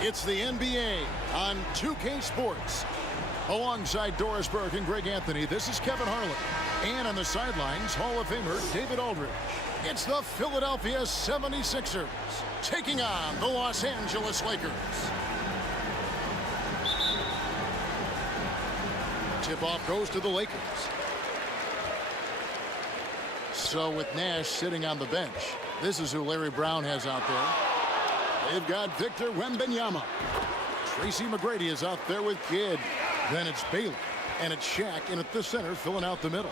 It's the NBA on 2K Sports. Alongside Doris Burke and Greg Anthony, this is Kevin Harlan. And on the sidelines, Hall of Famer David Aldridge. It's the Philadelphia 76ers taking on the Los Angeles Lakers. Tip-off goes to the Lakers. So with Nash sitting on the bench, this is who Larry Brown has out there. They've got Victor Wembanyama. Tracy McGrady is out there with Kidd. Then it's Baylor, and it's Shaq in at the center, filling out the middle.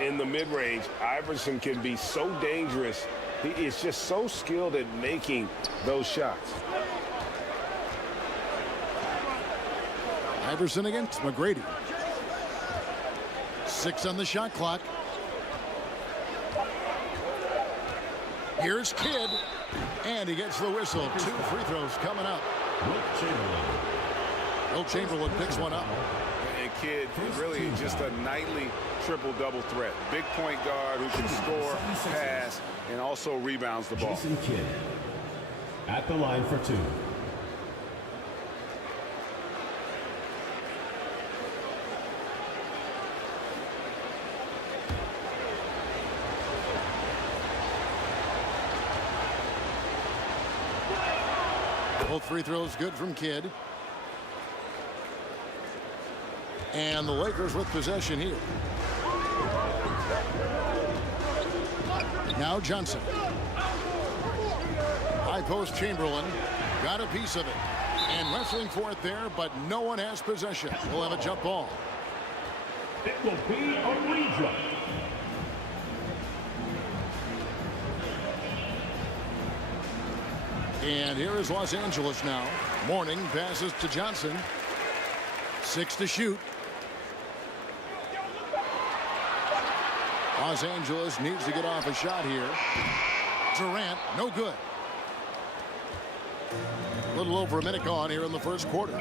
In the mid-range, Iverson can be so dangerous. He is just so skilled at making those shots. Iverson against McGrady. 6 on the shot clock. Here's Kidd, and he gets the whistle. 2 free throws coming up. Will Chamberlain picks one up. And Kidd is really just a nightly triple-double threat. Big point guard who can score, pass, and also rebounds the ball. Jason Kidd at the line for 2. Both free throws good from Kidd. And the Lakers with possession here. Now Johnson. High post Chamberlain. Got a piece of it. And wrestling for it there, but no one has possession. We'll have a jump ball. It will be a rejump. And here is Los Angeles now. Mourning passes to Johnson. 6 to shoot. Los Angeles needs to get off a shot here. Durant, no good. A little over a minute gone here in the first quarter.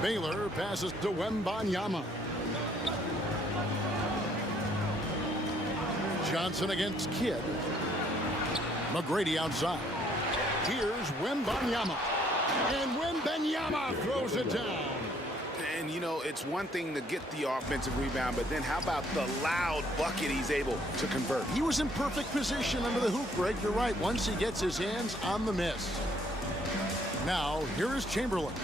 Baylor passes to Wembanyama. Johnson against Kidd. McGrady outside. Here's Wembanyama. And Wembanyama throws it down. And, you know, it's one thing to get the offensive rebound, but then how about the loud bucket he's able to convert? He was in perfect position under the hoop, Greg. You're right. Once he gets his hands on the miss. Now, here is Chamberlain.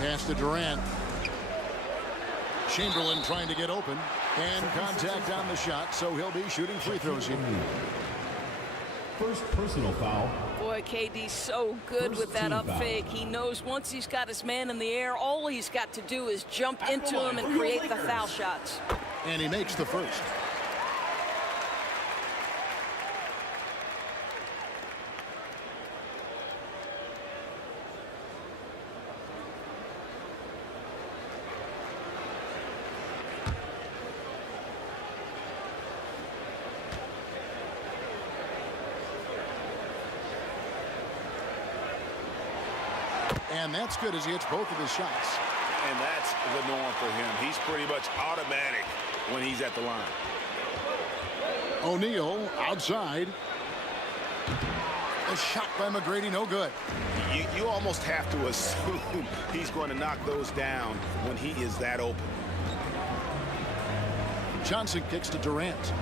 Pass to Durant. Chamberlain trying to get open. And contact on the shot, so he'll be shooting free throws here. First personal foul. Boy, KD's so good with that up fake. He knows once he's got his man in the air, all he's got to do is jump into him and create the foul shots. And he makes the first. And that's good as he hits both of his shots. And that's the norm for him. He's pretty much automatic when he's at the line. O'Neal outside. A shot by McGrady, no good. You almost have to assume he's going to knock those down when he is that open. Johnson kicks to Durant.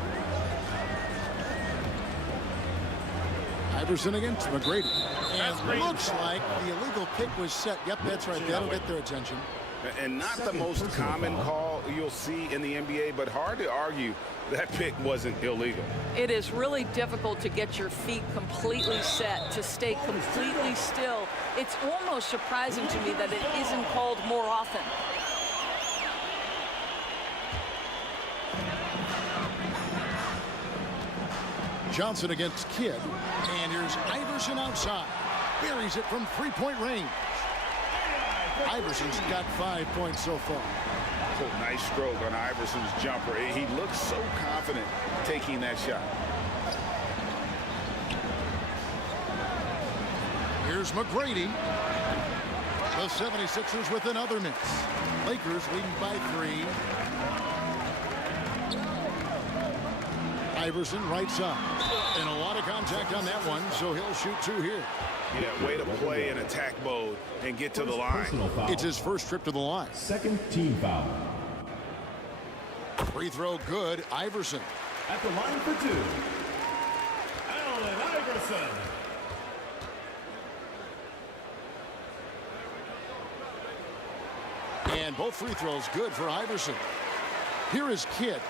Iverson against McGrady. And looks like the illegal kick was set. Yep, that's right. That'll get their attention. And not the most common call you'll see in the NBA, but hard to argue that pick wasn't illegal. It is really difficult to get your feet completely set, to stay completely still. It's almost surprising to me that it isn't called more often. Johnson against Kidd. And here's Iverson outside. Buries it from three-point range. Iverson's got 5 points so far. Oh, nice stroke on Iverson's jumper. He looks so confident taking that shot. Here's McGrady. The 76ers with another miss. Lakers leading by 3. Iverson right side. And a lot of contact on that one, so he'll shoot 2 here. Yeah, way to play in attack mode and get to the line. It's his first trip to the line. Second team foul. Free throw good. Iverson. At the line for 2. Allen Iverson. And both free throws good for Iverson. Here is Kidd.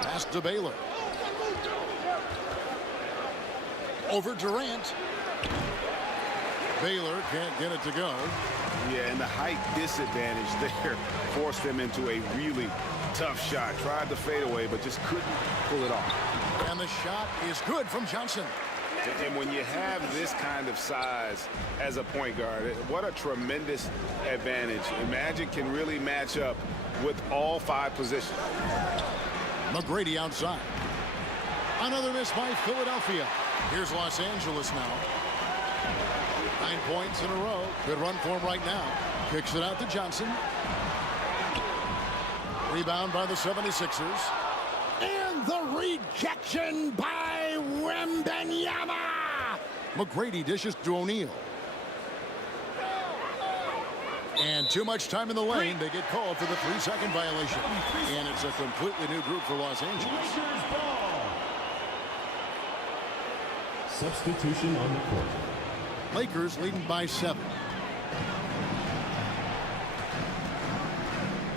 Pass to Baylor. Over Durant. Baylor can't get it to go. Yeah, and the height disadvantage there forced him into a really tough shot. Tried to fade away, but just couldn't pull it off. And the shot is good from Johnson. And when you have this kind of size as a point guard, what a tremendous advantage. And Magic can really match up with all 5 positions. McGrady outside. Another miss by Philadelphia. Here's Los Angeles now. 9 points in a row. Good run for him right now. Kicks it out to Johnson. Rebound by the 76ers. And the rejection by WEMBANYAMA. McGrady dishes to O'Neal. And too much time in the lane. They get called for the 3-second violation. And it's a completely new group for Los Angeles. Substitution on the court. Lakers leading by 7.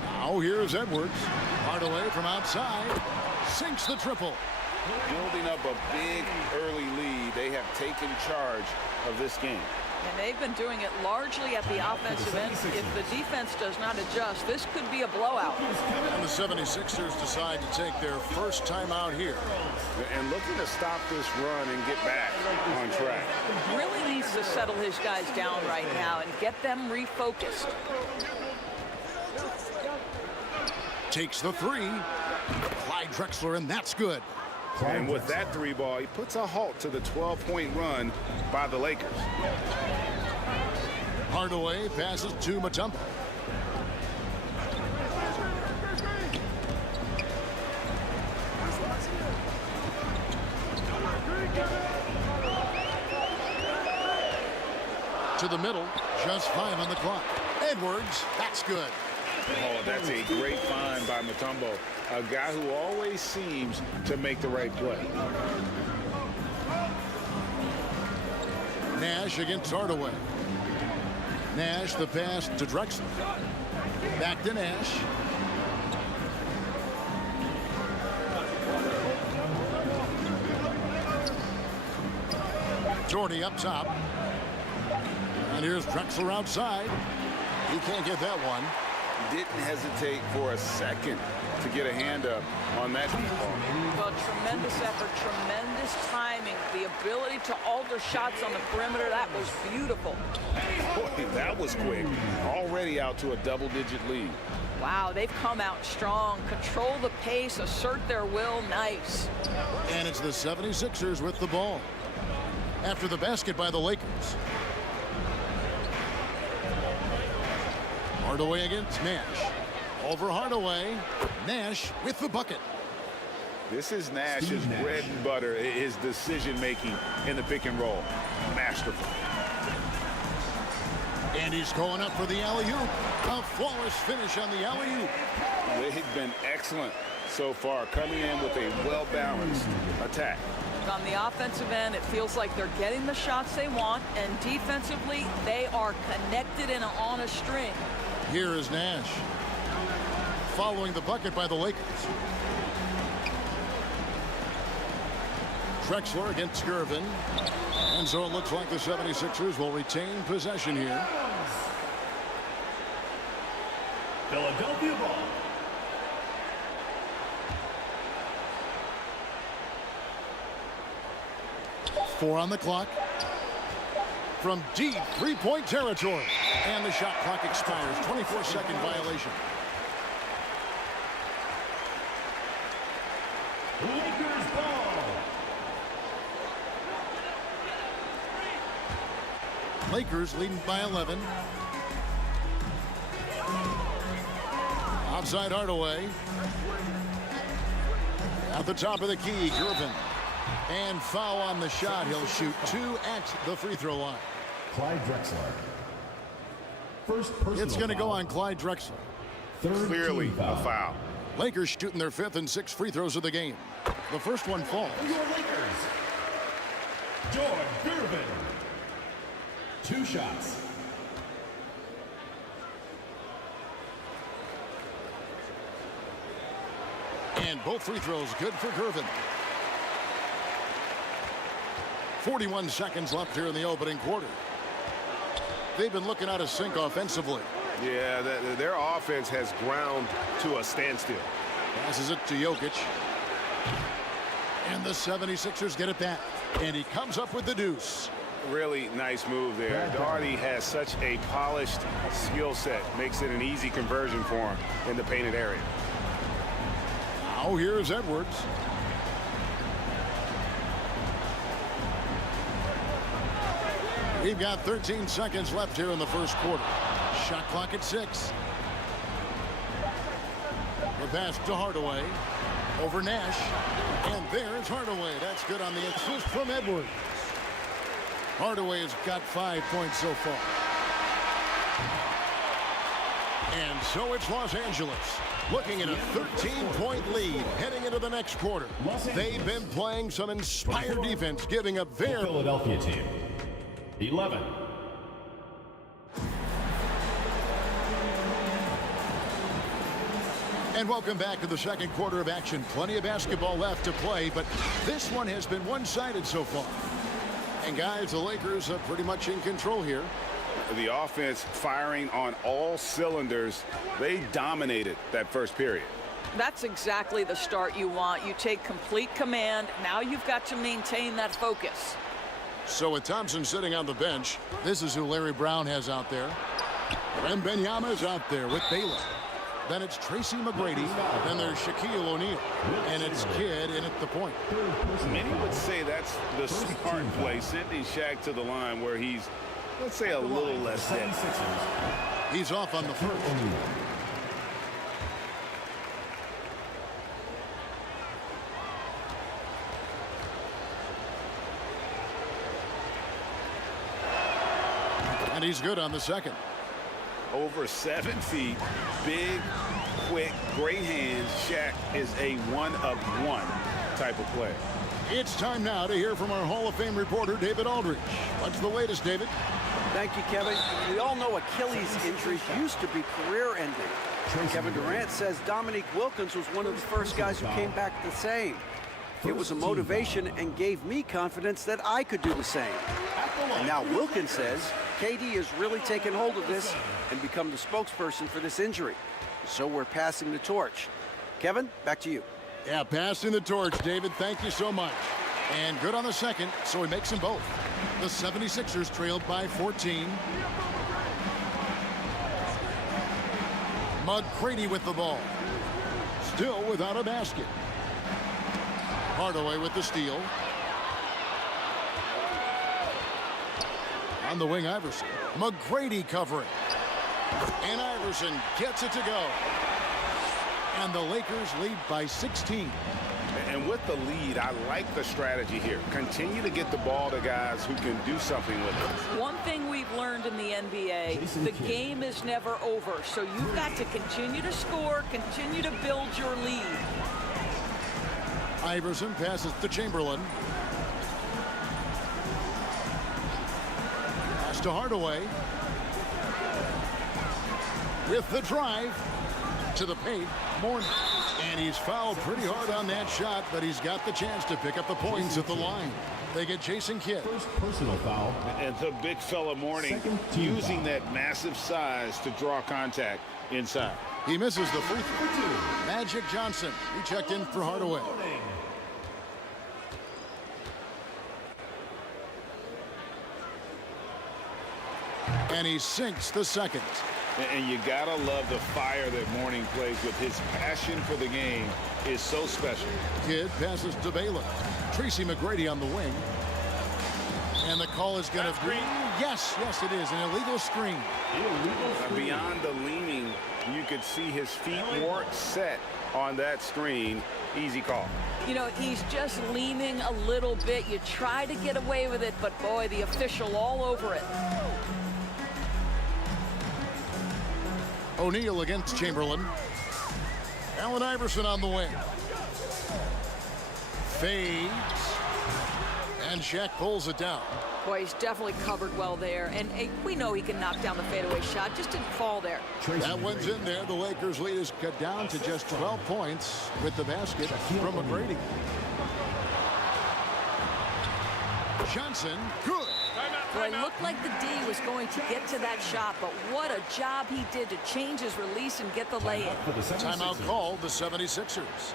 Now here's Edwards. Hardaway from outside. Sinks the triple. Building up a big early lead. They have taken charge of this game. And they've been doing it largely at the offensive end. If the defense does not adjust, this could be a blowout. And the 76ers decide to take their first time out here. And looking to stop this run and get back on track. Really needs to settle his guys down right now and get them refocused. Takes the 3. Clyde Drexler, and that's good. And with that 3 ball, he puts a halt to the 12-point run by the Lakers. Hardaway passes to Mutombo. To the middle, just 5 on the clock. Edwards, that's good. Oh, that's a great find by Mutombo, a guy who always seems to make the right play. Nash against Hardaway. Nash, the pass to Drexler. Back to Nash. Jordy up top. And here's Drexler outside. He can't get that one. Didn't hesitate for a second to get a hand up on that deep ball. Well, tremendous effort, tremendous timing, the ability to alter shots on the perimeter. That was beautiful. Boy, that was quick. Already out to a double-digit lead. Wow, they've come out strong. Control the pace, assert their will. Nice. And it's the 76ers with the ball. After the basket by the Lakers. Hardaway against Nash. Over Hardaway. Nash with the bucket. This is Nash's bread and butter, his decision-making in the pick and roll. Masterful. And he's going up for the alley-oop. A flawless finish on the alley-oop. They've been excellent so far, coming in with a well-balanced attack. On the offensive end, it feels like they're getting the shots they want, and defensively, they are connected and on a string. Here is Nash. Following the bucket by the Lakers. Drexler against Gervin. And so it looks like the 76ers will retain possession here. Philadelphia ball. Four on the clock. From deep three-point territory. And the shot clock expires. 24-second violation. Lakers ball. Lakers leading by 11. Outside Hardaway. At the top of the key, Gervin. And foul on the shot. He'll shoot 2 at the free throw line. Clyde Drexler. First personal It's going to go foul. on Clyde Drexler. Third Clearly team a foul. Lakers shooting their 5th and 6th free throws of the game. The first one falls. Your Lakers. George Gervin. 2 shots. And both free throws good for Gervin. 41 seconds left here in the opening quarter. They've been looking out of sync offensively. Yeah, their offense has ground to a standstill. Passes it to Jokic. And the 76ers get it back. And he comes up with the deuce. Really nice move there. Daugherty has such a polished skill set. Makes it an easy conversion for him in the painted area. Now here's Edwards. We've got 13 seconds left here in the first quarter. Shot clock at 6. The pass to Hardaway. Over Nash. And there's Hardaway. That's good on the assist from Edwards. Hardaway has got 5 points so far. And so it's Los Angeles looking at a 13-point lead heading into the next quarter. They've been playing some inspired defense, giving up their Philadelphia team. 11. And welcome back to the second quarter of action. Plenty of basketball left to play, but this one has been one-sided so far. And guys, the Lakers are pretty much in control here. The offense firing on all cylinders. They dominated that first period. That's exactly the start you want. You take complete command. Now you've got to maintain that focus. So with Thompson sitting on the bench, this is who Larry Brown has out there. WEMBANYAMA is out there with BAYLOR. Then it's TRACY McGrady. Then there's Shaquille O'Neal. And it's Kidd in at the point. Many would say that's the smart play. Sending Shaq to the line where he's, let's say, a little less dead. He's off on the first. And he's good on the second. Over 7 feet, big, quick, great hands. Shaq is a one-of-one type of player. It's time now to hear from our Hall of Fame reporter, David Aldridge. What's the latest, David? Thank you, Kevin. We all know Achilles injuries used to be career-ending. Kevin Durant says Dominique Wilkins was one of the first guys who came back the same. It was a motivation and gave me confidence that I could do the same. And now Wilkins says KD has really taken hold of this and become the spokesperson for this injury. So we're passing the torch. Kevin, back to you. Yeah, passing the torch, David. Thank you so much. And good on the second, so he makes them both. The 76ers trailed by 14. McGrady with the ball. Still without a basket. Hardaway with the steal. On the wing, Iverson. McGrady covering. And Iverson gets it to go. And the Lakers lead by 16. And with the lead, I like the strategy here. Continue to get the ball to guys who can do something with it. One thing we've learned in the NBA, the game is never over. So you've got to continue to score, continue to build your lead. Iverson passes to Chamberlain. Pass to Hardaway. With the drive to the paint. Morning. And he's fouled pretty hard on that shot, but he's got the chance to pick up the points at the line. They get Jason Kidd. First personal foul. And the big fella Morning using that massive size to draw contact inside. He misses the free throw. Magic Johnson. He checked in for Hardaway. And he sinks the second. And you gotta love the fire that Morning plays with. His passion for the game is so special. Kidd passes to BAYLOR. Tracy McGrady on the wing. And the call is going to be... Yes, it is. An illegal screen. Beyond the leaning, you could see his feet weren't set on that screen. Easy call. You know, he's just leaning a little bit. You try to get away with it, but boy, the official all over it. O'Neal against Chamberlain. Allen Iverson on the wing. Fades. And Shaq pulls it down. Boy, he's definitely covered well there. And we know he can knock down the fadeaway shot. Just didn't fall there. That one's in there. The Lakers lead is cut down to just 12 points with the basket from McGrady. Johnson, good. Well, it looked like the D was going to get to that shot, but what a job he did to change his release and get the lay-in. Timeout called the 76ers.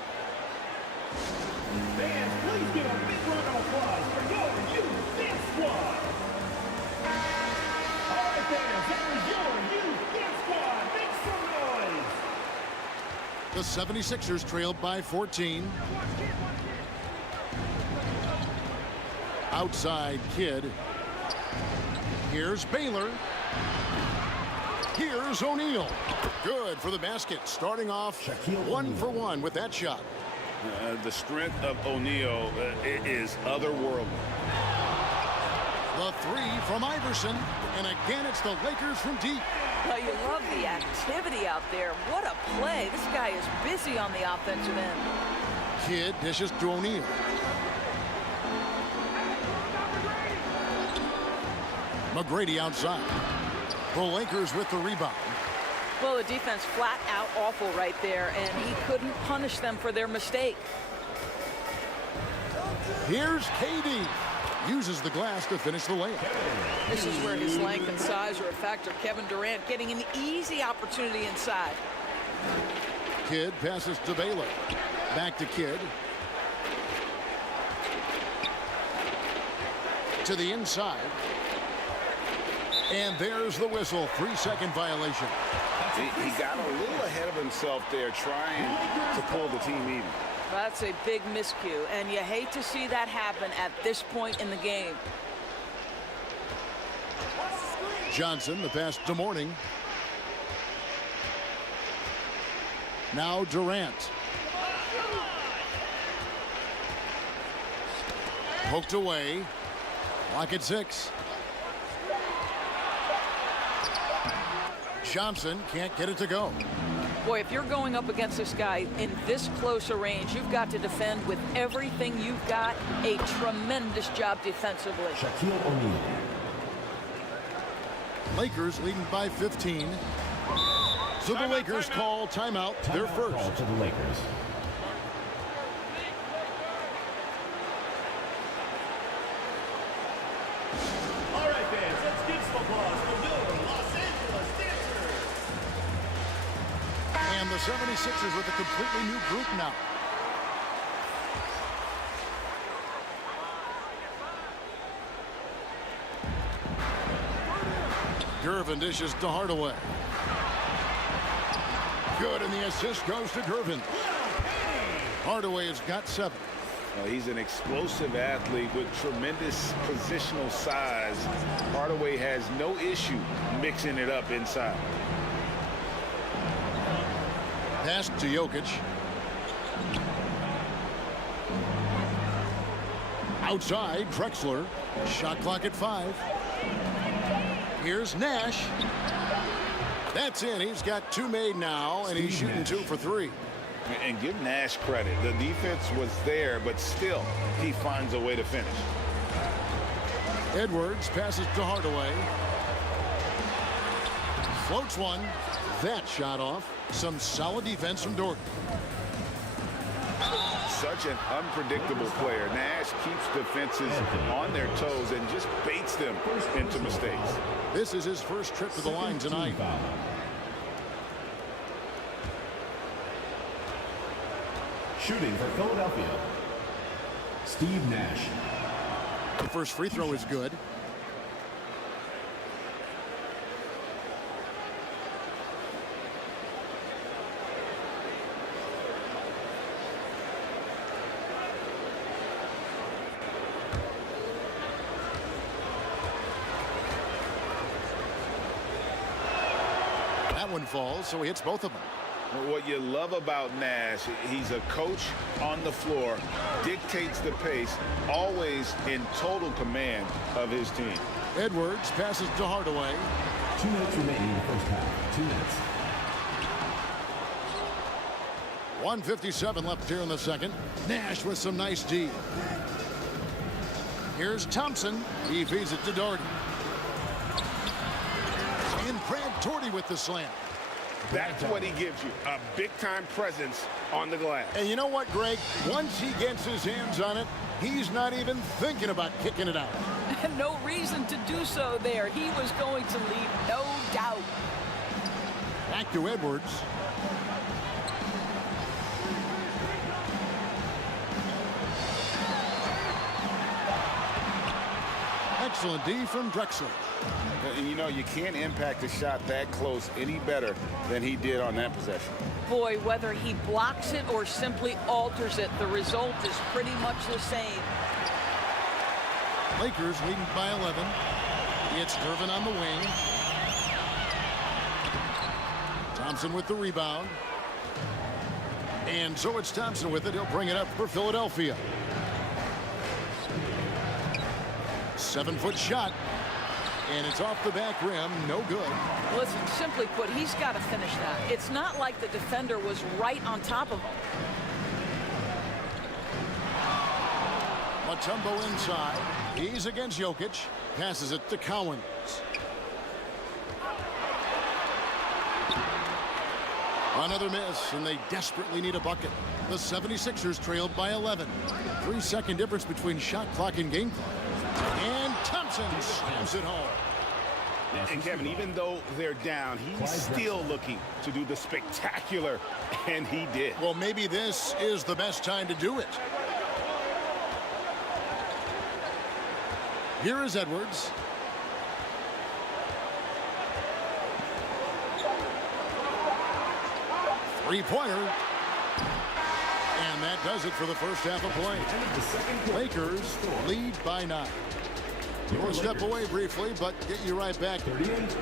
Fans, please give a big round of applause for your youth dance squad. All right, fans, that was your youth dance squad. Make some noise. The 76ers trailed by 14. Outside Kidd. Here's BAYLOR. Here's O'Neal. Good for the basket. Starting off 1 for 1 with that shot. The strength of O'Neal is otherworldly. The three from Iverson. And again, it's the Lakers from deep. Well, you love the activity out there. What a play. This guy is busy on the offensive end. Kidd dishes to O'Neal. McGrady outside. The Lakers with the rebound. Well, the defense flat out awful right there, and he couldn't punish them for their mistake. Here's KD. Uses the glass to finish the layup. This is where his length and size are a factor. Kevin Durant getting an easy opportunity inside. Kidd passes to BAYLOR. Back to Kidd. To the inside. And there's the whistle. 3-second violation. He got a little ahead of himself there trying to pull the team even. That's a big miscue, and you hate to see that happen at this point in the game. Johnson, the pass to Morning. Now Durant. Poked away. Clock at 6. Johnson can't get it to go. Boy, if you're going up against this guy in this close a range, you've got to defend with everything you've got. A tremendous job defensively. Shaquille O'Neal. Lakers leading by 15. So the Lakers call timeout, their first. Call to the Lakers. All right, fans, let's give some applause for your Los Angeles Dancers. And the 76ers with a completely new group now. Gervin dishes to Hardaway. Good, and the assist goes to Gervin. Hardaway has got 7. He's an explosive athlete with tremendous positional size. Hardaway has no issue mixing it up inside. Pass to Jokic. Outside, Drexler. Shot clock at 5. Here's Nash. That's in. He's got 2 made now, and he's shooting 2 for 3. And give Nash credit. The defense was there, but still, he finds a way to finish. Edwards passes to Hardaway. Floats one. That shot off. Some solid defense from Dort. Such an unpredictable player. Nash keeps defenses on their toes and just baits them into mistakes. This is his first trip to the line tonight. Shooting for Philadelphia, Steve Nash. The first free throw is good. That one falls, so he hits both of them. What you love about Nash, he's a coach on the floor, dictates the pace, always in total command of his team. Edwards passes to Hardaway. 2 minutes remaining in the first half. 2 minutes. 1:57 left here in the second. Nash with some nice D. Here's Thompson. He feeds it to Doherty. And Brad Doherty with the slam. That's what he gives you, a big-time presence on the glass. And you know what, Greg? Once he gets his hands on it, he's not even thinking about kicking it out. No reason to do so there. He was going to leave, no doubt. Back to Edwards. Excellent D from Drexler. And you know, you can't impact a shot that close any better than he did on that possession. Boy, whether he blocks it or simply alters it, the result is pretty much the same. Lakers leading by 11. It's Gervin on the wing. Thompson with the rebound. And so it's Thompson with it. He'll bring it up for Philadelphia. 7-foot shot. And it's off the back rim, no good. Listen, simply put, he's got to finish that. It's not like the defender was right on top of him. Mutombo inside. He's against Jokic. Passes it to Cowens. Another miss, and they desperately need a bucket. The 76ers trailed by 11. 3-second difference between shot clock and game clock. And Thompson slams it home. And Kevin, even though they're down, he's still looking to do the spectacular, and he did. Well, maybe this is the best time to do it. Here is Edwards. Three-pointer. And that does it for the first half of play. Lakers lead by 9. We'll step away briefly, but get you right back. 38.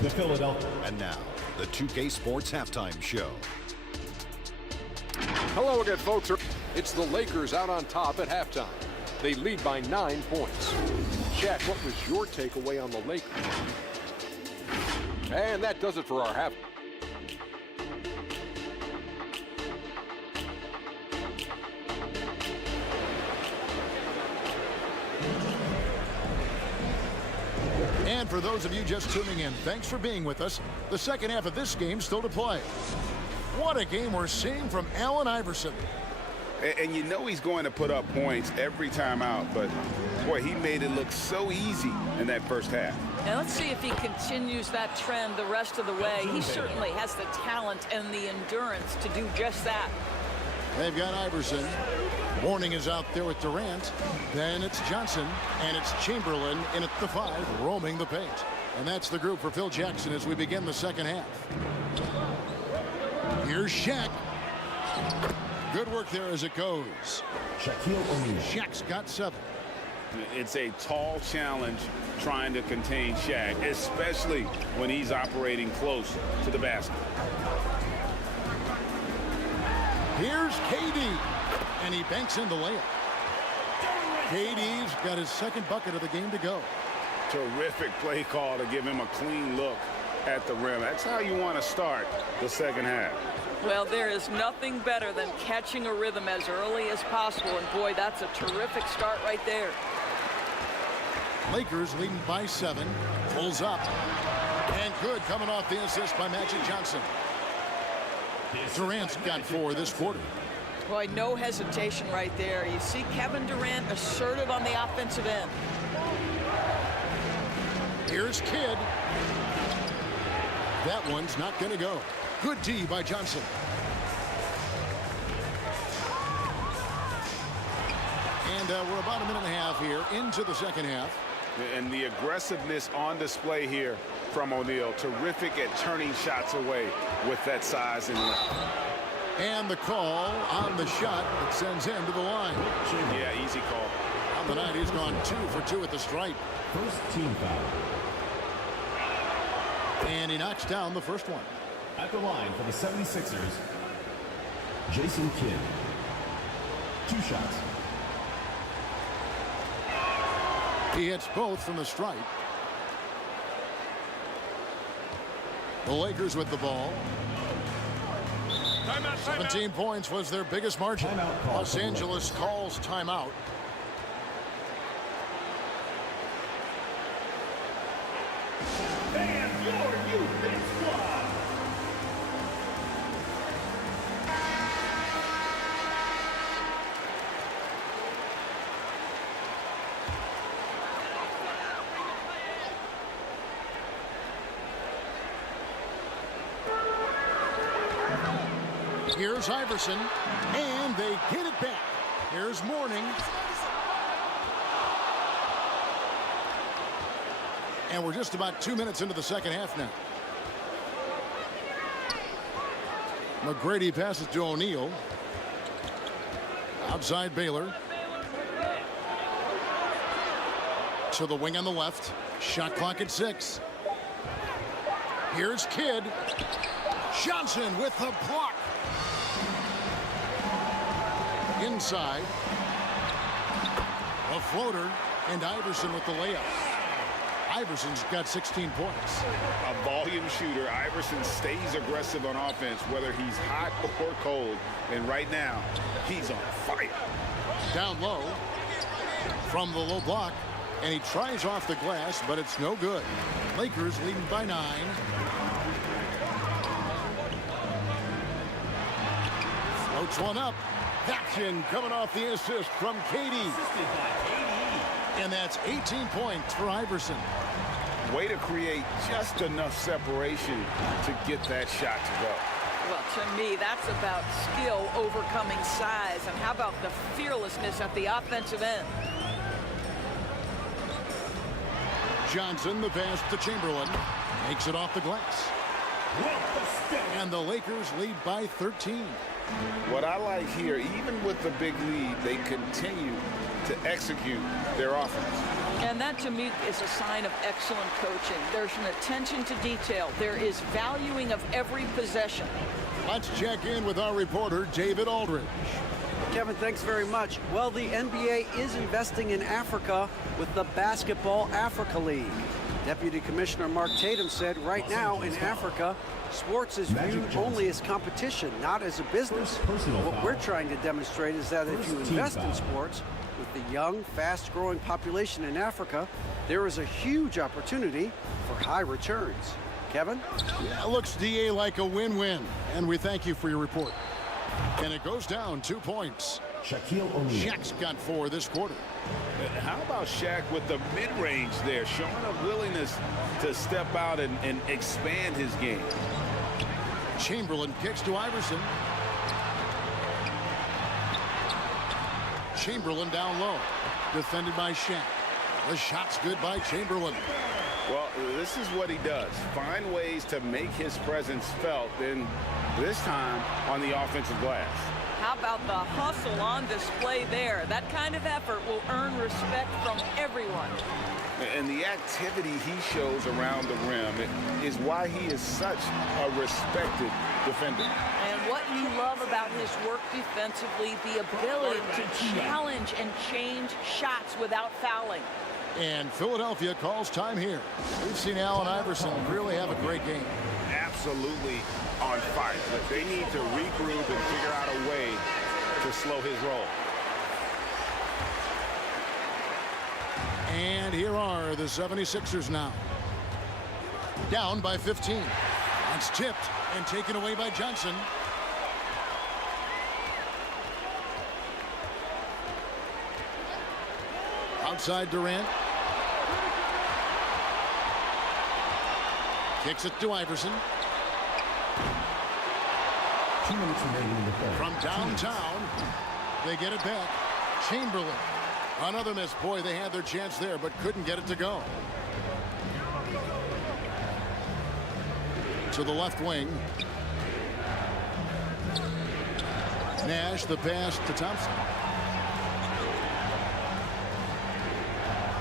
The Philadelphia. And now, the 2K Sports Halftime Show. Hello again, folks. It's the Lakers out on top at halftime. They lead by 9 points. Shaq, what was your takeaway on the Lakers? And that does it for our half. And for those of you just tuning in, thanks for being with us. The second half of this game still to play. What a game we're seeing from Allen Iverson. And you know he's going to put up points every time out, but boy, he made it look so easy in that first half. Now let's see if he continues that trend the rest of the way. He certainly has the talent and the endurance to do just that. They've got Iverson. Warning is out there with Durant. Then it's Johnson, and it's Chamberlain in at the 5, roaming the paint. And that's the group for Phil Jackson as we begin the second half. Here's Shaq. Good work there as it goes. Shaq's got 7. It's a tall challenge trying to contain Shaq, especially when he's operating close to the basket. Here's KD, and he banks in the layup. KD's got his second bucket of the game to go. Terrific play call to give him a clean look at the rim. That's how you want to start the second half. Well, there is nothing better than catching a rhythm as early as possible, and boy, that's a terrific start right there. Lakers leading by 7, pulls up, and good coming off the assist by Magic Johnson. Durant's got 4 this quarter. Boy, no hesitation right there. You see Kevin Durant assertive on the offensive end. Here's Kidd. That one's not going to go. Good D by Johnson. And we're about a minute and a half here into the second half. And the aggressiveness on display here from O'Neal. Terrific at turning shots away with that size and length. And the call on the shot that sends him to the line. Yeah, easy call. On the night, he's gone 2 for 2 at the stripe. First team foul. And he knocks down the first one. At the line for the 76ers, Jason Kidd. 2 shots. He hits both from the stripe. The Lakers with the ball. 17 points was their biggest margin. Los Angeles calls timeout. And your youth big squad. Here's Iverson, and they get it back. Here's Mourning. And we're just about 2 minutes into the second half now. McGrady passes to O'Neal. Outside Baylor. To the wing on the left. Shot clock at 6. Here's Kidd. Johnson with the block. Inside. A floater, and Iverson with the layup. Iverson's got 16 points. A volume shooter. Iverson stays aggressive on offense, whether he's hot or cold. And right now, he's on fire. Down low from the low block, and he tries off the glass, but it's no good. Lakers leading by 9. Floats one up. Action coming off the assist from KD. And that's 18 points for Iverson. Way to create just enough separation to get that shot to go. Well, to me, that's about skill overcoming size. And how about the fearlessness at the offensive end? Johnson, the pass to Chamberlain. Makes it off the glass. And the Lakers lead by 13. What I like here, even with the big lead, they continue to execute their offense. And that, to me, is a sign of excellent coaching. There's an attention to detail. There is valuing of every possession. Let's check in with our reporter, David Aldridge. Kevin, thanks very much. Well, the NBA is investing in Africa with the Basketball Africa League. Deputy Commissioner Mark Tatum said right now in Africa, sports is viewed only as competition, not as a business. What we're trying to demonstrate is that if you invest in sports, with the young, fast-growing population in Africa, there is a huge opportunity for high returns. Kevin? Yeah, looks, DA, like a win-win. And we thank you for your report. And it goes down 2 points. Shaq's got 4 this quarter. How about Shaq with the mid-range there, showing a willingness to step out and expand his game. Chamberlain kicks to Iverson. Chamberlain down low. Defended by Shaq. The shot's good by Chamberlain. Well, this is what he does. Find ways to make his presence felt, and this time on the offensive glass. How about the hustle on display there? That kind of effort will earn respect from everyone. And the activity he shows around the rim is why he is such a respected defender. And what you love about his work defensively, the ability to challenge and change shots without fouling. And Philadelphia calls time here. We've seen Allen Iverson really have a great game. Absolutely on fire. But they need to regroup and figure out a way to slow his roll. And here are the 76ers now. Down by 15. It's tipped and taken away by Johnson. Outside Durant. Kicks it to Iverson. From downtown, they get it back. Chamberlain. Another miss. Boy, they had their chance there, but couldn't get it to go. To the left wing. Nash, the pass to Thompson.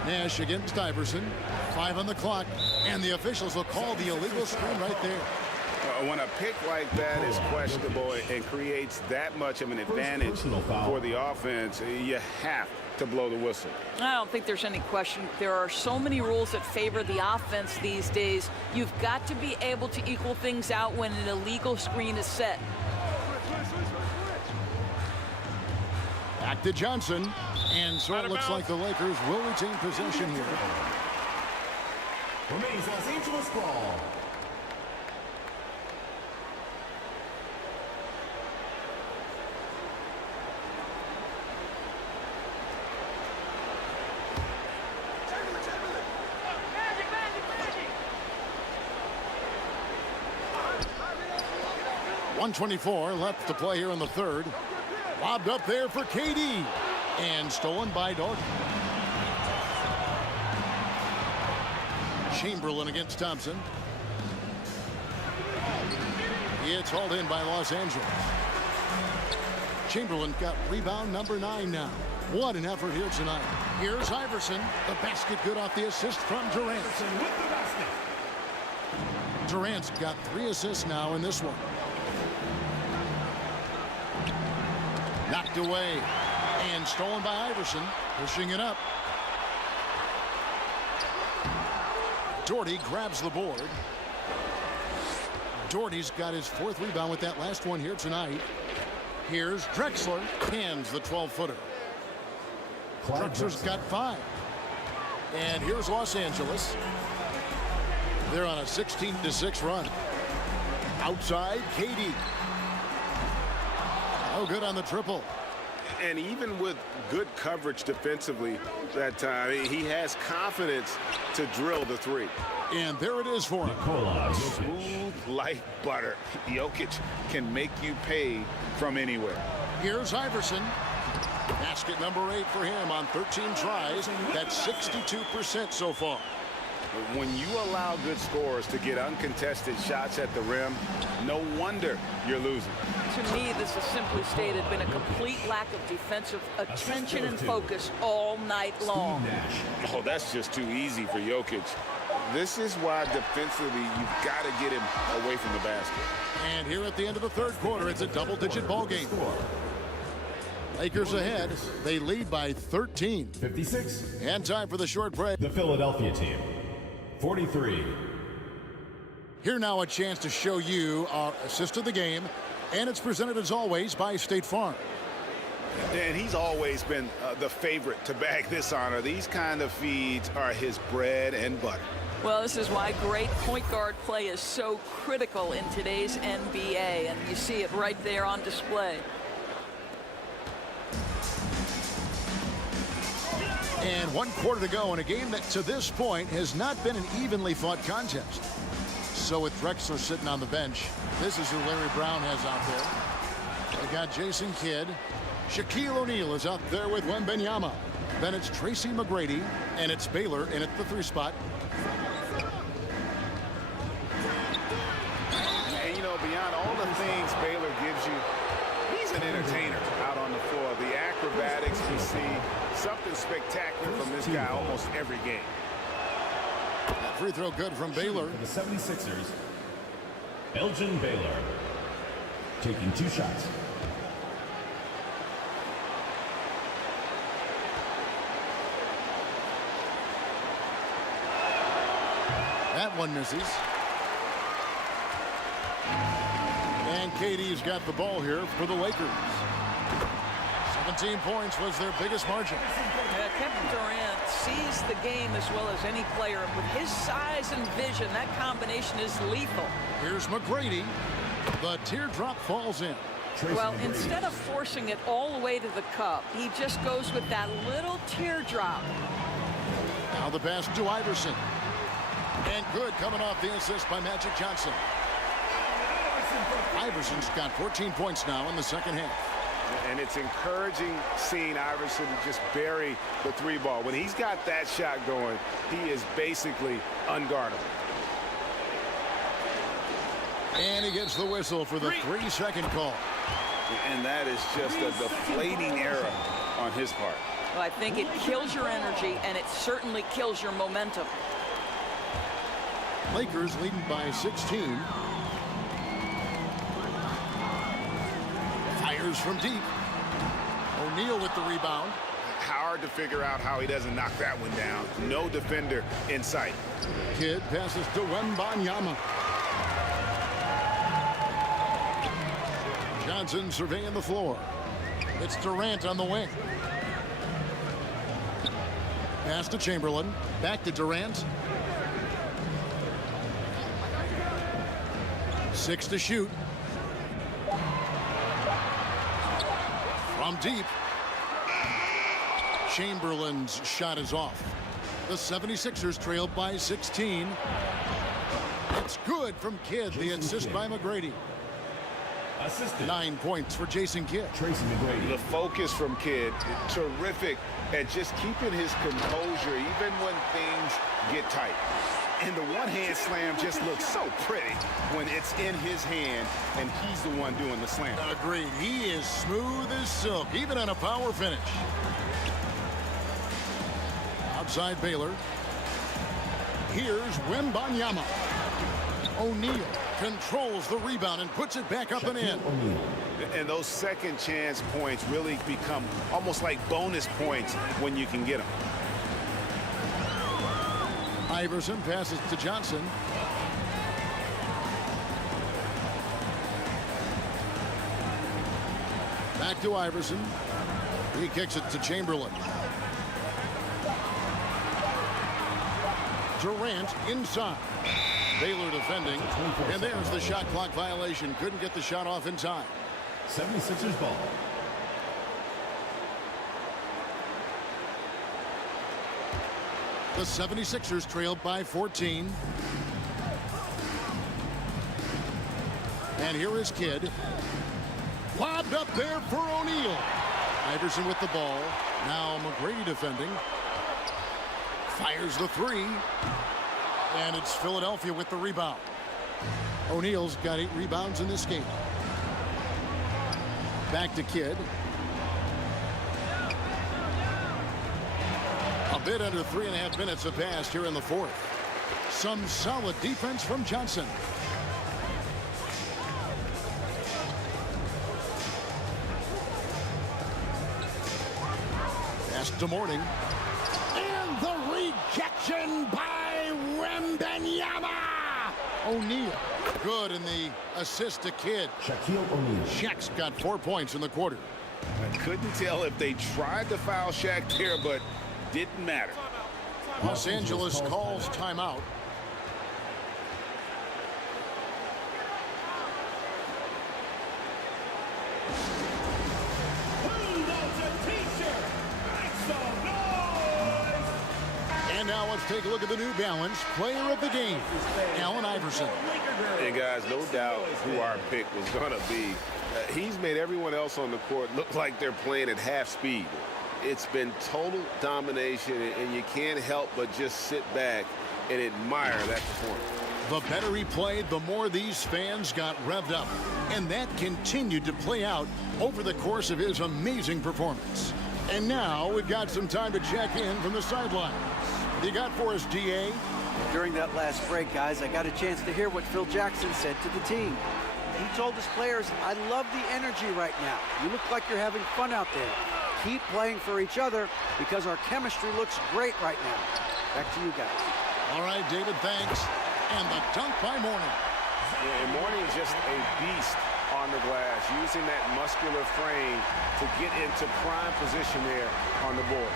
Nash against Iverson. 5 on the clock, and the officials will call the illegal screen right there. When a pick like that is questionable and creates that much of an advantage for the offense, you have to blow the whistle. I don't think there's any question. There are so many rules that favor the offense these days. You've got to be able to equal things out when an illegal screen is set. Back to Johnson, and so it looks like the Lakers will retain possession here. Remains Los Angeles ball. .124 left to play here in the third. Lobbed up there for KD, and stolen by Dorton. Chamberlain against Thompson. It's hauled in by Los Angeles. Chamberlain got rebound number 9 now. What an effort here tonight. Here's Iverson. The basket good off the assist from Durant. Durant's got 3 assists now in this one. Knocked away and stolen by Iverson. Pushing it up. Doherty grabs the board. Doherty's got his 4th rebound with that last one here tonight. Here's Drexler. Hands the 12-footer. Drexler's got 5. And here's Los Angeles. They're on a 16-6 run. Outside, KD. Oh, good on the triple. And even with good coverage defensively that time, he has confidence to drill the 3. And there it is for him. Smooth like butter. Jokic can make you pay from anywhere. Here's Iverson. Basket number 8 for him on 13 tries. That's 62% so far. When you allow good scorers to get uncontested shots at the rim, no wonder you're losing. To me, this is simply stated been a complete lack of defensive attention and focus all night long. Oh, that's just too easy for Jokic. This is why defensively you've got to get him away from the basket. And here at the end of the third quarter, it's a double-digit ball game. Lakers ahead. They lead by 13. 56. And time for the short break. The Philadelphia team. 43. Here now a chance to show you our assist of the game, and it's presented as always by State Farm. And he's always been the favorite to bag this honor. These kind of feeds are his bread and butter. Well, this is why great point guard play is so critical in today's NBA, and you see it right there on display. And 1 quarter to go in a game that to this point has not been an evenly fought contest. So with Drexler sitting on the bench, this is who Larry Brown has out there. They got Jason Kidd. Shaquille O'Neal is out there with Wembanyama. Then it's Tracy McGrady, and it's Baylor in at the 3 spot. And, you know, beyond all the things Baylor gives you, he's an entertainer out on the floor. The acrobatics we see, something spectacular from this guy almost every game. That free throw good from Baylor. For the 76ers, Elgin Baylor taking 2 shots. That one misses. And KD's got the ball here for the Lakers. 17 points was their biggest margin. Kevin Durant sees the game as well as any player. With his size and vision, that combination is lethal. Here's McGrady. The teardrop falls in. Well, instead of forcing it all the way to the cup, he just goes with that little teardrop. Now the pass to Iverson. And good coming off the assist by Magic Johnson. Iverson's got 14 points now in the second half. And it's encouraging seeing Iverson just bury the 3 ball. When he's got that shot going, he is basically unguardable. And he gets the whistle for the 3-second call. And that is just a deflating error on his part. Well, I think it kills your energy, and it certainly kills your momentum. Lakers leading by 16. Fires from deep. O'Neal with the rebound. Hard to figure out how he doesn't knock that one down. No defender in sight. Kidd passes to Wembanyama. Johnson surveying the floor. It's Durant on the wing. Pass to Chamberlain. Back to Durant. 6 to shoot. From deep. Chamberlain's shot is off. The 76ers trail by 16. It's good from Kidd. The assist by McGrady. Assistant. 9 points for Jason Kidd. Tracy McGrady. The focus from Kidd, terrific at just keeping his composure even when things get tight. And the one-hand slam just looks so pretty when it's in his hand and he's the one doing the slam. Agreed. He is smooth as silk, even on a power finish. Outside Baylor. Here's Wembanyama. O'Neal controls the rebound and puts it back up and in. And those second chance points really become almost like bonus points when you can get them. Iverson passes to Johnson. Back to Iverson. He kicks it to Chamberlain. Durant inside. Baylor defending. And there's the shot clock violation. Couldn't get the shot off in time. 76ers ball. The 76ers trailed by 14. And here is Kidd. Lobbed up there for O'Neal. Iverson with the ball. Now McGrady defending. Fires the 3. And it's Philadelphia with the rebound. O'Neal's got 8 rebounds in this game. Back to Kidd. A bit under 3.5 minutes have passed here in the fourth. Some solid defense from Johnson. Pass to Morning. And the rejection by Wembanyama. O'Neal. Good in the assist to Kidd. Shaq's got 4 points in the quarter. I couldn't tell if they tried to foul Shaq there, but didn't matter. Los Angeles calls timeout. And now let's take a look at the New Balance player of the game, Allen Iverson. And guys, no doubt who our pick was going to be. He's made everyone else on the court look like they're playing at half speed. It's been total domination, and you can't help but just sit back and admire that performance. The better he played, the more these fans got revved up. And that continued to play out over the course of his amazing performance. And now we've got some time to check in from the sidelines. What you got for us, DA? During that last break, guys, I got a chance to hear what Phil Jackson said to the team. He told his players, I love the energy right now. You look like you're having fun out there. Keep playing for each other because our chemistry looks great right now. Back to you guys. All right, David, thanks. And the dunk by Mourning. Yeah, and Mourning is just a beast on the glass, using that muscular frame to get into prime position there on the board.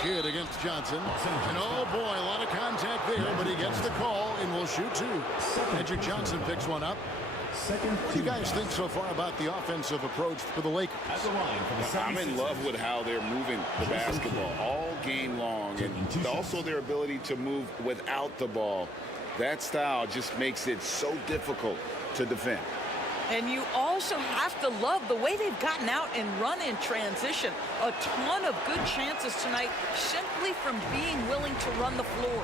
Kidd against Johnson. And oh boy, a lot of contact there, but he gets the call and will shoot two. Magic Johnson picks one up. What do you guys think so far about the offensive approach for the Lakers? I'm in love with how they're moving the basketball all game long, and also their ability to move without the ball. That style just makes it so difficult to defend. And you also have to love the way they've gotten out and run in transition. A ton of good chances tonight simply from being willing to run the floor.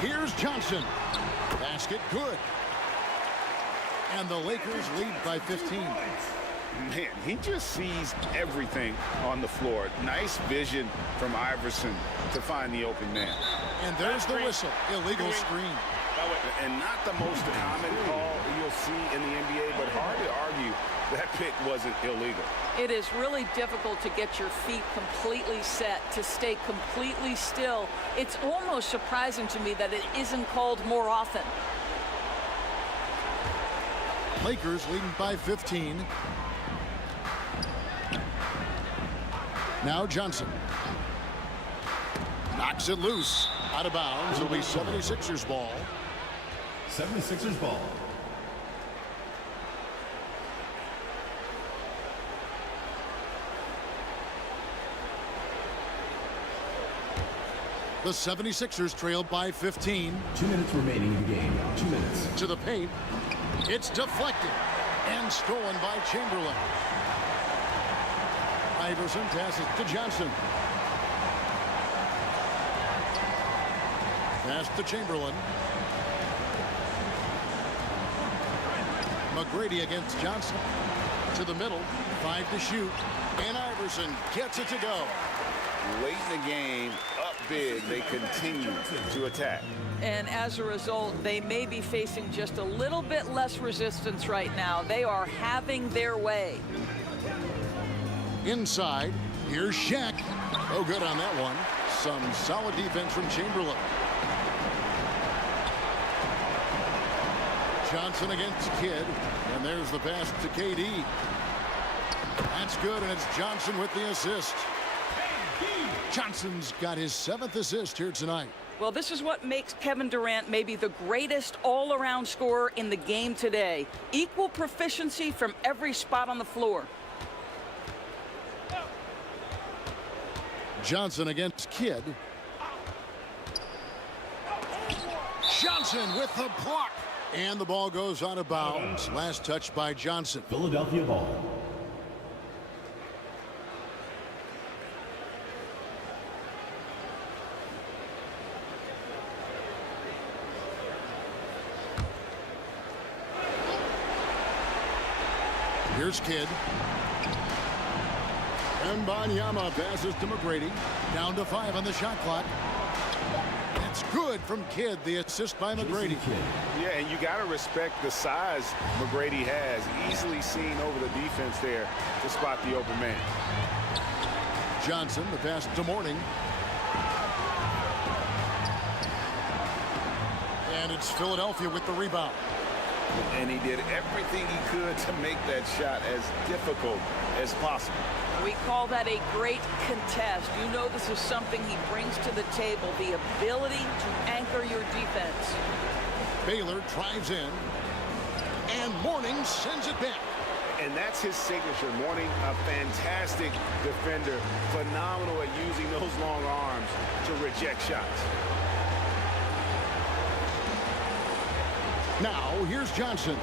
Here's Johnson. Basket good. And the Lakers lead by 15. Man, he just sees everything on the floor. Nice vision from Iverson to find the open man. And there's the whistle. Illegal screen. And not the most common call you'll see in the NBA, but hard to argue that pick wasn't illegal. It is really difficult to get your feet completely set, to stay completely still. It's almost surprising to me that it isn't called more often. Lakers leading by 15. Now Johnson. Knocks it loose. Out of bounds. It'll be 76ers ball. 76ers ball. The 76ers trail by 15. 2 minutes remaining in the game. 2 minutes. To the paint. It's deflected and stolen by Chamberlain. Iverson passes to Johnson. Pass to Chamberlain. McGrady against Johnson. To the middle. 5 to shoot. And Iverson gets it to go. Late in the game, up big, they continue to attack. And as a result, they may be facing just a little bit less resistance right now. They are having their way. Inside, here's Shaq. Oh, good on that one. Some solid defense from Chamberlain. Johnson against Kidd. And there's the pass to KD. That's good, and it's Johnson with the assist. Johnson's got his 7th assist here tonight. Well, this is what makes Kevin Durant maybe the greatest all-around scorer in the game today. Equal proficiency from every spot on the floor. Johnson against Kidd. Johnson with the block. And the ball goes out of bounds. Last touch by Johnson. Philadelphia ball. Here's Kidd. MCGRADY passes to McGrady. Down to 5 on the shot clock. That's good from Kidd. The assist by McGrady. Yeah, and you got to respect the size McGrady has. Easily seen over the defense there to spot the open man. Johnson, the pass to Mourning. And it's Philadelphia with the rebound. And he did everything he could to make that shot as difficult as possible. We call that a great contest. You know this is something he brings to the table, the ability to anchor your defense. Baylor drives in, and Mourning sends it back. And that's his signature. Mourning, a fantastic defender, phenomenal at using those long arms to reject shots. Now, here's Johnson.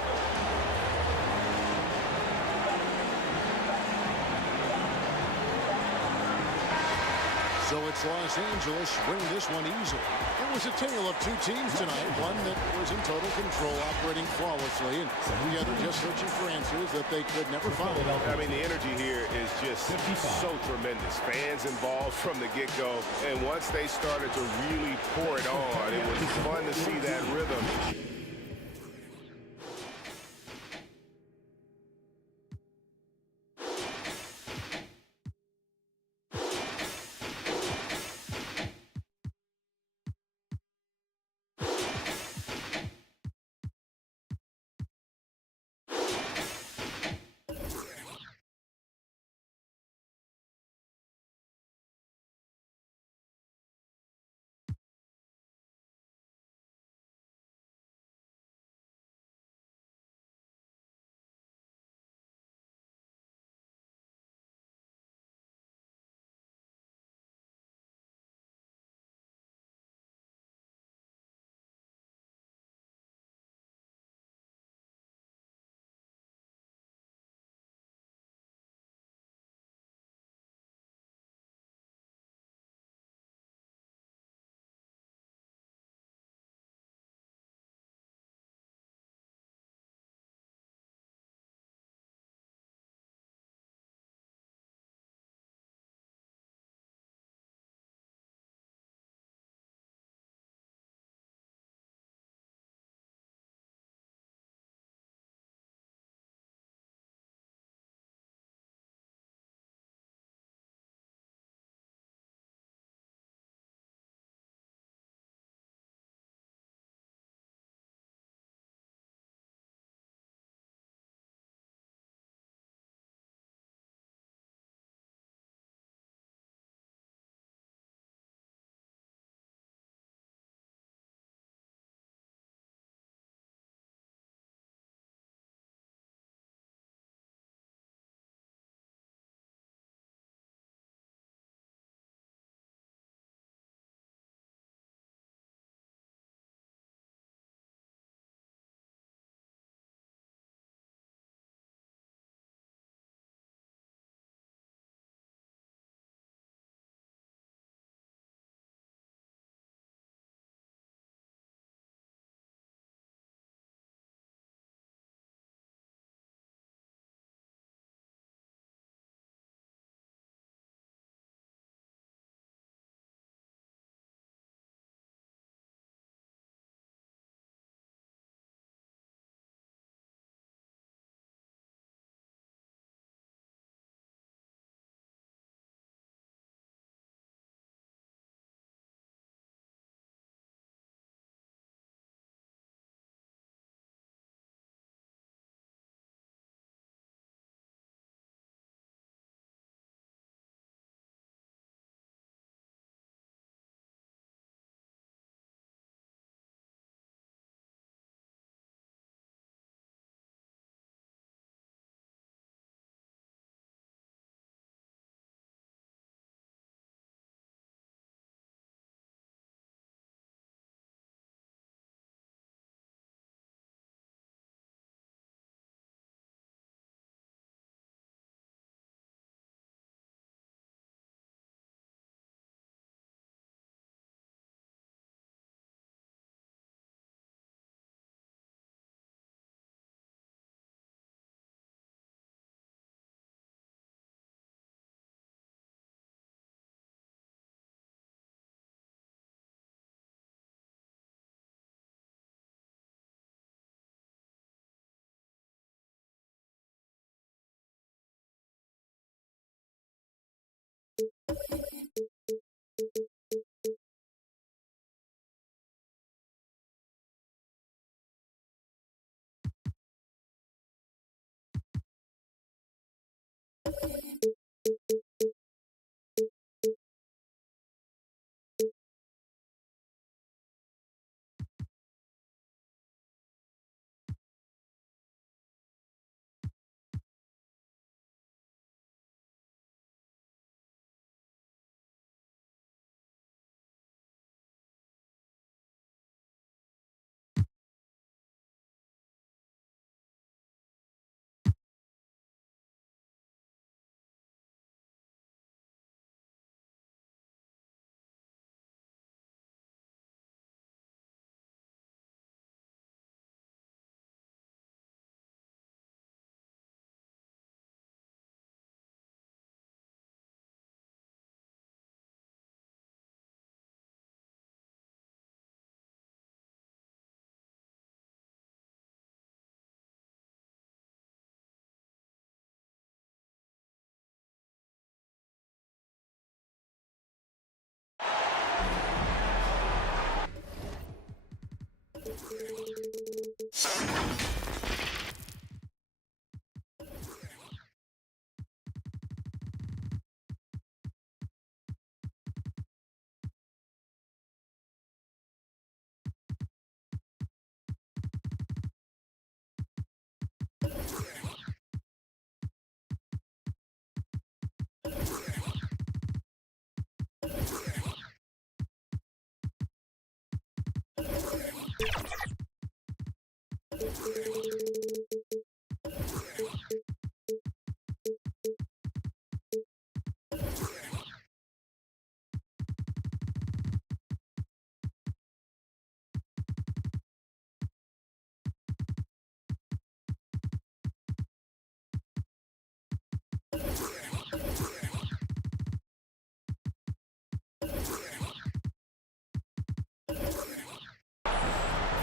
So it's Los Angeles winning this one easily. It was a tale of two teams tonight, one that was in total control, operating flawlessly, and the other just searching for answers that they could never find. I mean, the energy here is just so tremendous. Fans involved from the get-go, and once they started to really pour it on, it was fun to see that rhythm.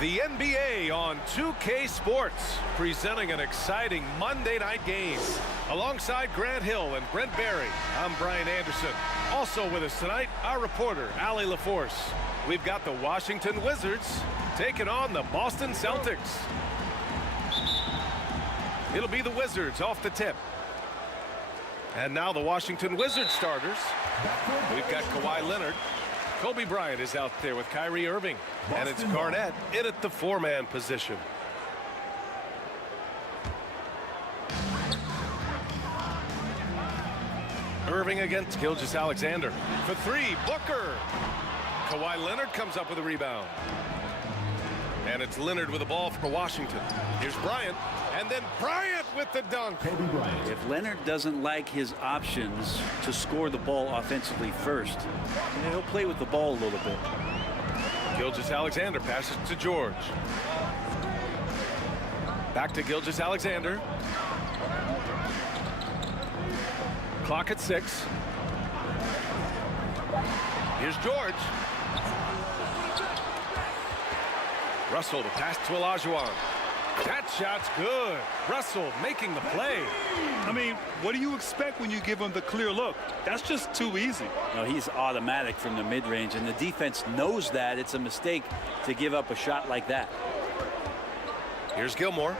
The NBA on 2K Sports, presenting an exciting Monday night game. Alongside Grant Hill and Brent Barry, I'm Brian Anderson. Also with us tonight, our reporter, Allie LaForce. We've got the Washington Wizards taking on the Boston Celtics. It'll be the Wizards off the tip. And now the Washington Wizards starters. We've got Kawhi Leonard. Kobe Bryant is out there with Kyrie Irving. And it's Garnett in at the four-man position. Irving against Gilgeous-Alexander. For three, Booker. Kawhi Leonard comes up with a rebound. And it's Leonard with the ball for Washington. Here's Bryant. And then Bryant with the dunk. Kobe Bryant. If Leonard doesn't like his options to score the ball offensively first, he'll play with the ball a little bit. Gilgeous-Alexander passes to George. Back to Gilgeous-Alexander. Clock at 6. Here's George. Russell to pass to Olajuwon. That shot's good. Russell making the play. I mean, what do you expect when you give him the clear look? That's just too easy. No, he's automatic from the mid-range, and the defense knows that. It's a mistake to give up a shot like that. Here's Gilmore.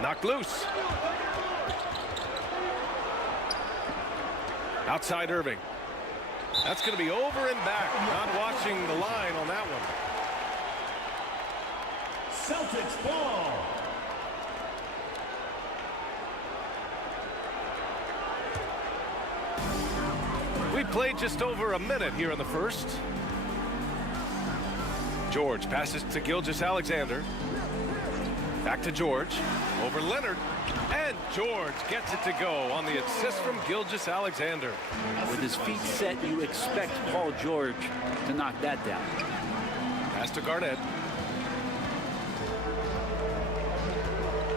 Knocked loose. Outside Irving. That's going to be over and back. Not watching the line on that one. Celtics ball. We played just over a minute here in the first. George passes to Gilgeous-Alexander. Back to George. Over Leonard. And George gets it to go on the assist from Gilgeous-Alexander. With his feet set, you expect Paul George to knock that down. Pass to Garnett.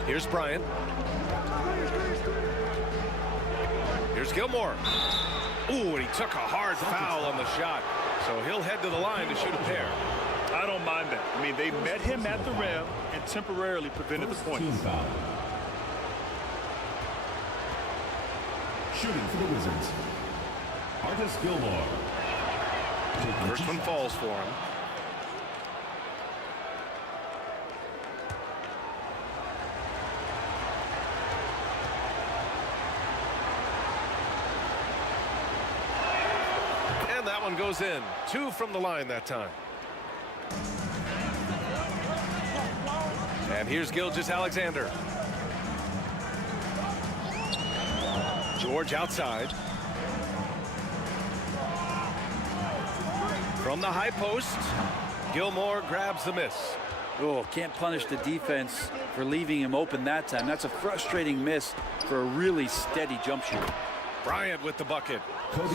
Here's Bryant. Here's Gilmore. Ooh, and he took a hard foul on the shot. So he'll head to the line to shoot a pair. I don't mind that. I mean, they met him at the rim and temporarily prevented the points. Team foul. Shooting for the Wizards, Artis Gilmore. First one falls for him. And that one goes in. 2 from the line that time. And here's Gilgeous-Alexander. George outside. From the high post, Gilmore grabs the miss. Oh, can't punish the defense for leaving him open that time. That's a frustrating miss for a really steady jump shooter. Bryant with the bucket.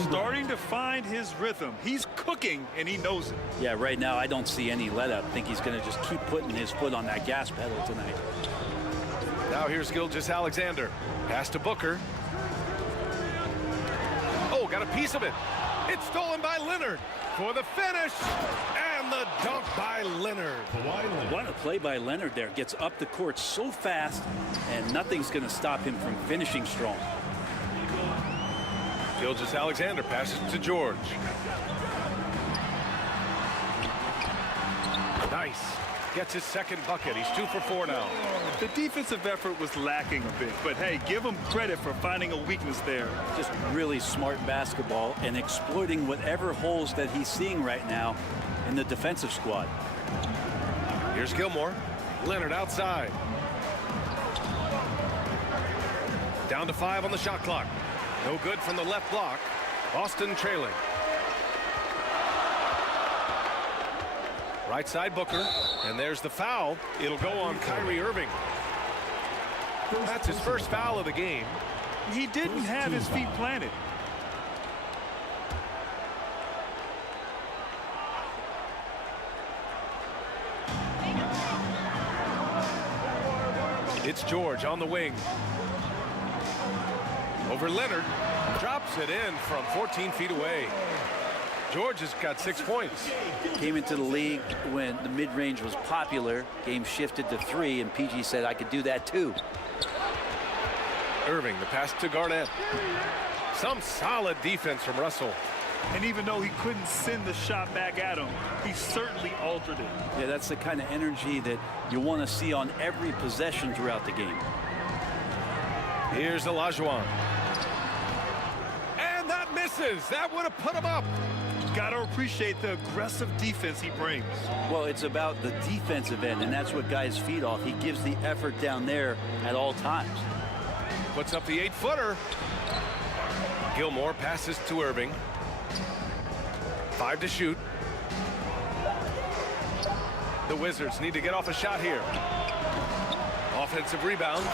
Starting to find his rhythm. He's cooking, and he knows it. Yeah, right now I don't see any let up. I think he's going to just keep putting his foot on that gas pedal tonight. Now here's Gilgeous-Alexander. Pass to Booker. Oh, got a piece of it. It's stolen by Leonard for the finish. And the dunk by Leonard. What a play by Leonard there. Gets up the court so fast, and nothing's going to stop him from finishing strong. Gilgeous-Alexander passes to George. Nice. Gets his second bucket. He's 2 for 4 now. The defensive effort was lacking a bit, but hey, give him credit for finding a weakness there. Just really smart basketball and exploiting whatever holes that he's seeing right now in the defensive squad. Here's Gilmore. Leonard outside. Down to 5 on the shot clock. No good from the left block. Boston trailing. Right side Booker, and there's the foul. It'll go on Kyrie Irving. That's his first foul of the game. He didn't have his feet planted. It's George on the wing. Over Leonard. Drops it in from 14 feet away. George has got 6 points. Came into the league when the mid-range was popular. Game shifted to 3, and PG said, I could do that too. Irving, the pass to Garnett. Some solid defense from Russell. And even though he couldn't send the shot back at him, he certainly altered it. Yeah, that's the kind of energy that you want to see on every possession throughout the game. Here's Olajuwon. And that misses. That would have put him up. Got to appreciate the aggressive defense he brings. Well, it's about the defensive end, and that's what guys feed off. He gives the effort down there at all times. Puts up the 8-footer. Gilmore passes to Irving. 5 to shoot. The Wizards need to get off a shot here. Offensive rebound.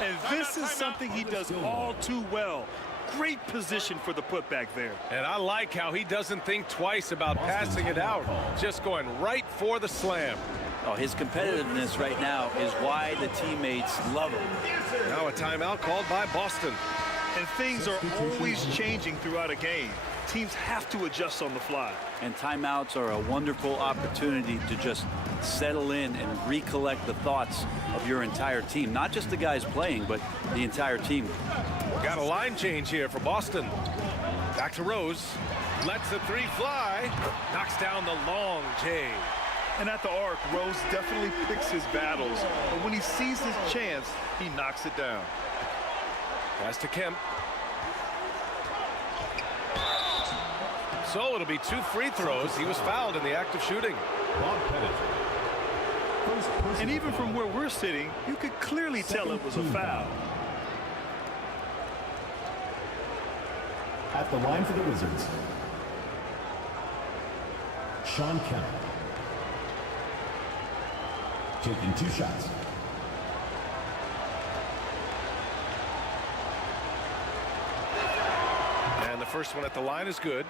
And this is something he does all too well. Great position for the putback there. And I like how he doesn't think twice about passing it out. Just going right for the slam. Oh, his competitiveness right now is why the teammates love him. Now a timeout called by Boston. And things are always changing throughout a game. Teams have to adjust on the fly. And timeouts are a wonderful opportunity to just settle in and recollect the thoughts of your entire team. Not just the guys playing, but the entire team. Got a line change here for Boston. Back to Rose. Lets the 3 fly. Knocks down the long J. And at the arc, Rose definitely picks his battles. But when he sees his chance, he knocks it down. Pass to Kemp. So it'll be 2 free throws. He was fouled in the act of shooting. And even from where we're sitting, you could clearly tell it was a foul. At the line for the Wizards, Shawn Kemp. Taking 2 shots. And the first one at the line is good.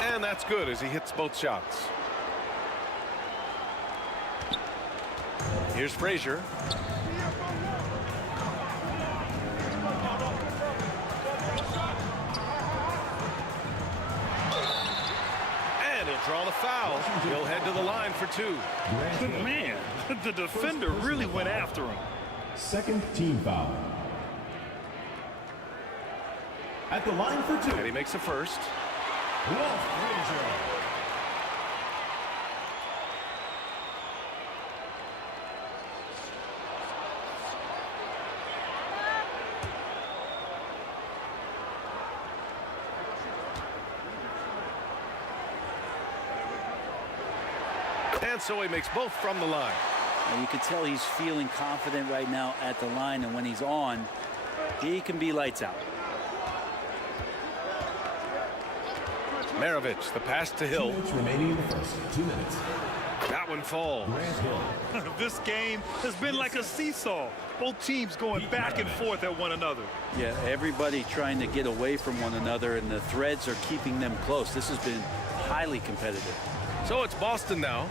And that's good as he hits both shots. Here's Frazier. And he'll draw the foul. He'll head to the line for 2. Man, the defender really went after him. Second team foul. At the line for 2. And he makes the first. Frazier. And so he makes both from the line. And you can tell he's feeling confident right now at the line, and when he's on, he can be lights out. MARAVICH, the pass to Hill. 2 minutes remaining in the first. 2 minutes. That one falls. This game has been like a seesaw. Both teams going back and forth at one another. Yeah, everybody trying to get away from one another, and the threads are keeping them close. This has been highly competitive. So it's Boston now.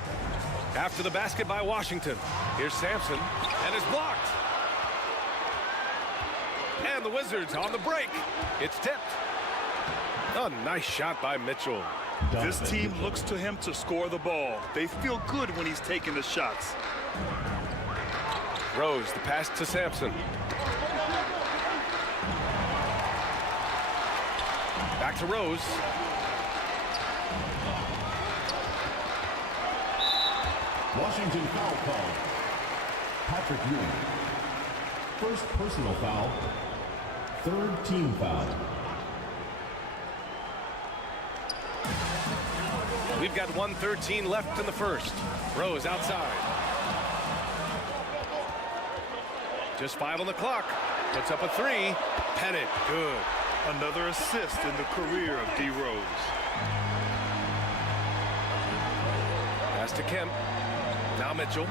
After the basket by Washington. Here's Sampson, and it's blocked. And the Wizards on the break. It's tipped. A nice shot by Mitchell. This team looks to him to score the ball. They feel good when he's taking the shots. Rose, the pass to Sampson. Back to Rose. Washington foul call. Patrick Ewing. First personal foul. Third team foul. We've got 1:13 left in the first. Rose outside. Just 5 on the clock. Puts up a 3. Pettit, good. Another assist in the career of D. Rose. Pass to Kemp. Now Mitchell.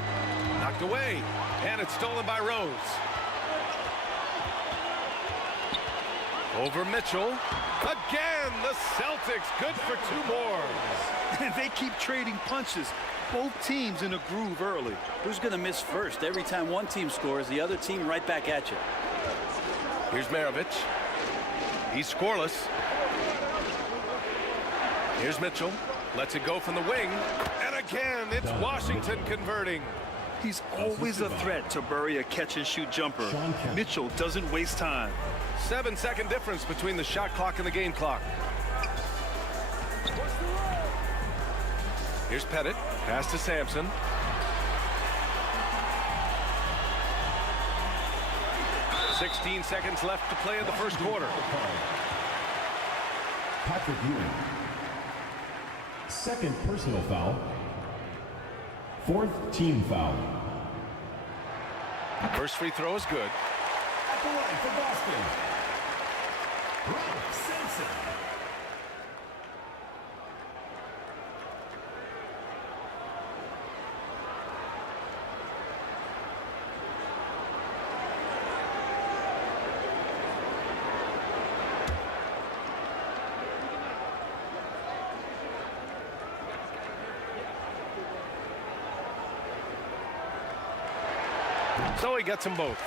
Knocked away. And it's stolen by Rose. Over Mitchell. Again, the Celtics good for 2 more. And they keep trading punches. Both teams in a groove early. Who's going to miss first? Every time one team scores, the other team right back at you. Here's MARAVICH. He's scoreless. Here's Mitchell. Lets it go from the wing. And again, it's Washington converting. He's always a threat to bury a catch-and-shoot jumper. Mitchell doesn't waste time. 7-second difference between the shot clock and the game clock. Here's Pettit. Pass to Sampson. "16 seconds left to play in the first quarter. Patrick Ewing. Second personal foul. Fourth team foul. First free throw is good. At the line for Boston. Ralph Sampson. So he gets them both.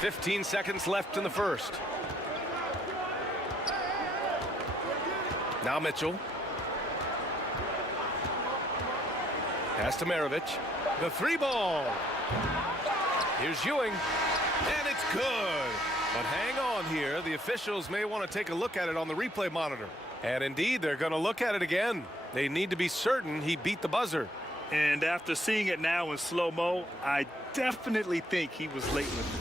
15 seconds left in the first. Now Mitchell. Pass to MARAVICH. The 3 ball. Here's Ewing. And it's good. But hang on here. The officials may want to take a look at it on the replay monitor. And indeed, they're going to look at it again. They need to be certain he beat the buzzer. And after seeing it now in slow-mo, I definitely think he was late with it.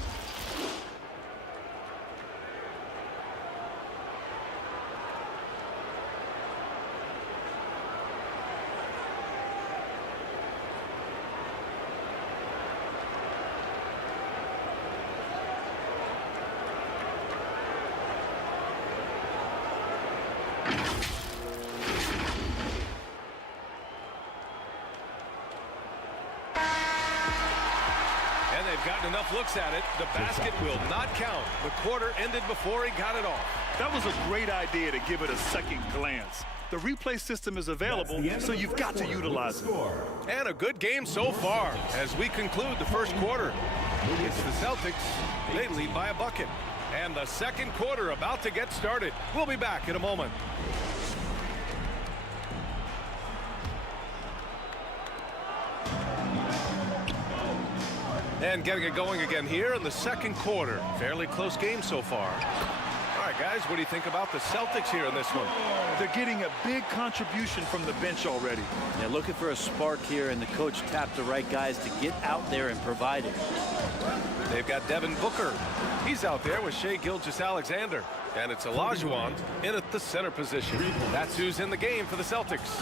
Gotten enough looks at it. The basket will not count. The quarter ended before he got it off. That was a great idea to give it a second glance. The replay system is available, so you've got to utilize it. And a good game so far as we conclude the first quarter. It's the Celtics. They lead by a bucket. And the second quarter about to get started. We'll be back in a moment. And getting it going again here in the second quarter. Fairly close game so far. All right, guys, what do you think about the Celtics here in this one? They're getting a big contribution from the bench already. They're looking for a spark here, and the coach tapped the right guys to get out there and provide it. They've got Devin Booker. He's out there with Shai Gilgeous-Alexander. And it's Olajuwon in at the center position. That's who's in the game for the Celtics.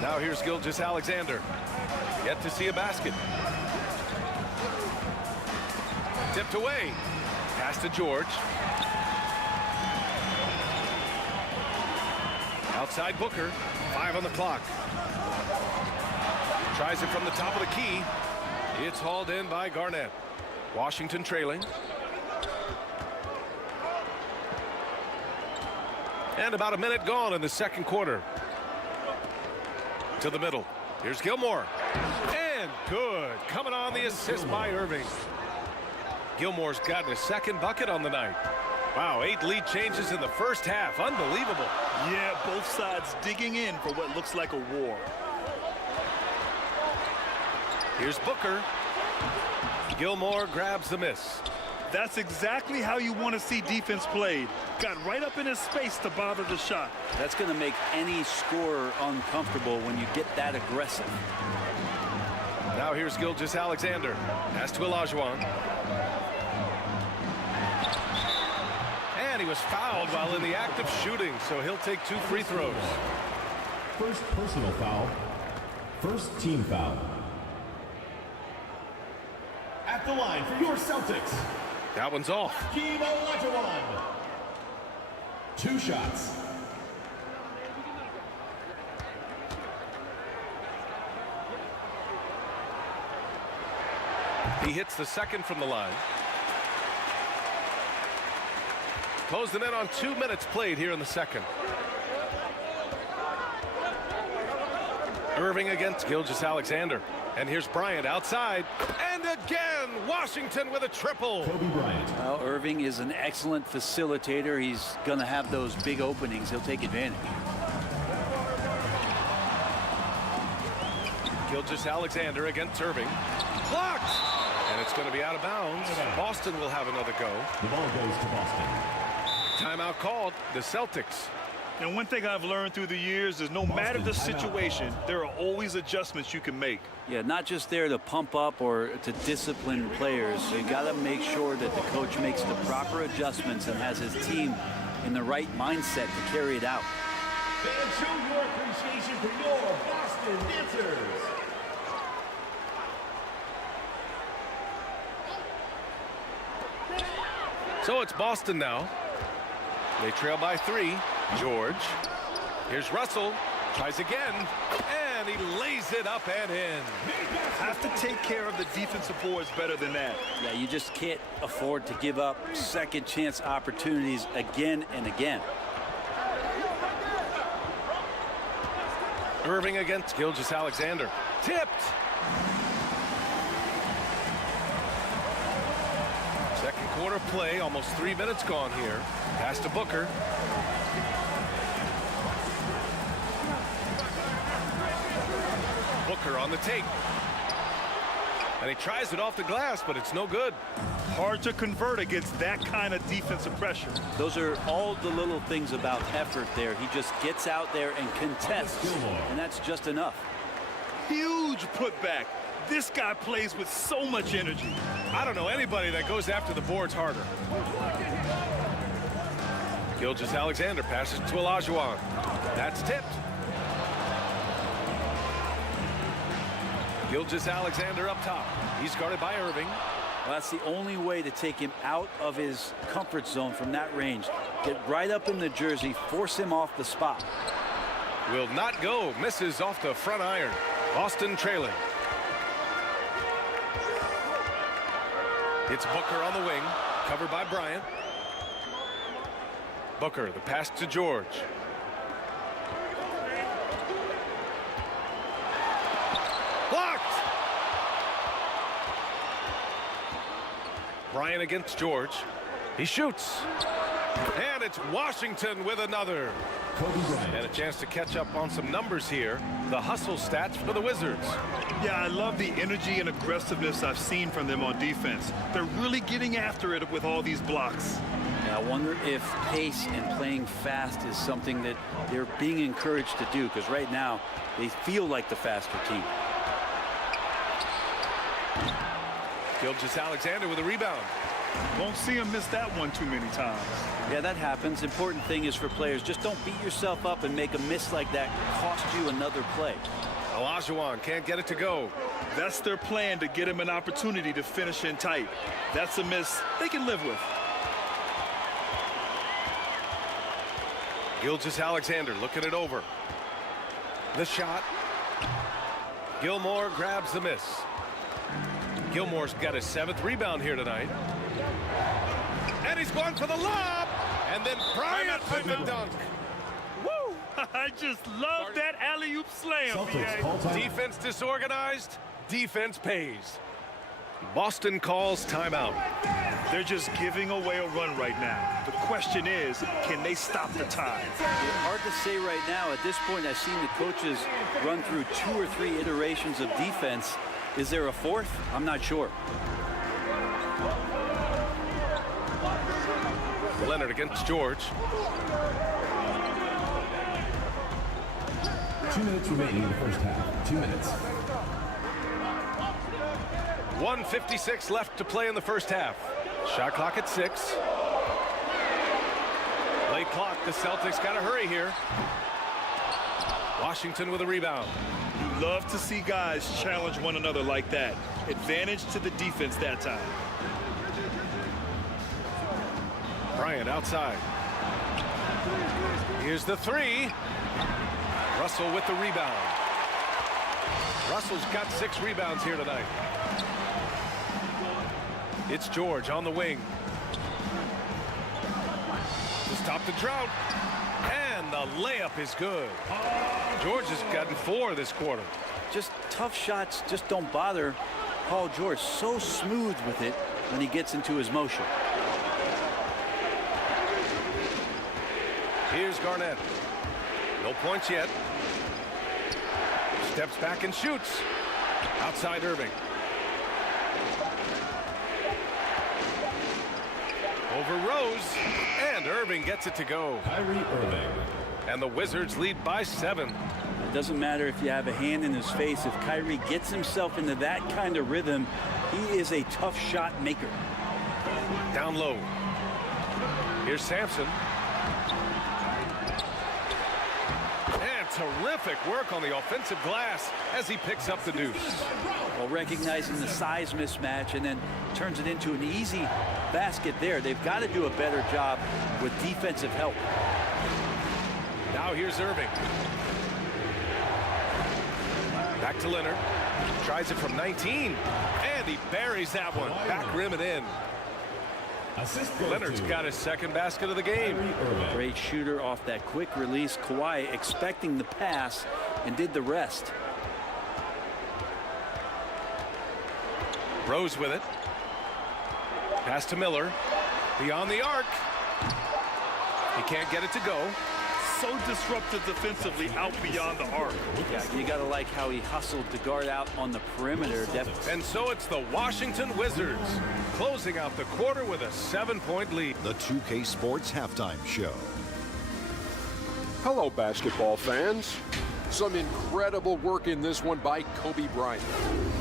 Now here's Gilgeous-Alexander. Yet to see a basket. Tipped away. Pass to George. Outside Booker. 5 on the clock. Tries it from the top of the key. It's hauled in by Garnett. Washington trailing. And about a minute gone in the second quarter. To the middle. Here's Gilmore. And good. Coming on the assist by Irving. Gilmore's gotten a second bucket on the night. Wow, 8 lead changes in the first half. Unbelievable. Yeah, both sides digging in for what looks like a war. Here's Booker. Gilmore grabs the miss. That's exactly how you want to see defense played. Got right up in his space to bother the shot. That's going to make any scorer uncomfortable when you get that aggressive. Now here's Gilgeous-Alexander. Pass to Olajuwon. And he was fouled while in the act of shooting, so he'll take 2 free throws. First personal foul. First team foul. At the line for your Celtics, That one's off. Hakeem Olajuwon. 2 shots. He hits the second from the line. Closed it in on 2 minutes played here in the second. Irving against Gilgeous-Alexander. And here's Bryant outside. And again, Washington with a triple. Kobe Bryant. Well, Irving is an excellent facilitator. He's going to have those big openings. He'll take advantage. Gilgeous-Alexander against Irving. Blocked! And it's going to be out of bounds. Boston will have another go. The ball goes to Boston. Timeout called. The Celtics. And one thing I've learned through the years is no matter the situation, there are always adjustments you can make. Yeah, not just there to pump up or to discipline players. So you got to make sure that the coach makes the proper adjustments and has his team in the right mindset to carry it out. Fans, show your appreciation for your Boston dancers. So it's Boston now. They trail by 3. George. Here's Russell. Tries again. And he lays it up and in. Have to take care of the defensive boards better than that. Yeah, you just can't afford to give up second chance opportunities again and again. Irving against Gilgeous-Alexander. Tipped. Second quarter play, almost 3 minutes gone here. Pass to Booker. Booker on the take. And he tries it off the glass, but it's no good. Hard to convert against that kind of defensive pressure. Those are all the little things about effort there. He just gets out there and contests, and that's just enough. Huge putback. This guy plays with so much energy. I don't know anybody that goes after the boards harder. Gilgeous-Alexander passes to Olajuwon. That's tipped. Gilgeous-Alexander up top. He's guarded by Irving. Well, that's the only way to take him out of his comfort zone from that range. Get right up in the jersey, force him off the spot. Will not go. Misses off the front iron. Boston trailing. It's Booker on the wing, covered by Bryant. Booker, the pass to George. Blocked! Bryant against George. He shoots. And it's Washington with another. Kobe Bryant. And a chance to catch up on some numbers here. The hustle stats for the Wizards. Yeah, I love the energy and aggressiveness I've seen from them on defense. They're really getting after it with all these blocks. Yeah, I wonder if pace and playing fast is something that they're being encouraged to do, because right now they feel like the faster team. Gilgeous-Alexander with a rebound. Won't see him miss that one too many times. Yeah, that happens. Important thing is for players, just don't beat yourself up and make a miss like that cost you another play. Olajuwon can't get it to go. That's their plan, to get him an opportunity to finish in tight. That's a miss they can live with. Gilgeous-Alexander looking it over. The shot. Gilmore grabs the miss. Gilmore's got his 7th rebound here tonight. And he's going for the lob. And then Bryant with the dunk. Woo! I just love that alley-oop slam. Defense disorganized. Defense pays. Boston calls timeout. They're just giving away a run right now. The question is, can they stop the tide? Hard to say right now. At this point, I've seen the coaches run through 2 or 3 iterations of defense. Is there a fourth? I'm not sure. Leonard against George. 2 minutes remaining in the first half. 2 minutes. 1:56 left to play in the first half. Shot clock at 6. Late clock. The Celtics got to hurry here. Washington with a rebound. You love to see guys challenge one another like that. Advantage to the defense that time. Bryant outside. Here's the 3. Russell with the rebound. Russell's got 6 rebounds here tonight. It's George on the wing. To stop the drought. And the layup is good. George has gotten 4 this quarter. Just tough shots just don't bother Paul George. So smooth with it when he gets into his motion. Here's Garnett. No points yet. Steps back and shoots. Outside Irving. Over Rose. And Irving gets it to go. KYRIE Irving. And the Wizards lead by 7. It doesn't matter if you have a hand in his face. If KYRIE gets himself into that kind of rhythm, he is a tough shot maker. Down low. Here's Sampson. Terrific work on the offensive glass as he picks up the deuce. Well, recognizing the size mismatch and then turns it into an easy basket there. They've got to do a better job with defensive help. Now here's Irving. Back to Leonard. Tries it from 19. And he buries that one. Back rim and in. Leonard's got his 2nd basket of the game. Great shooter off that quick release. Kawhi expecting the pass and did the rest. Rose with it. Pass to Miller. Beyond the arc. He can't get it to go. So disruptive defensively out beyond the arc. Yeah, you got to like how he hustled to guard out on the perimeter. And so it's the Washington Wizards closing out the quarter with a 7-point lead. The 2K Sports Halftime Show. Hello, basketball fans. Some incredible work in this one by Kobe Bryant.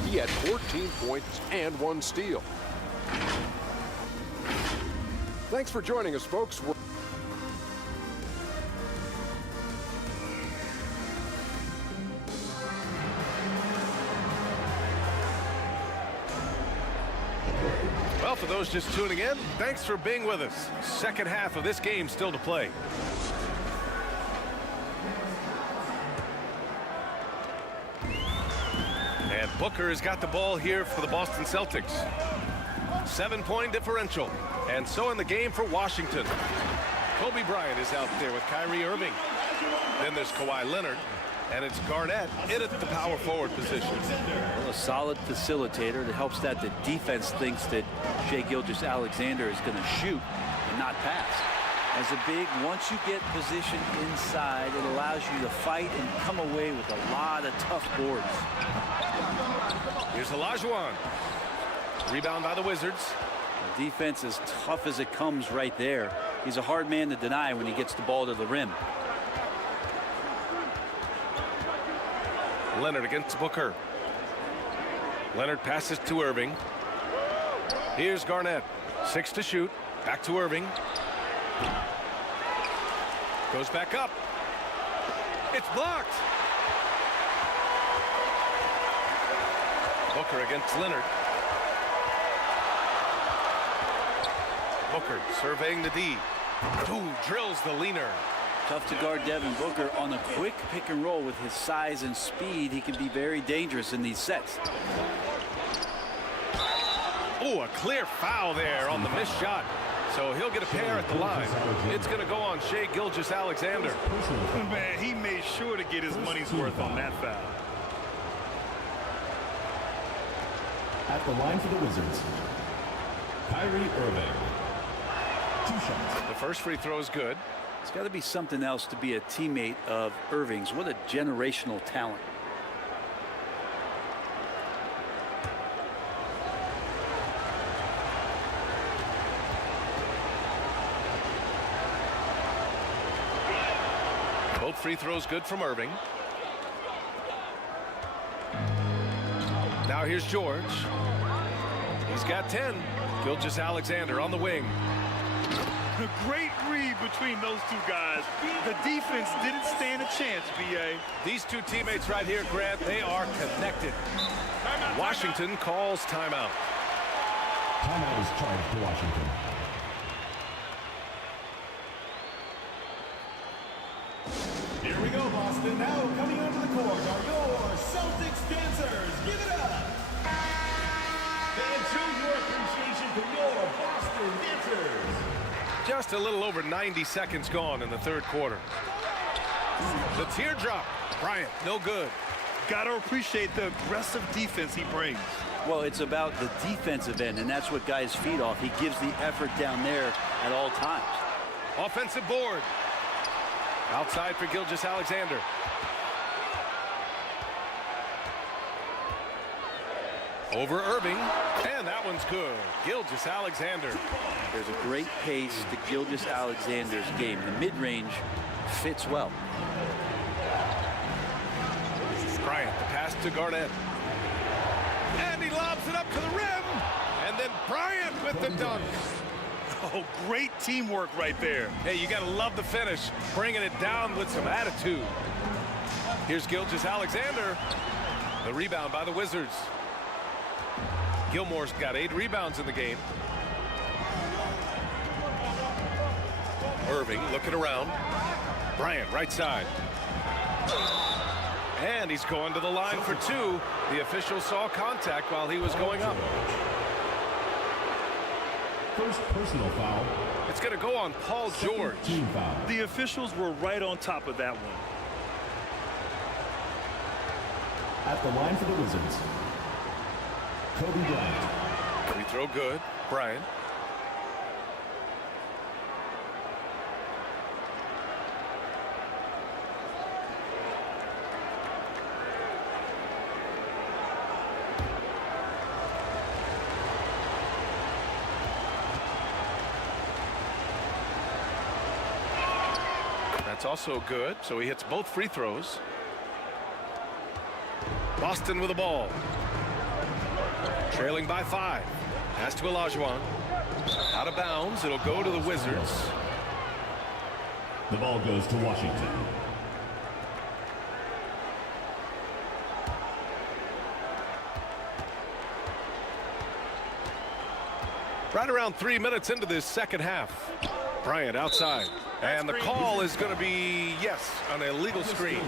He had 14 points and 1 steal. Thanks for joining us, folks. Well, for those just tuning in, thanks for being with us. Second half of this game still to play. And Booker has got the ball here for the Boston Celtics. 7-point differential. And so in the game for Washington. Kobe Bryant is out there with KYRIE Irving. Then there's Kawhi Leonard. And it's Garnett in at the power forward position. Well, a solid facilitator that helps that the defense thinks that Shai Gilgeous-Alexander is going to shoot and not pass. As a big, once you get positioned inside, it allows you to fight and come away with a lot of tough boards. Here's Olajuwon. Rebound by the Wizards. The defense is tough as it comes right there. He's a hard man to deny when he gets the ball to the rim. Leonard against Booker. Leonard passes to Irving. Here's Garnett. 6 to shoot. Back to Irving. Goes back up. It's blocked. Booker against Leonard. Booker surveying the D. Ooh, drills the leaner. Tough to guard Devin Booker on a quick pick and roll. With his size and speed, he can be very dangerous in these sets. Oh, a clear foul there on the missed shot. So he'll get a pair at the line. It's going to go on Shai Gilgeous-Alexander. Man, he made sure to get his money's worth on that foul. At the line for the Wizards, KYRIE Irving. 2 shots. The first free throw is good. It's got to be something else to be a teammate of Irving's. What a generational talent. Both free throws good from Irving. Now here's George. He's got 10. Gilgeous-Alexander on the wing. A great read between those two guys. The defense didn't stand a chance, B.A. These two teammates right here, Grant, they are connected. Washington calls timeout. Timeout is charged to Washington. Here we go, Boston. Now coming onto the court are your Celtics dancers. Give it up. And show your appreciation to your Boston dancers. Just a little over 90 seconds gone in the third quarter. The teardrop. Bryant, no good. Got to appreciate the aggressive defense he brings. Well, it's about the defensive end, and that's what guys feed off. He gives the effort down there at all times. Offensive board. Outside for Gilgeous-Alexander. Over Irving, and that one's good. Gilgeous-Alexander. There's a great pace to Gilgeous-Alexander's game. The mid-range fits well. Bryant, the pass to Garnett. And he lobs it up to the rim. And then Bryant with the dunk. Oh, great teamwork right there. Hey, you got to love the finish. Bringing it down with some attitude. Here's Gilgeous-Alexander. The rebound by the Wizards. Gilmore's got 8 rebounds in the game. Irving looking around. Bryant right side. And he's going to the line for 2. The official saw contact while he was going up. First personal foul. It's going to go on Paul George. Team foul. The officials were right on top of that one. At the line for the Wizards, Kobe Bryant. Free throw good. Bryant. That's also good, so he hits both free throws. Boston with the ball. Trailing by 5. Pass to Olajuwon. Out of bounds. It'll go to the Wizards. The ball goes to Washington. Right around 3 minutes into this second half. Bryant outside. And the call is going to be, yes, an illegal screen.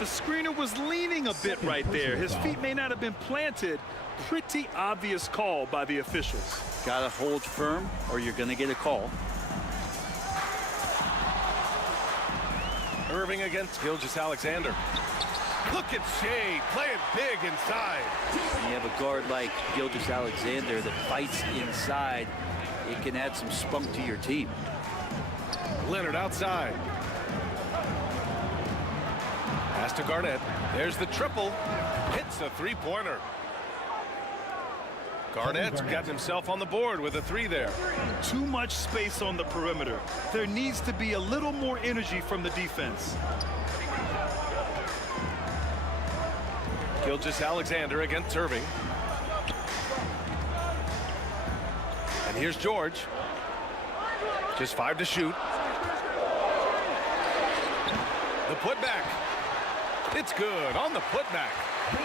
The screener was leaning a bit right there. His feet may not have been planted. Pretty obvious call by the officials. Got to hold firm or you're going to get a call. Irving against Gilgeous-Alexander. Look at Shea playing big inside. When you have a guard like Gilgeous-Alexander that fights inside, it can add some spunk to your team. Leonard outside. Pass to Garnett. There's the triple. Hits a three-pointer. Garnett's got himself on the board with a 3 there. Too much space on the perimeter. There needs to be a little more energy from the defense. Gilgeous-Alexander against Irving. And here's George. Just 5 to shoot. The putback. It's good on the putback.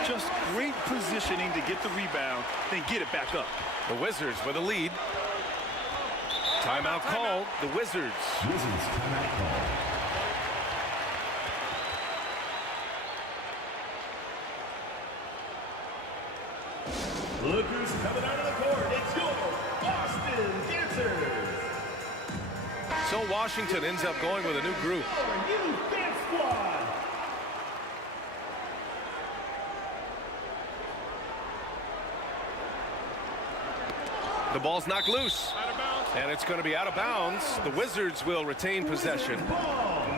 Just great positioning to get the rebound, then get it back up. The Wizards with a lead. Timeout called. The Wizards. Wizards timeout call. Look who's coming out of the court. It's your Boston Dancers. So Washington ends up going with a new group. Your youth dance squad. The ball's knocked loose. And it's going to be out of bounds. The Wizards will retain possession.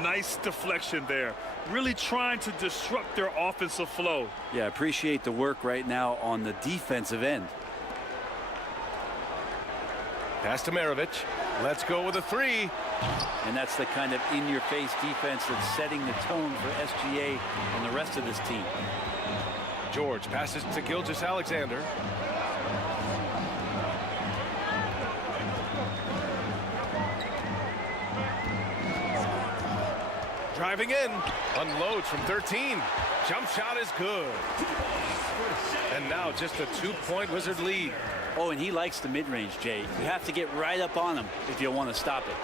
Nice deflection there. Really trying to disrupt their offensive flow. Yeah, appreciate the work right now on the defensive end. Pass to MARAVICH. Let's go with a three. And that's the kind of in-your-face defense that's setting the tone for SGA and the rest of this team. George passes to Gilgeous-Alexander. Driving in, unloads from 13. Jump shot is good. And now just a 2-point Wizard lead. Oh, and he likes the mid-range, Jay. You have to get right up on him if you want to stop it.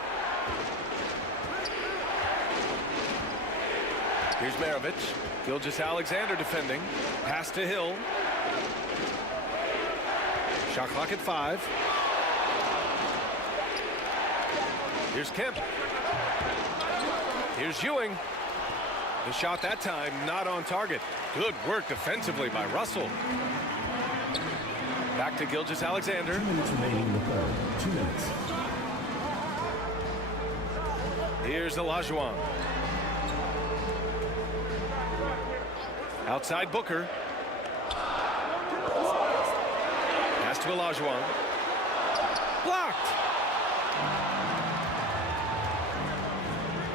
Here's MARAVICH. Gilgeous-Alexander defending. Pass to Hill. Shot clock at 5. Here's Kemp. Here's Ewing. The shot that time not on target. Good work defensively by Russell. Back to Gilgeous-Alexander. 2 minutes remaining in the third. 2 minutes. Here's Olajuwon. Outside Booker. Pass to Olajuwon. Blocked.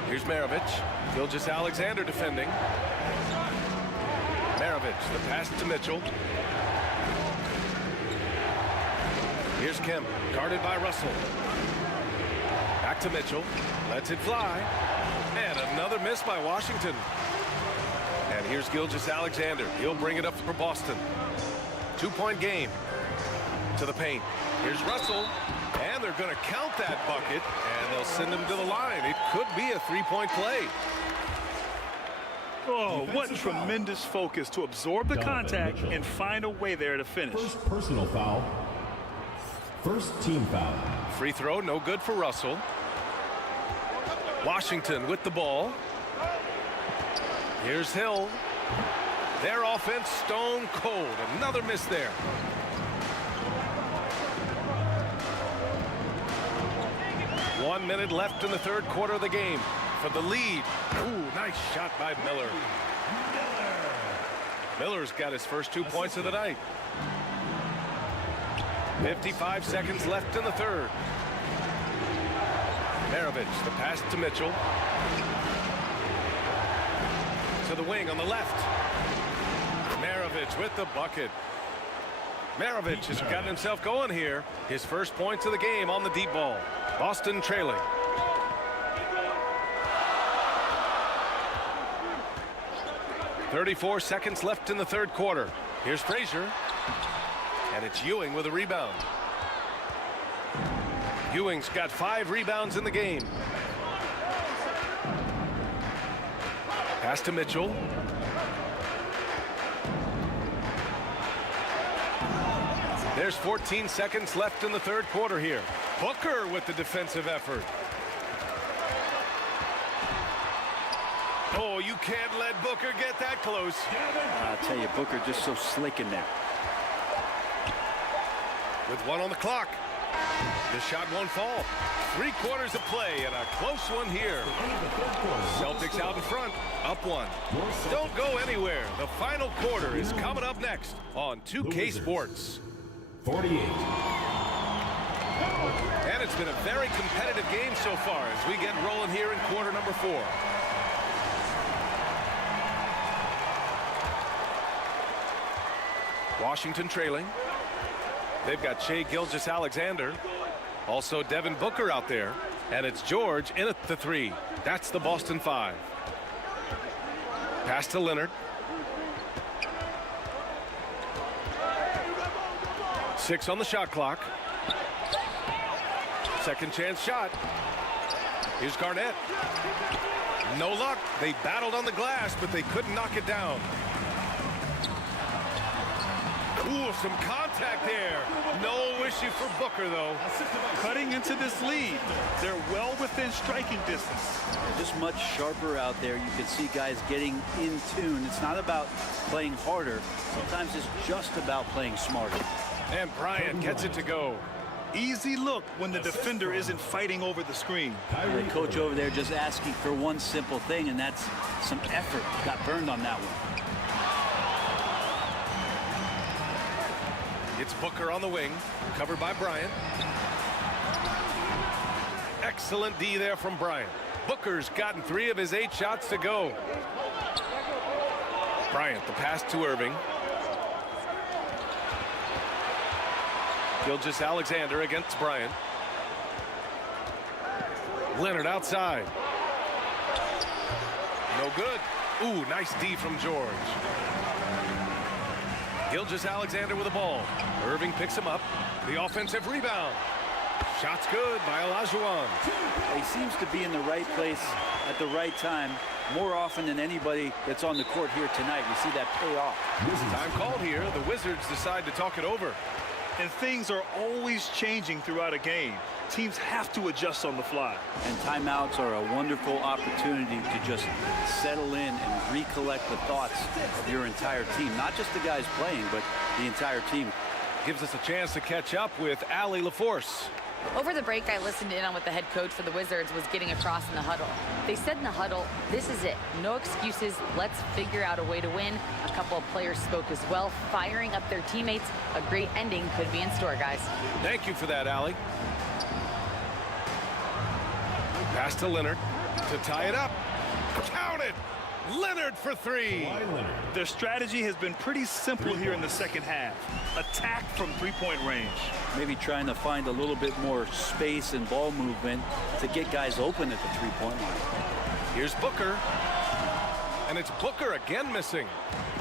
Here's MARAVICH. Gilgeous-Alexander defending. MARAVICH, the pass to Mitchell. Here's Kemp, guarded by Russell. Back to Mitchell, lets it fly. And another miss by Washington. And here's Gilgeous-Alexander. He'll bring it up for Boston. 2-point game to the paint. Here's Russell. And they're going to count that bucket, and they'll send him to the line. It could be a 3-point play. Oh, what tremendous focus to absorb the contact and find a way there to finish. First personal foul. First team foul. Free throw, no good for Russell. Washington with the ball. Here's Hill. Their offense stone cold. Another miss there. One minute left in the third quarter of the game. For the lead. Ooh, nice shot by Miller. Miller's got his first 2 points of the night. 55 seconds left in the third. MARAVICH, the pass to Mitchell. To the wing on the left. MARAVICH with the bucket. MARAVICH has gotten himself going here. His first points of the game on the deep ball. Boston trailing. .34 seconds left in the third quarter. Here's Frazier. And it's Ewing with a rebound. Ewing's got 5 rebounds in the game. Pass to Mitchell. There's 14 seconds left in the third quarter here. Booker with the defensive effort. Oh, you can't let Booker get that close. I'll tell you, Booker just so slick in there. With 1 on the clock. The shot won't fall. 3 quarters of play and a close one here. Celtics out in front, up 1. Don't go anywhere. The final quarter is coming up next on 2K Sports. 48. And it's been a very competitive game so far as we get rolling here in quarter number 4. Washington trailing. They've got Shai Gilgeous-Alexander. Also Devin Booker out there. And it's George in at the 3. That's the Boston 5. Pass to Leonard. 6 on the shot clock. Second chance shot. Here's Garnett. No luck. They battled on the glass, but they couldn't knock it down. Ooh, some contact there. No issue for Booker, though. Cutting into this lead. They're well within striking distance. Just much sharper out there. You can see guys getting in tune. It's not about playing harder. Sometimes it's just about playing smarter. And Bryant gets it to go. easy look when the defender isn't fighting over the screen. The coach over there just asking for one simple thing, and that's some effort. Got burned on that one. It's Booker on the wing, covered by Bryant. Excellent D there from Bryant. Booker's gotten 3 of his 8 shots to go. Bryant, the pass to Irving. Gilgeous-Alexander against Bryant. Leonard outside. No good. Ooh, nice D from George. Gilgeous-Alexander with the ball. Irving picks him up. The offensive rebound. Shot's good by Olajuwon. He seems to be in the right place at the right time more often than anybody that's on the court here tonight. We see that pay off. Time called here. The Wizards decide to talk it over. And things are always changing throughout a game. Teams have to adjust on the fly. And timeouts are a wonderful opportunity to just settle in and recollect the thoughts of your entire team. Not just the guys playing, but the entire team. Gives us a chance to catch up with Allie LaForce. Over the break, I listened in on what the head coach for the Wizards was getting across in the huddle. They said in the huddle, this is it. No excuses. Let's figure out a way to win. A couple of players spoke as well, firing up their teammates. A great ending could be in store, guys. Thank you for that, Allie. Pass to Leonard to tie it up. Count it! Leonard for 3. Their strategy has been pretty simple here in the second half. Attack from three-point range. Maybe trying to find a little bit more space and ball movement to get guys open at the three-point line. Here's Booker. And it's Booker again missing.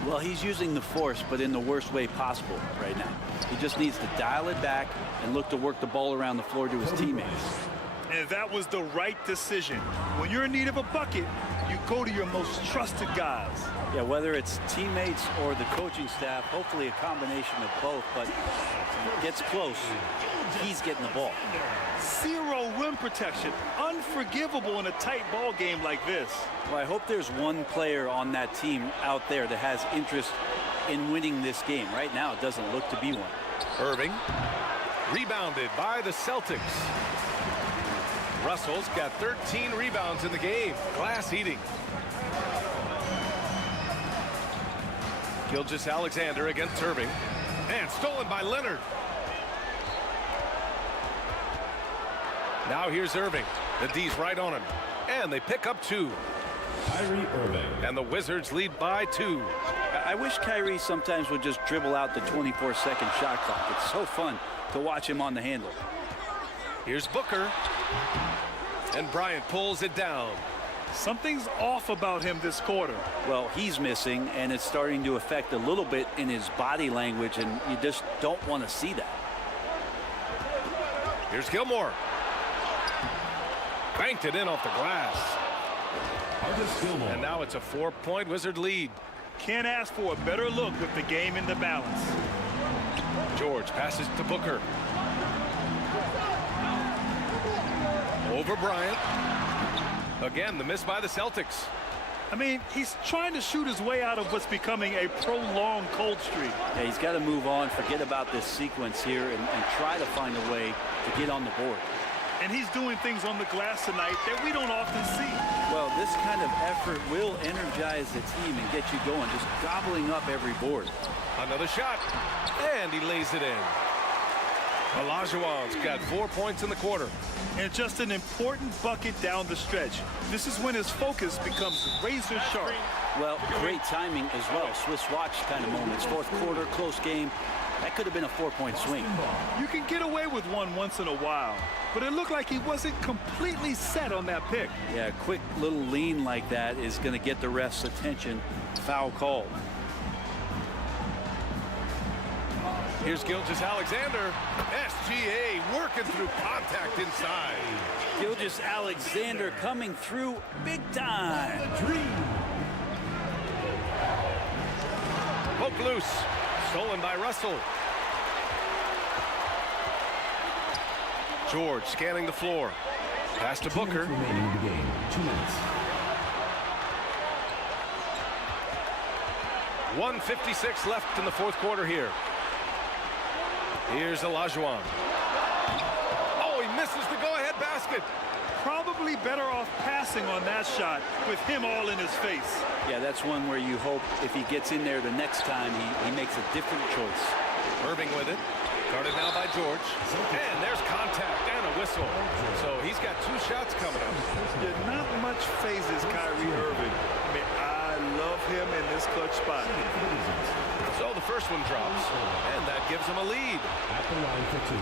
Well, he's using the force, but in the worst way possible right now. He just needs to dial it back and look to work the ball around the floor to his teammates. And that was the right decision. When you're in need of a bucket, you go to your most trusted guys. Yeah, whether it's teammates or the coaching staff, hopefully a combination of both, but it gets close. He's getting the ball. 0 rim protection. Unforgivable in a tight ball game like this. Well, I hope there's one player on that team out there that has interest in winning this game. Right now, it doesn't look to be one. Irving, rebounded by the Celtics. Russell's got 13 rebounds in the game. Glass eating. Gilgeous-Alexander against Irving. And stolen by Leonard. Now here's Irving. The D's right on him. And they pick up 2. Kyrie Irving. And the Wizards lead by 2. I wish Kyrie sometimes would just dribble out the 24-second shot clock. It's so fun to watch him on the handle. Here's Booker. And Bryant pulls it down. Something's off about him this quarter. Well, he's missing, and it's starting to affect a little bit in his body language, and you just don't want to see that. Here's Gilmore. Banked it in off the glass. Gilmore. And now it's a 4-point Wizard lead. Can't ask for a better look with the game in the balance. George passes to Booker. Over Bryant. Again, the miss by the Celtics. I mean, he's trying to shoot his way out of what's becoming a prolonged cold streak. Yeah, he's got to move on, forget about this sequence here, and try to find a way to get on the board. And he's doing things on the glass tonight that we don't often see. Well, this kind of effort will energize the team and get you going, just gobbling up every board. Another shot, and he lays it in. Olajuwon's got 4 points in the quarter. And just an important bucket down the stretch. This is when his focus becomes razor sharp. Well, great timing as well. Swiss watch kind of moments. Fourth quarter, close game. That could have been a 4-point swing. You can get away with one once in a while, but it looked like he wasn't completely set on that pick. Yeah, a quick little lean like that is going to get the ref's attention. Foul called. Here's Gilgeous-Alexander. SGA working through contact inside. Gilgeous-Alexander coming through big time. Poke loose. Stolen by Russell. George scanning the floor. Pass to Booker. Remaining in the game. 2 minutes. 1:56 left in the fourth quarter here. Here's Olajuwon. better off passing on that shot with him all in his face. Yeah, that's one where you hope if he gets in there the next time, he makes a different choice. Irving with it. Guarded now by George. And there's contact and a whistle. So he's got 2 shots coming up. Yeah, not much phases Kyrie Irving. I mean, I love him in this clutch spot. So the first one drops, and that gives him a lead. At the line for 2.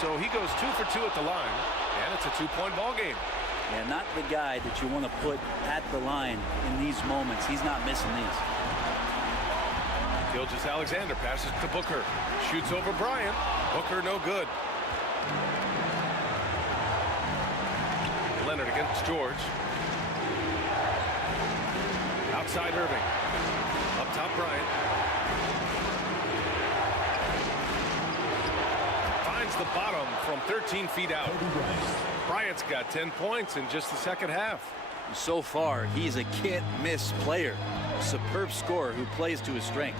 So he goes 2 for 2 at the line, and it's a 2-point ball game. Yeah, not the guy that you want to put at the line in these moments. He's not missing these. Gilgeous-Alexander passes to Booker. Shoots over Bryant. Booker no good. Leonard against George. Outside Irving. Up top Bryant. Finds the bottom from 13 feet out. Bryant's got 10 points in just the second half. So far, he's a can't-miss player. A superb scorer who plays to his strength.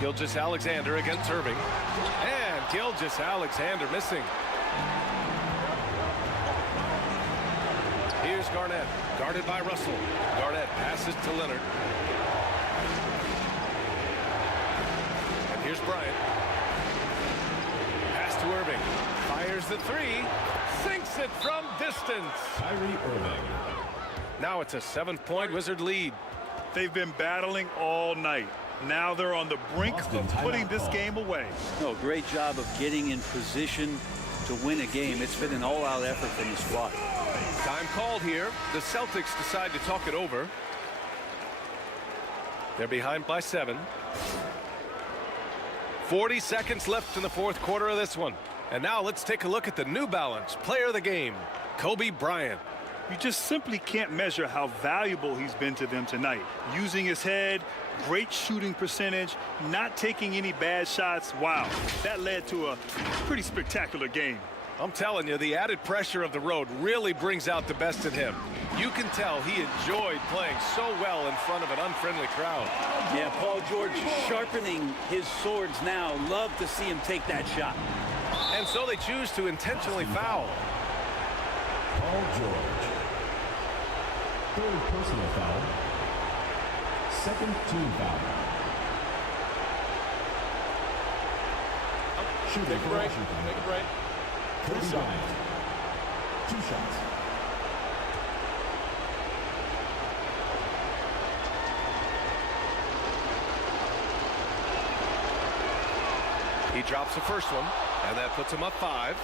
Gilgeous-Alexander against Irving. And Gilgeous-Alexander missing. Here's Garnett, guarded by Russell. Garnett passes to Leonard. And here's Bryant. Pass to Irving. Fires the 3. Sinks it from distance. Kyrie Irving. Now it's a 7-point Wizard lead. They've been battling all night. Now they're on the brink of putting this game away. No, great job of getting in position to win a game. It's been an all-out effort from the squad. Time called here. The Celtics decide to talk it over. They're behind by 7. 40 seconds left in the fourth quarter of this one. And now let's take a look at the New Balance player of the game, Kobe Bryant. You just simply can't measure how valuable he's been to them tonight. Using his head, great shooting percentage, not taking any bad shots. Wow, that led to a pretty spectacular game. I'm telling you, the added pressure of the road really brings out the best in him. You can tell he enjoyed playing so well in front of an unfriendly crowd. Yeah, Paul George sharpening his swords now. Love to see him take that shot. And so they choose to intentionally foul. Paul George. 3rd personal foul. 2nd team foul. Shooting for Washington. Take a break. Kobe Bryant. 2 shots. He drops the first one, and that puts him up 5.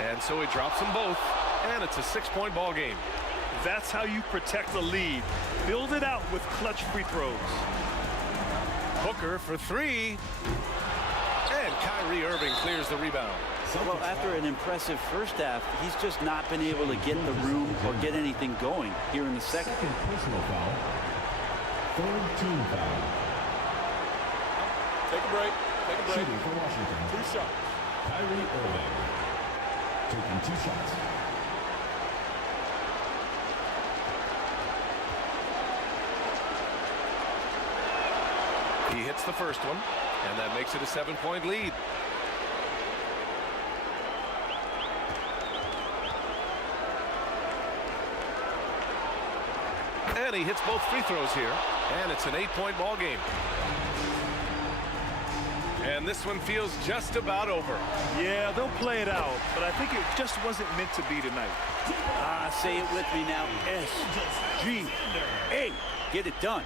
And so he drops them both, and it's a 6-point ball game. That's how you protect the lead. Build it out with clutch free throws. Booker for 3. And Kyrie Irving clears the rebound. Well, after an impressive first half, he's just not been able to get the room or get anything going here in the second. 2nd personal foul. 3rd team foul. Take a break. Take a break. Shooting for Washington. 2 shots. Kyrie Irving. Taking 2 shots. He hits the first one, and that makes it a 7-point lead. And he hits both free throws here, and it's an 8-point ball game. And this one feels just about over. Yeah, they'll play it out, but I think it just wasn't meant to be tonight. Say it with me now. SGA. Get it done.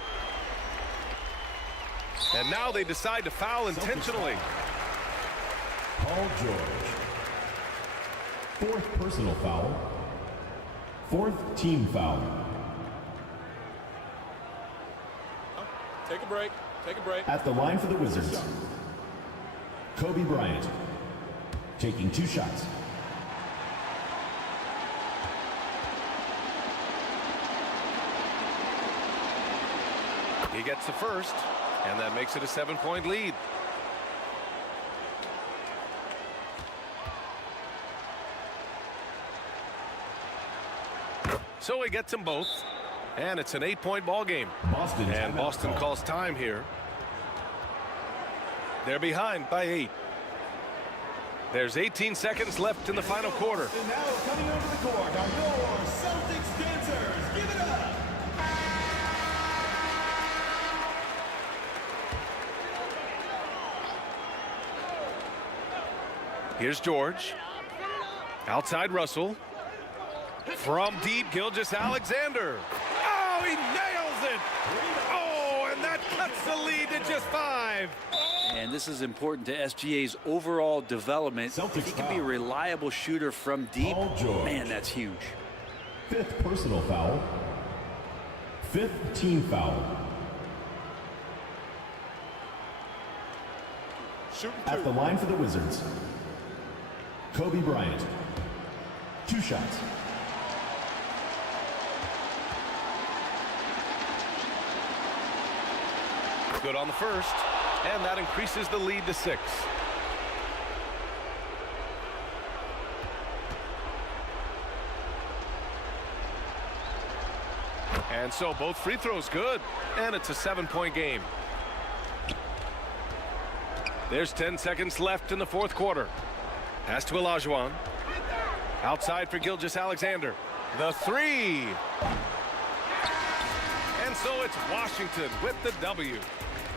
And now they decide to foul intentionally. Paul George. 4th personal foul. 4th team foul. Take a break. Take a break. At the line for the Wizards, Kobe Bryant. Taking 2 shots. He gets the first, and that makes it a 7-point lead. So he gets them both. And it's an 8-point ball game. Boston And Boston call. calls time here. They're behind by 8. There's 18 seconds left in the final quarter. And now coming over the court are your Celtics dancers. Give it up. Here's George. Outside Russell. From deep, Gilgeous-Alexander. Oh, he nails it! Oh, and that cuts the lead to just 5. And this is important to SGA's overall development. Celtics If he can be a foul. reliable shooter from deep, Paul George. man, that's huge. 5th personal foul. 5th team foul. At the line for the Wizards, Kobe Bryant. 2 shots. Good on the first, and that increases the lead to 6. And so both free throws good, and it's a 7-point game. There's 10 seconds left in the 4th quarter. Pass to Olajuwon. Outside for Gilgeous-Alexander. The 3. And so it's Washington with the W.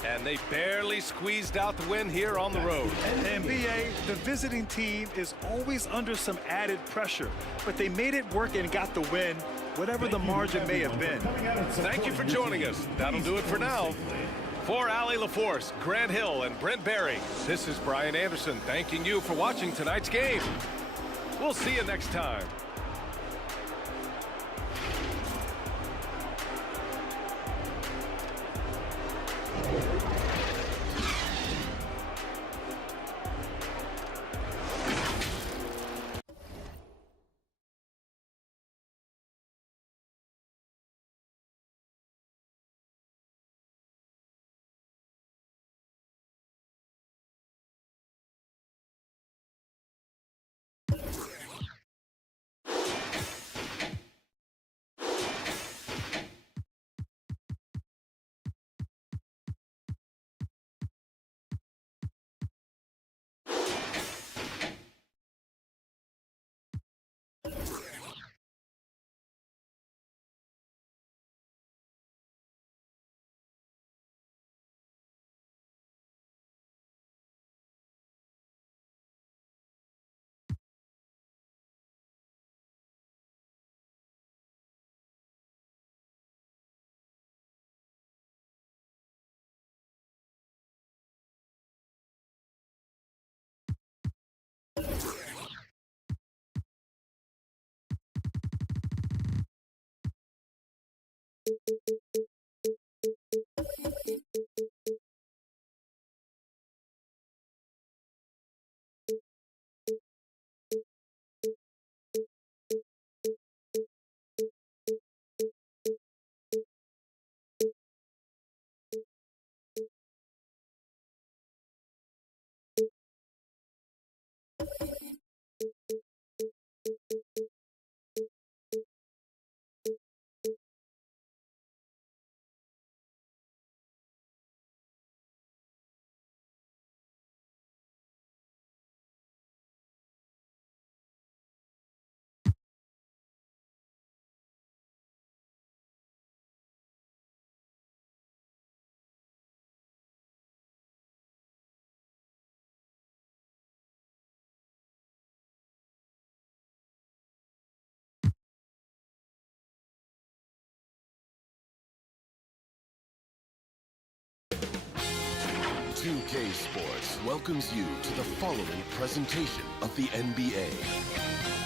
And they barely squeezed out the win here on the road. NBA, the visiting team is always under some added pressure, but they made it work and got the win, whatever the margin may have been. Thank you for joining us. That'll do it for now. For Allie LaForce, Grant Hill, and Brent Barry, this is Brian Anderson thanking you for watching tonight's game. We'll see you next time. UK Sports welcomes you to the following presentation of the NBA.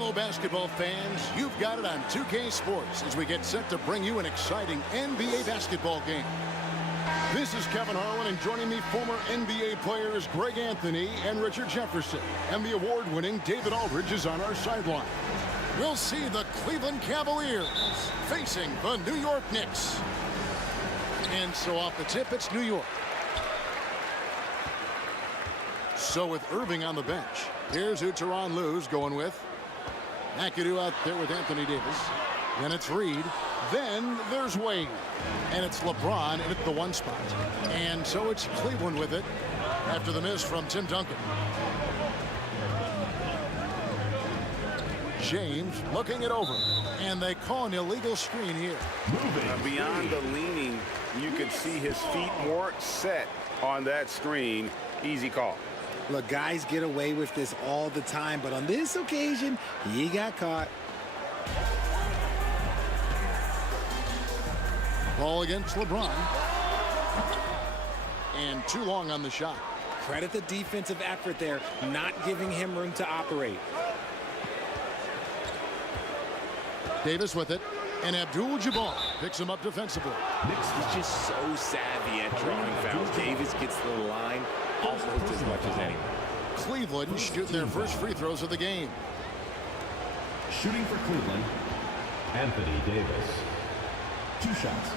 Hello, basketball fans. You've got it on 2K Sports as we get set to bring you an exciting NBA basketball game. This is Kevin Harlan, and joining me, former NBA players Greg Anthony and Richard Jefferson. And the award-winning David Aldridge is on our sideline. We'll see the Cleveland Cavaliers facing the New York Knicks. And so off the tip, it's New York. So with Irving on the bench, here's who Tyronn Lue's going with. McAdoo out there with Anthony Davis. Then it's Reed. Then there's Wade. And it's LeBron at the 1 spot. And so it's Cleveland with it after the miss from Tim Duncan. James looking it over. And they call an illegal screen here. Beyond the leaning, you could see his feet more set on that screen. Easy call. Look, guys get away with this all the time, but on this occasion, he got caught. Ball against LeBron. And too long on the shot. Credit the defensive effort there, not giving him room to operate. Davis with it. And Abdul-Jabbar picks him up defensively. Knicks is just so savvy at drawing fouls. Davis gets to the line almost as much as anyone. Cleveland shoot their first free throws of the game. Shooting for Cleveland, Anthony Davis. 2 shots.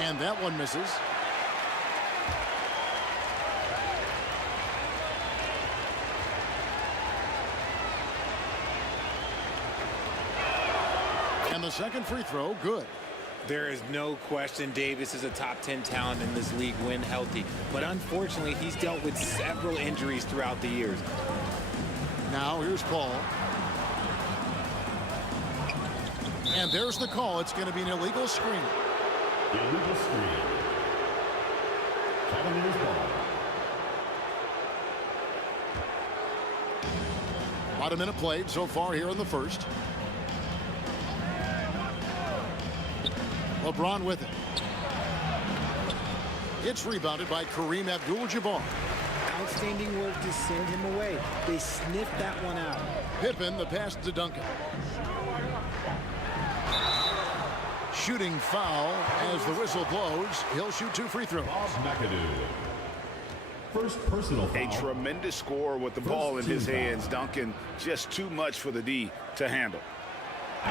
And that one misses. And the second free throw, good. There is no question Davis is a top 10 talent in this league when healthy. But unfortunately, he's dealt with several injuries throughout the years. Now here's Paul. And there's the call. It's going to be an illegal screen. Illegal screen. Cavaliers ball. About a minute played so far here in the first. LeBron with it. It's rebounded by Kareem Abdul-Jabbar. Outstanding work to send him away. They sniffed that one out. Pippen, the pass to Duncan. Shooting foul as the whistle blows. He'll shoot 2 free throws. McAdoo. First personal foul. A tremendous score with the ball in his hands. Duncan, just too much for the D to handle.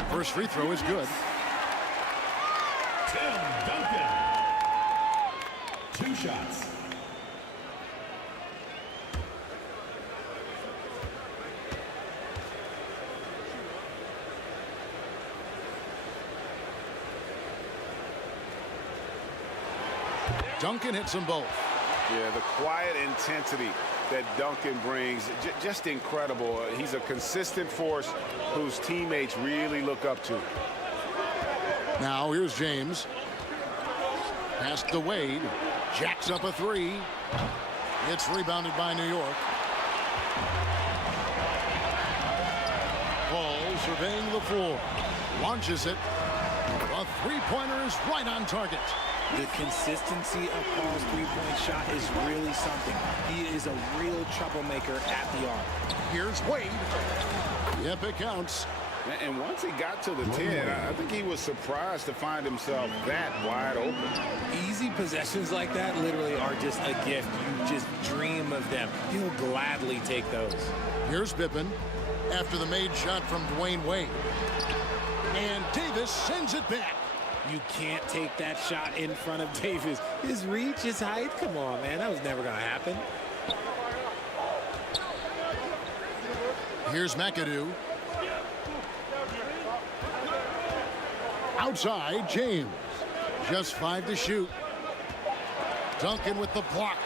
First free throw is good. Tim Duncan. 2 shots. Duncan hits them both. Yeah, the quiet intensity that Duncan brings, just incredible. He's a consistent force whose teammates really look up to. Now here's James. Pass to Wade. Jacks up a 3. It's rebounded by New York. Paul surveying the floor. Launches it. A 3-pointer is right on target. The consistency of Paul's 3-point shot is really something. He is a real troublemaker at the arc. Here's Wade. Yep, it counts. And once he got to the 10, I think he was surprised to find himself that wide open. Easy possessions like that literally are just a gift. You just dream of them. He'll gladly take those. Here's Pippen after the made shot from Dwayne Wade. And Davis sends it back. You can't take that shot in front of Davis. His reach, his height, come on, man. That was never going to happen. Here's McAdoo. Outside, James. Just 5 to shoot. Duncan with the block.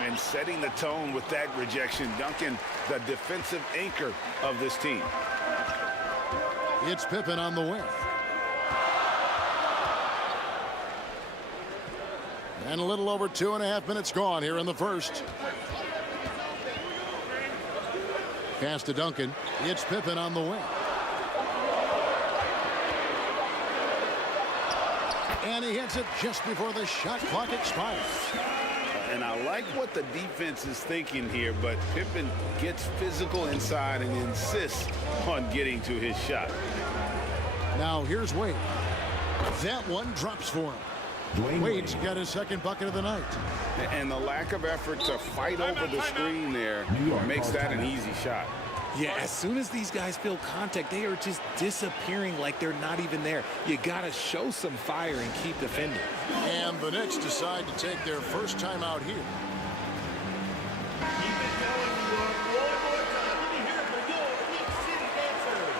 And setting the tone with that rejection. Duncan, the defensive anchor of this team. It's Pippen on the wing. And a little over 2.5 minutes gone here in the first. Pass to Duncan. It's Pippen on the wing. And he hits it just before the shot clock expires. And I like what the defense is thinking here, but Pippen gets physical inside and insists on getting to his shot. Now here's Wade. That one drops for him. Wade's got his second bucket of the night. And the lack of effort to fight over the screen there makes that an easy shot. Yeah, as soon as these guys feel contact, they are just disappearing like they're not even there. You got to show some fire and keep defending. And the Knicks decide to take their first time out here. Keep it going, New York. One more time. Let me hear it for your Knick City Dancers.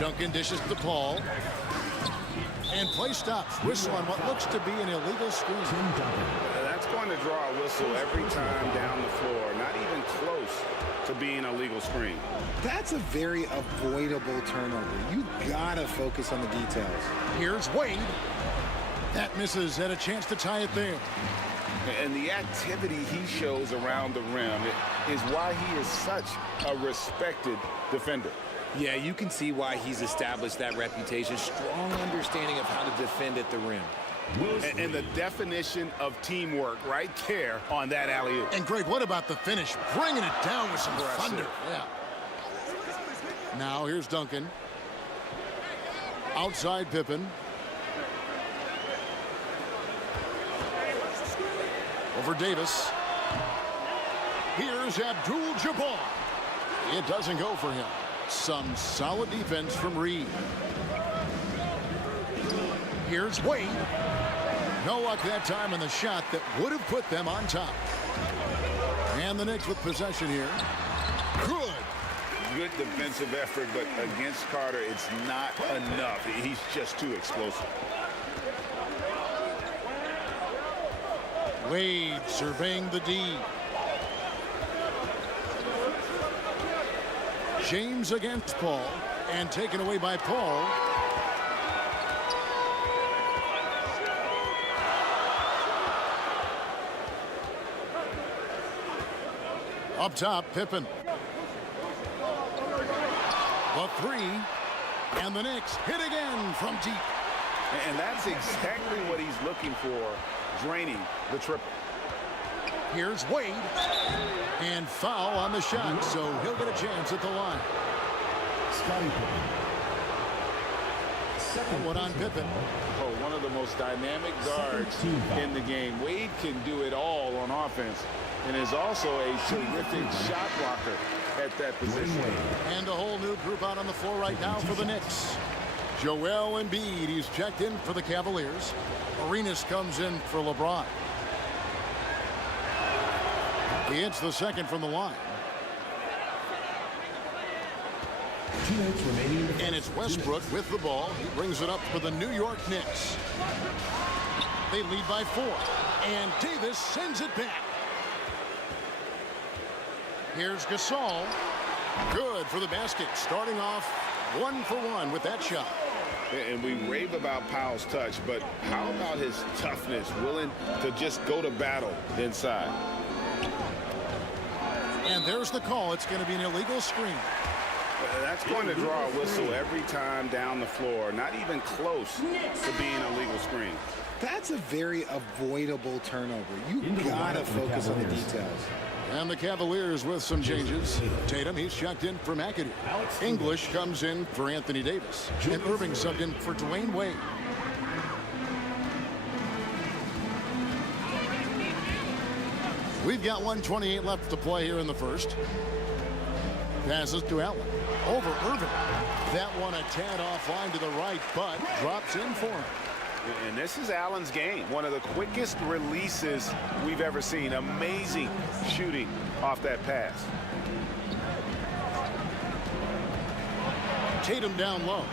Duncan dishes to Paul. And play stops. Whistle on what looks to be an illegal screen. That's going to draw a whistle every time down the floor. Not even close to being a legal screen. That's a very avoidable turnover. You got to focus on the details. Here's Wade. That misses. Had a chance to tie it there. And the activity he shows around the rim is why he is such a respected defender. Yeah, you can see why he's established that reputation. Strong understanding of how to defend at the rim. And the definition of teamwork right there on that alley-oop. And Greg, what about the finish? Bringing it down with some thunder. Yeah. Now here's Duncan. Outside Pippen. Over Davis. Here's Abdul-Jabbar. It doesn't go for him. Some solid defense from Reed. Here's Wade. No luck that time in the shot that would have put them on top. And the Knicks with possession here. Good defensive effort, but against Carter, it's not enough. He's just too explosive. Wade surveying the D. James against Paul, and taken away by Paul. Up top, Pippen. The three, and the Knicks hit again from deep. And that's exactly what he's looking for, draining the triple. Here's Wade. And foul on the shot, so he'll get a chance at the line. One on Pippen. Oh, one of the most dynamic guards in the game. Wade can do it all on offense and is also a terrific shot blocker at that position. And a whole new group out on the floor right now for the Knicks. Joel Embiid, he's checked in for the Cavaliers. Arenas comes in for LeBron. He hits the second from the line. And it's Westbrook with the ball. He brings it up for the New York Knicks. They lead by 4. And Davis sends it back. Here's Gasol. Good for the basket. Starting off 1 for 1 with that shot. And we rave about Powell's touch, but how about his toughness, willing to just go to battle inside? And there's the call. It's going to be an illegal screen. That's going to draw a whistle every time down the floor. Not even close to being a legal screen. That's a very avoidable turnover. You got to focus on the details. And the Cavaliers with some changes. Tatum, he's checked in for McAdoo. English comes in for Anthony Davis. And Irving subbed in for Dwayne Wade. We've got 1:28 left to play here in the first. Passes to Allen. Over Irving. That one a tad offline to the right, but drops in for him. And this is Allen's game. One of the quickest releases we've ever seen. Amazing shooting off that pass. Tatum down low.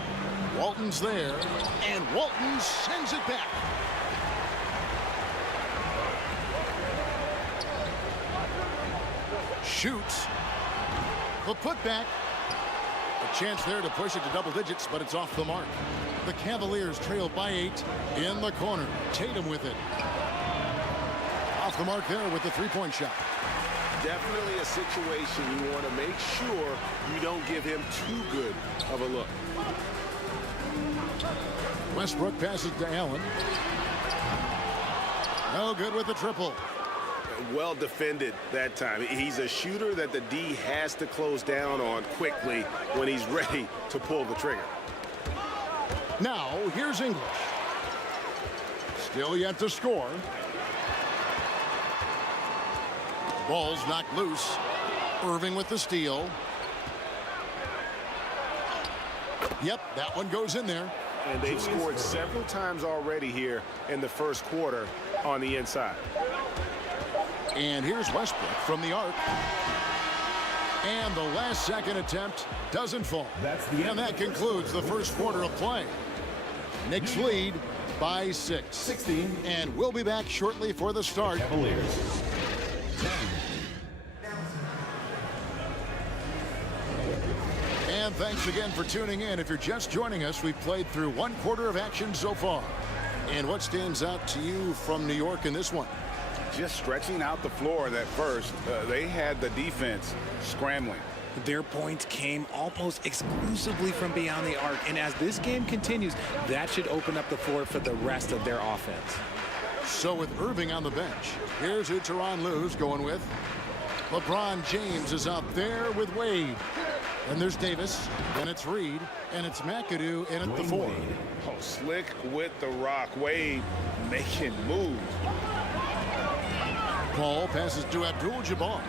Walton's there, and Walton sends it back. Shoots. The putback. A chance there to push it to double digits, but it's off the mark. The Cavaliers trail by 8 in the corner. Tatum with it. Off the mark there with the three-point shot. Definitely a situation you want to make sure you don't give him too good of a look. Westbrook passes to Allen. No good with the triple. Well defended that time. He's a shooter that the D has to close down on quickly when he's ready to pull the trigger. Now, here's English. Still yet to score. Ball's knocked loose. Irving with the steal. Yep, that one goes in there. And they've scored several times already here in the first quarter on the inside. And here's Westbrook from the arc. And the last second attempt doesn't fall. And that concludes the first quarter of play. Knicks lead by 6. 16. And we'll be back shortly for the start. Cavaliers. And thanks again for tuning in. If you're just joining us, we've played through one quarter of action so far. And what stands out to you from New York in this one? Just stretching out the floor that first. They had the defense scrambling. Their points came almost exclusively from beyond the arc. And as this game continues, that should open up the floor for the rest of their offense. So with Irving on the bench, here's who Tyronn Lue's going with. LeBron James is out there with Wade. And there's Davis, and it's Reed, and it's McAdoo in at the 4. Oh, slick with the rock. Wade making moves. Paul passes to Abdul-Jabbar.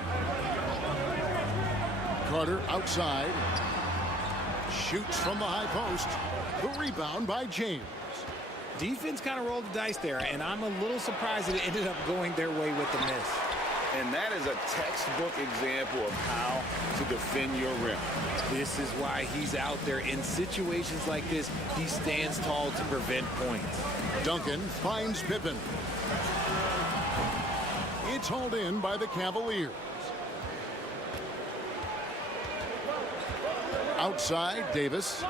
Carter outside. Shoots from the high post. The rebound by James. Defense kind of rolled the dice there, and I'm a little surprised that it ended up going their way with the miss. And that is a textbook example of how to defend your rim. This is why he's out there. In situations like this, he stands tall to prevent points. Duncan finds Pippen. It's hauled in by the Cavaliers. Outside, Davis.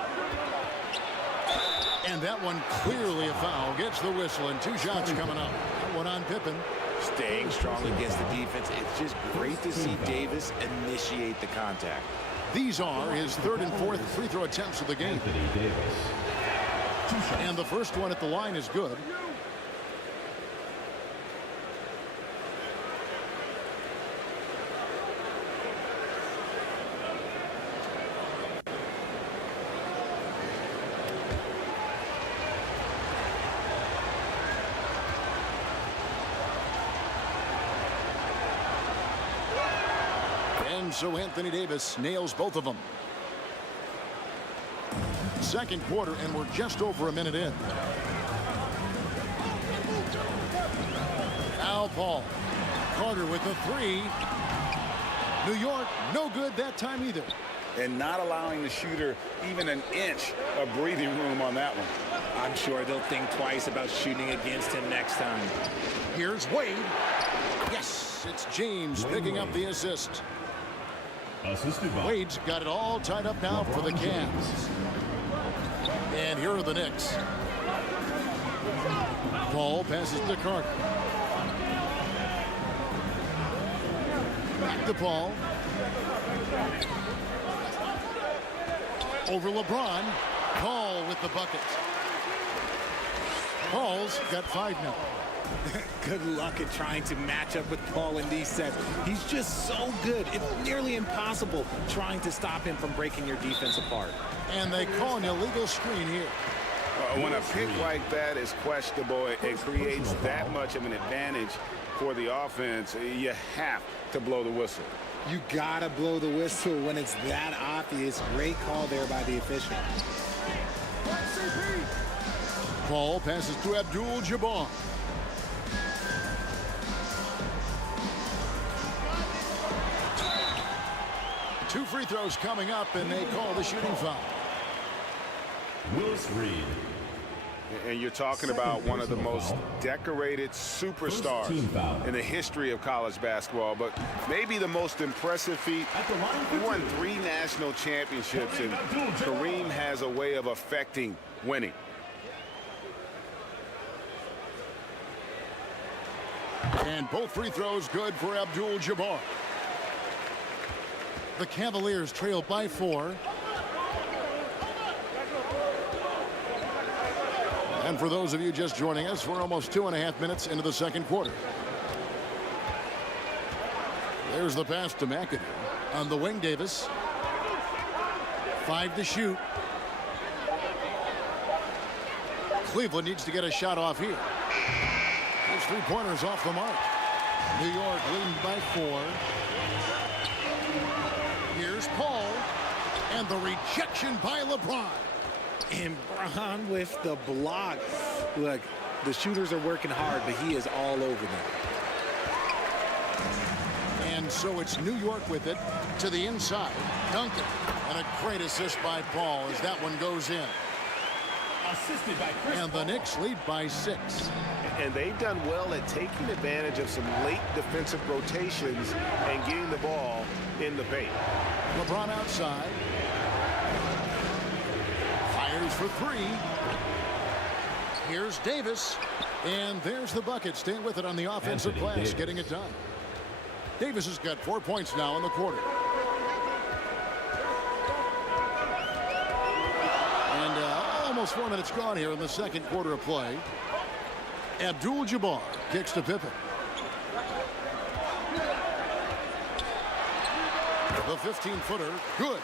And that one clearly a foul. Gets the whistle, and 2 shots coming up. One on Pippen. Staying strong against the defense. It's just great to see Davis initiate the contact. These are his 3rd and 4th free throw attempts of the game. And the first one at the line is good. And so Anthony Davis nails both of them. Second quarter, and we're just over a minute in. Al Paul. Carter with the 3. New York, no good that time either. And not allowing the shooter even an inch of breathing room on that one. I'm sure they'll think twice about shooting against him next time. Here's Wade. Yes, it's James picking up the assist. Wade's got it all tied up now for the Cavs. And here are the Knicks. Paul passes to Carter. Back to Paul. Over LeBron. Paul with the bucket. Paul's got 5 now. Good luck at trying to match up with Paul in these sets. He's just so good. It's nearly impossible trying to stop him from breaking your defense apart. And they call an illegal screen here. When a pick like that is questionable, it creates that much of an advantage for the offense. You have to blow the whistle. You gotta blow the whistle when it's that obvious. Great call there by the official. Paul passes to Abdul-Jabbar. Two free throws coming up, and they call the shooting foul. Willis Reed. And you're talking about one of the most decorated superstars in the history of college basketball, but maybe the most impressive feat. He won 3 national championships, and Kareem has a way of affecting winning. And both free throws good for Abdul-Jabbar. The Cavaliers trail by 4. And for those of you just joining us, we're almost 2.5 minutes into the second quarter. There's the pass to McAdoo. On the wing, Davis. 5 to shoot. Cleveland needs to get a shot off here. His 3-pointers off the mark. New York leading by 4. Here's Paul. And the rejection by LeBron. And Bron with the block. Look, the shooters are working hard, but he is all over them. And so it's New York with it to the inside. Duncan. And a great assist by Paul as that one goes in. Assisted by Chris and the Knicks lead by 6. And they've done well at taking advantage of some late defensive rotations and getting the ball in the paint. LeBron outside. Fires for 3. Here's Davis. And there's the bucket. Staying with it on the offensive glass, getting it done. Davis has got 4 points now in the quarter. And almost 4 minutes gone here in the second quarter of play. Abdul-Jabbar kicks to Pippen. The 15-footer, good.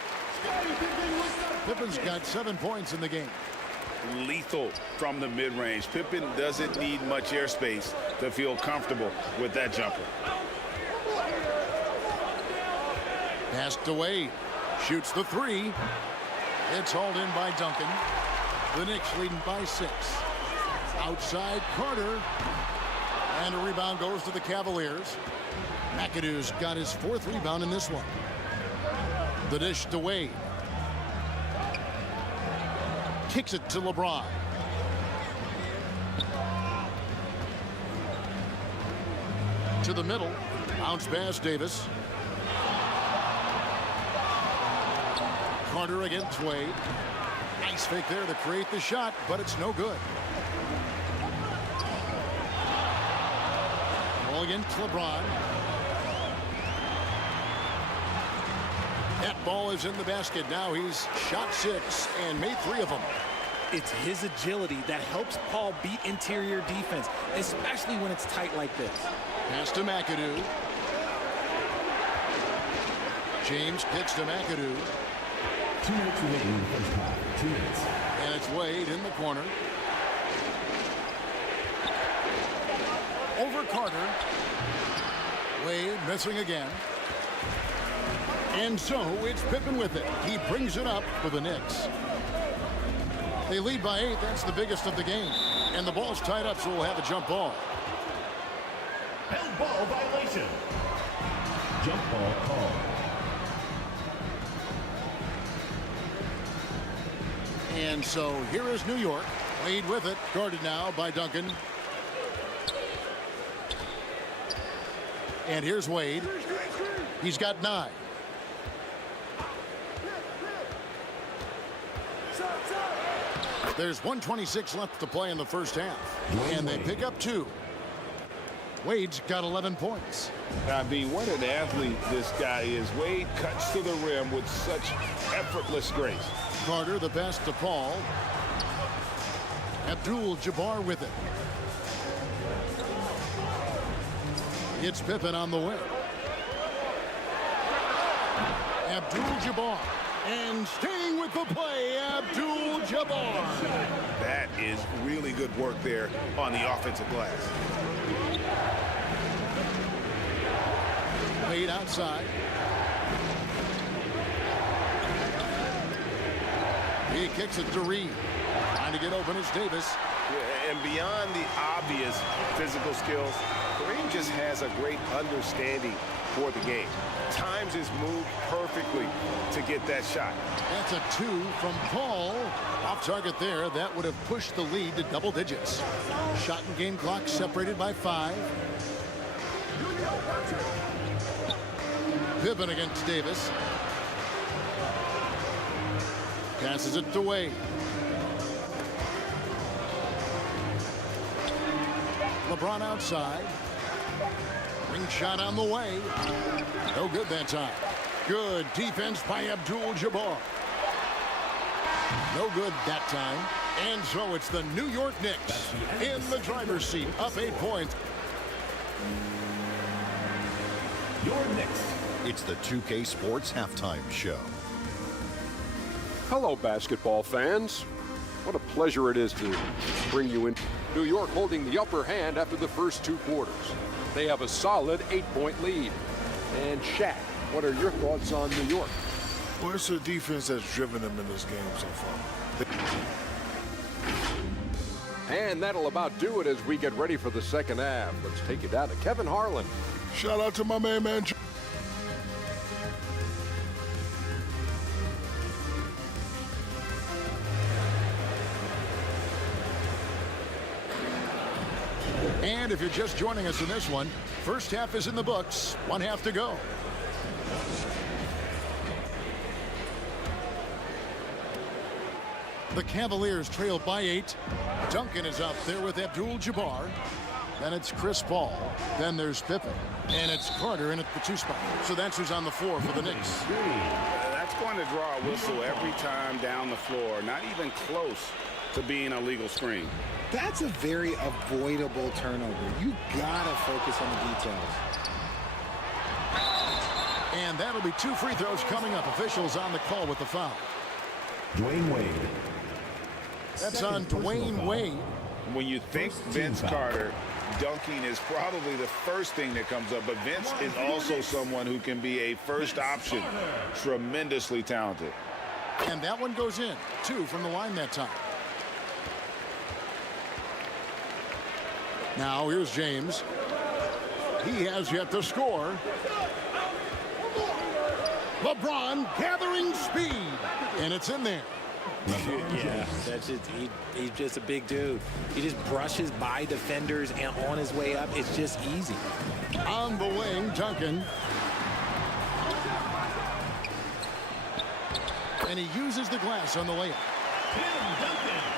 Pippen's got 7 points in the game. Lethal from the mid-range. Pippen doesn't need much airspace to feel comfortable with that jumper. Pass to Wade. Shoots the 3. It's hauled in by Duncan. The Knicks leading by 6. Outside Carter. And a rebound goes to the Cavaliers. McAdoo's got his 4th rebound in this one. The dish to Wade. Kicks it to LeBron. To the middle. Bounce pass Davis. Carter against Wade. Nice fake there to create the shot, but it's no good. Ball against LeBron. That ball is in the basket. Now he's shot 6 and made 3 of them. It's his agility that helps Paul beat interior defense, especially when it's tight like this. Pass to McAdoo. James kicks to McAdoo. 2 minutes remaining in the first half. 2 minutes. And it's Wade in the corner. Over Carter. Wade missing again. And so it's Pippen with it. He brings it up for the Knicks. They lead by 8. That's the biggest of the game. And the ball's tied up, so we'll have a jump ball. Held ball violation. Jump ball call. And so here is New York. Wade with it. Guarded now by Duncan. And here's Wade. He's got 9. There's 1:26 left to play in the first half. And they pick up 2. Wade's got 11 points. I mean, what an athlete this guy is. Wade cuts to the rim with such effortless grace. Carter, the pass to Paul. Abdul-Jabbar with it. It's Pippen on the wing. Abdul-Jabbar. And staying with the play, Abdul-Jabbar. That is really good work there on the offensive glass. Wade outside. He kicks it to Reed. Trying to get open is Davis. Yeah, and beyond the obvious physical skills, Kareem just has a great understanding for the game. Times his move perfectly to get that shot. That's a 2 from Paul. Off target there. That would have pushed the lead to double digits. Shot and game clock separated by 5. Pippen against Davis. Passes it to Wade. LeBron outside. Ring shot on the way. No good that time. Good defense by Abdul-Jabbar. No good that time. And so it's the New York Knicks in the driver's seat, up 8 points. Your Knicks. It's the 2K Sports Halftime Show. Hello, basketball fans. What a pleasure it is to bring you in. New York holding the upper hand after the first 2 quarters. They have a solid 8-point lead. And Shaq, what are your thoughts on New York? Well, it's the defense that's driven them in this game so far. And that'll about do it as we get ready for the second half. Let's take it down to Kevin Harlan. Shout out to my man. And if you're just joining us in this one, first half is in the books, 1 half to go. The Cavaliers trail by 8. Duncan is out there with Abdul-Jabbar. Then it's Chris Paul. Then there's Pippen. And it's Carter in at the 2 spot. So that's who's on the floor for the Knicks. That's going to draw a whistle every time down the floor. Not even close to being a legal screen. That's a very avoidable turnover. You gotta focus on the details. And that'll be 2 free throws coming up. Officials on the call with the foul. Dwayne Wade. That's on Dwayne Wade. When you think Vince Carter, dunking is probably the first thing that comes up, but Vince is also someone who can be a first option. Tremendously talented. And that one goes in. 2 from the line that time. Now here's James. He has yet to score. LeBron gathering speed. And it's in there. Yeah, that's just he's just a big dude. He just brushes by defenders and on his way up, it's just easy. On the wing, Duncan. And he uses the glass on the layup.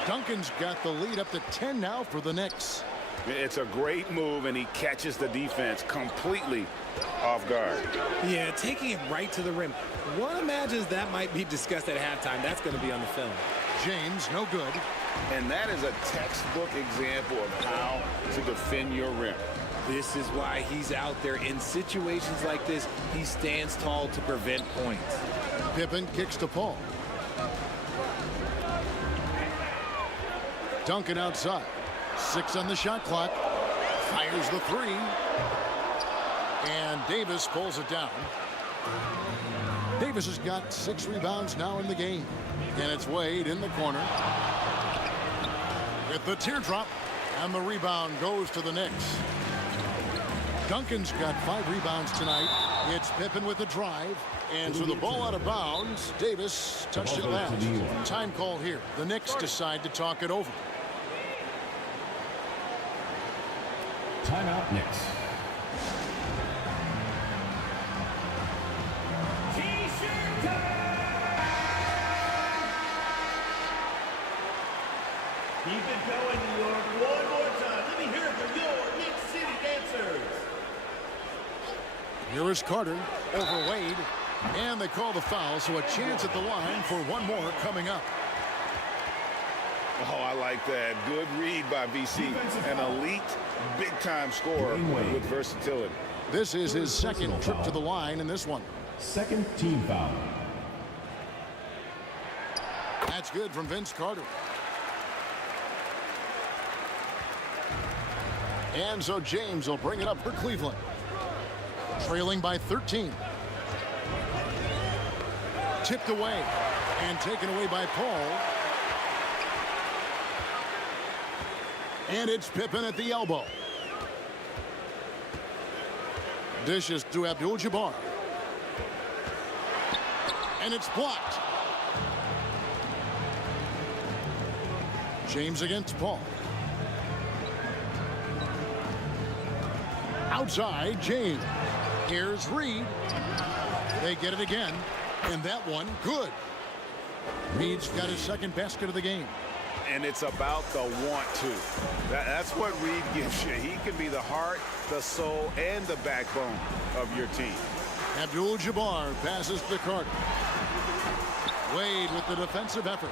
Duncan's got the lead up to 10 now for the Knicks. It's a great move, and he catches the defense completely off guard. Yeah, taking it right to the rim. One imagines that might be discussed at halftime. That's going to be on the film. James, no good. And that is a textbook example of how to defend your rim. This is why he's out there. In situations like this, he stands tall to prevent points. Pippen kicks to Paul. Duncan outside. 6 on the shot clock. Fires the 3. And Davis pulls it down. Davis has got 6 rebounds now in the game. And it's Wade in the corner. With the teardrop. And the rebound goes to the Knicks. Duncan's got 5 rebounds tonight. It's Pippen with the drive. And so the ball out of bounds. Davis touched it last. Time call here. The Knicks decide to talk it over. Timeout Knicks. Keep it going, New York. One more time. Let me hear it for your Knicks City Dancers. Here is Carter over Wade. And they call the foul, so a chance at the line for one more coming up. Oh, I like that. Good read by VC. An elite, big-time scorer with versatility. This is his second trip to the line in this one. Second team foul. That's good from Vince Carter. And so James will bring it up for Cleveland. Trailing by 13. Tipped away and taken away by Paul. And it's Pippen at the elbow. Dishes to Abdul-Jabbar. And it's blocked. James against Paul. Outside, James. Here's Reed. They get it again. And that one, good. Reed's got his second basket of the game. And it's about the want to. That's what Reed gives you. He can be the heart, the soul, and the backbone of your team. Abdul-Jabbar passes to Carter. Wade with the defensive effort.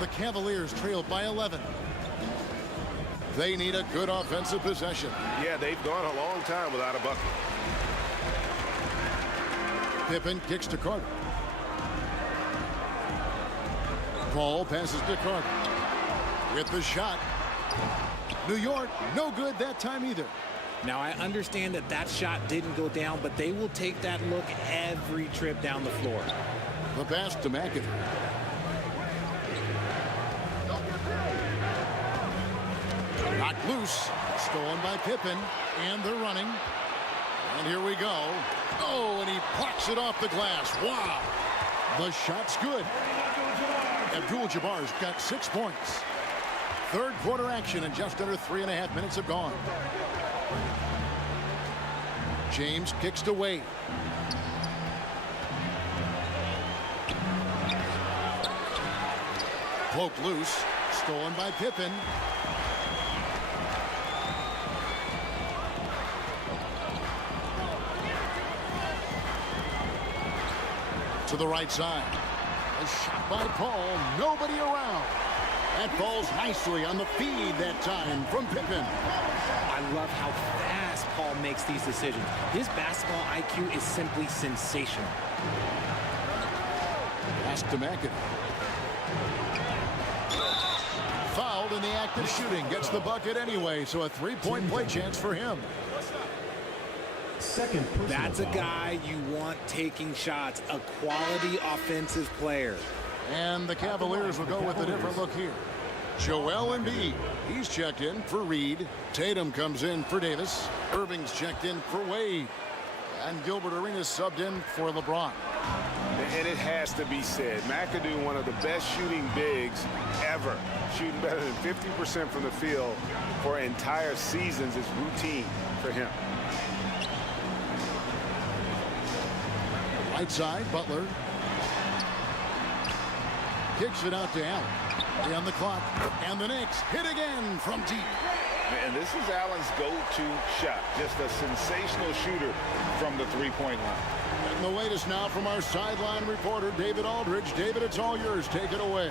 The Cavaliers trail by 11. They need a good offensive possession. Yeah, they've gone a long time without a bucket. Pippen kicks to Carter. Paul passes to Carter. With the shot. New York, no good that time either. Now, I understand that that shot didn't go down, but they will take that look every trip down the floor. The pass to McADOO. Knocked loose. Stolen by Pippen. And they're running. And here we go. Oh, and he plucks it off the glass. Wow. The shot's good. Abdul-Jabbar's got 6 points. Third quarter action, and just under 3.5 minutes have gone. James kicks to Wade. Poked loose. Stolen by Pippen. To the right side. A shot by Paul. Nobody around. That falls nicely on the feed that time from Pippen. I love how fast Paul makes these decisions. His basketball IQ is simply sensational. Pass to McADOO. Fouled in the act of shooting. Gets the bucket anyway, so a three-point play chance for him. That's a guy you want taking shots, a quality offensive player. And the Cavaliers will go with a different look here. Joel Embiid, he's checked in for Reed. Tatum comes in for Davis. Irving's checked in for Wade. And Gilbert Arenas subbed in for LeBron. And it has to be said, McADOO, one of the best shooting bigs ever. Shooting better than 50% from the field for entire seasons is routine for him. Right side, Butler. Kicks it out to Allen. On the clock. And the Knicks hit again from deep. And this is Allen's go-to shot. Just a sensational shooter from the three-point line. And the latest now from our sideline reporter, David Aldridge. David, it's all yours. Take it away.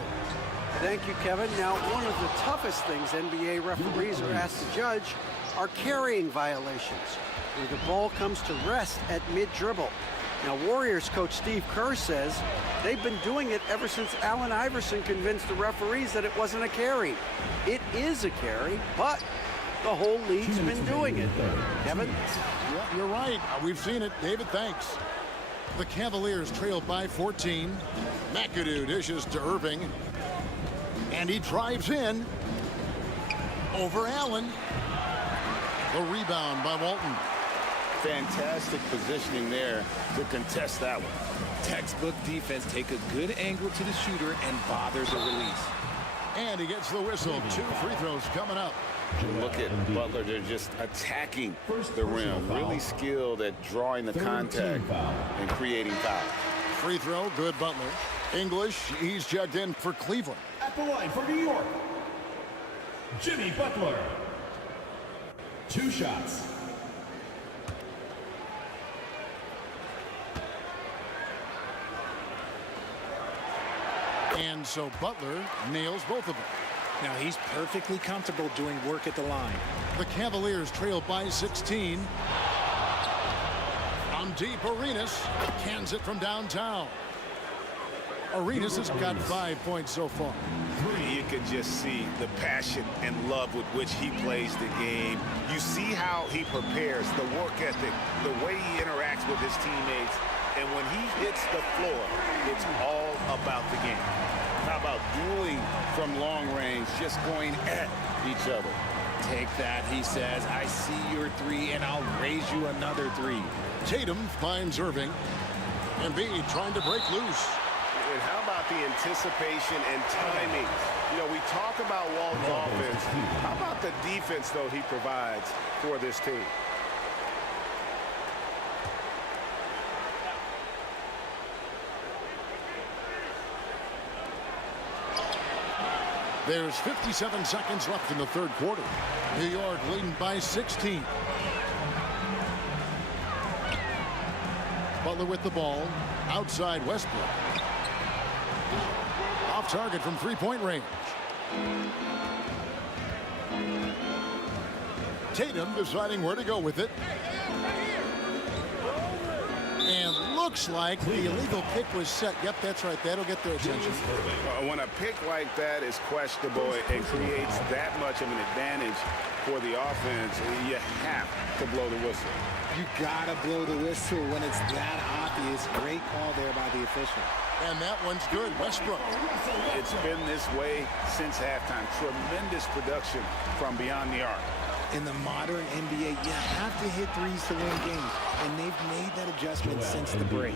Thank you, Kevin. Now, one of the toughest things NBA referees are asked to judge are carrying violations, where the ball comes to rest at mid-dribble. Now, Warriors coach Steve Kerr says they've been doing it ever since Allen Iverson convinced the referees that it wasn't a carry. It is a carry, but the whole league's been doing it. Kevin? Yeah, you're right. We've seen it. David, thanks. The Cavaliers trail by 14. McADOO dishes to Irving. And he drives in over Allen. The rebound by Walton. Fantastic positioning there to contest that one. Textbook defense. Take a good angle to the shooter and bother the release. And he gets the whistle. 2 free throws coming up. Look at Butler. They're just attacking the rim. Really skilled at drawing the contact and creating fouls. Free throw, good Butler. English, he's checked in for Cleveland. At the line for New York, Jimmy Butler. 2 shots. And so Butler nails both of them. Now he's perfectly comfortable doing work at the line. The Cavaliers trail by 16. On deep, Arenas cans it from downtown. Arenas has got 5 points so far. You can just see the passion and love with which he plays the game. You see how he prepares, the work ethic, the way he interacts with his teammates. And when he hits the floor, it's all about the game. How about dueling from long range, just going at each other? Take that, he says. I see your 3, and I'll raise you another 3. Tatum finds Irving. Embiid trying to break loose. And how about the anticipation and timing? You know, we talk about Walton's offense. How about the defense, though, he provides for this team? There's 57 seconds left in the third quarter. New York leading by 16. Butler with the ball. Outside Westbrook. off target from three-point range. Tatum deciding where to go with it. And looks like the illegal pick was set. Yep, that's right. That'll get their attention. When a pick like that is questionable, it creates that much of an advantage for the offense. You have to blow the whistle. You gotta blow the whistle when it's that obvious. Great call there by the official. And that one's good. Westbrook. It's been this way since halftime. Tremendous production from beyond the arc. In the modern NBA, you have to hit threes to win games, and they've made that adjustment since the break.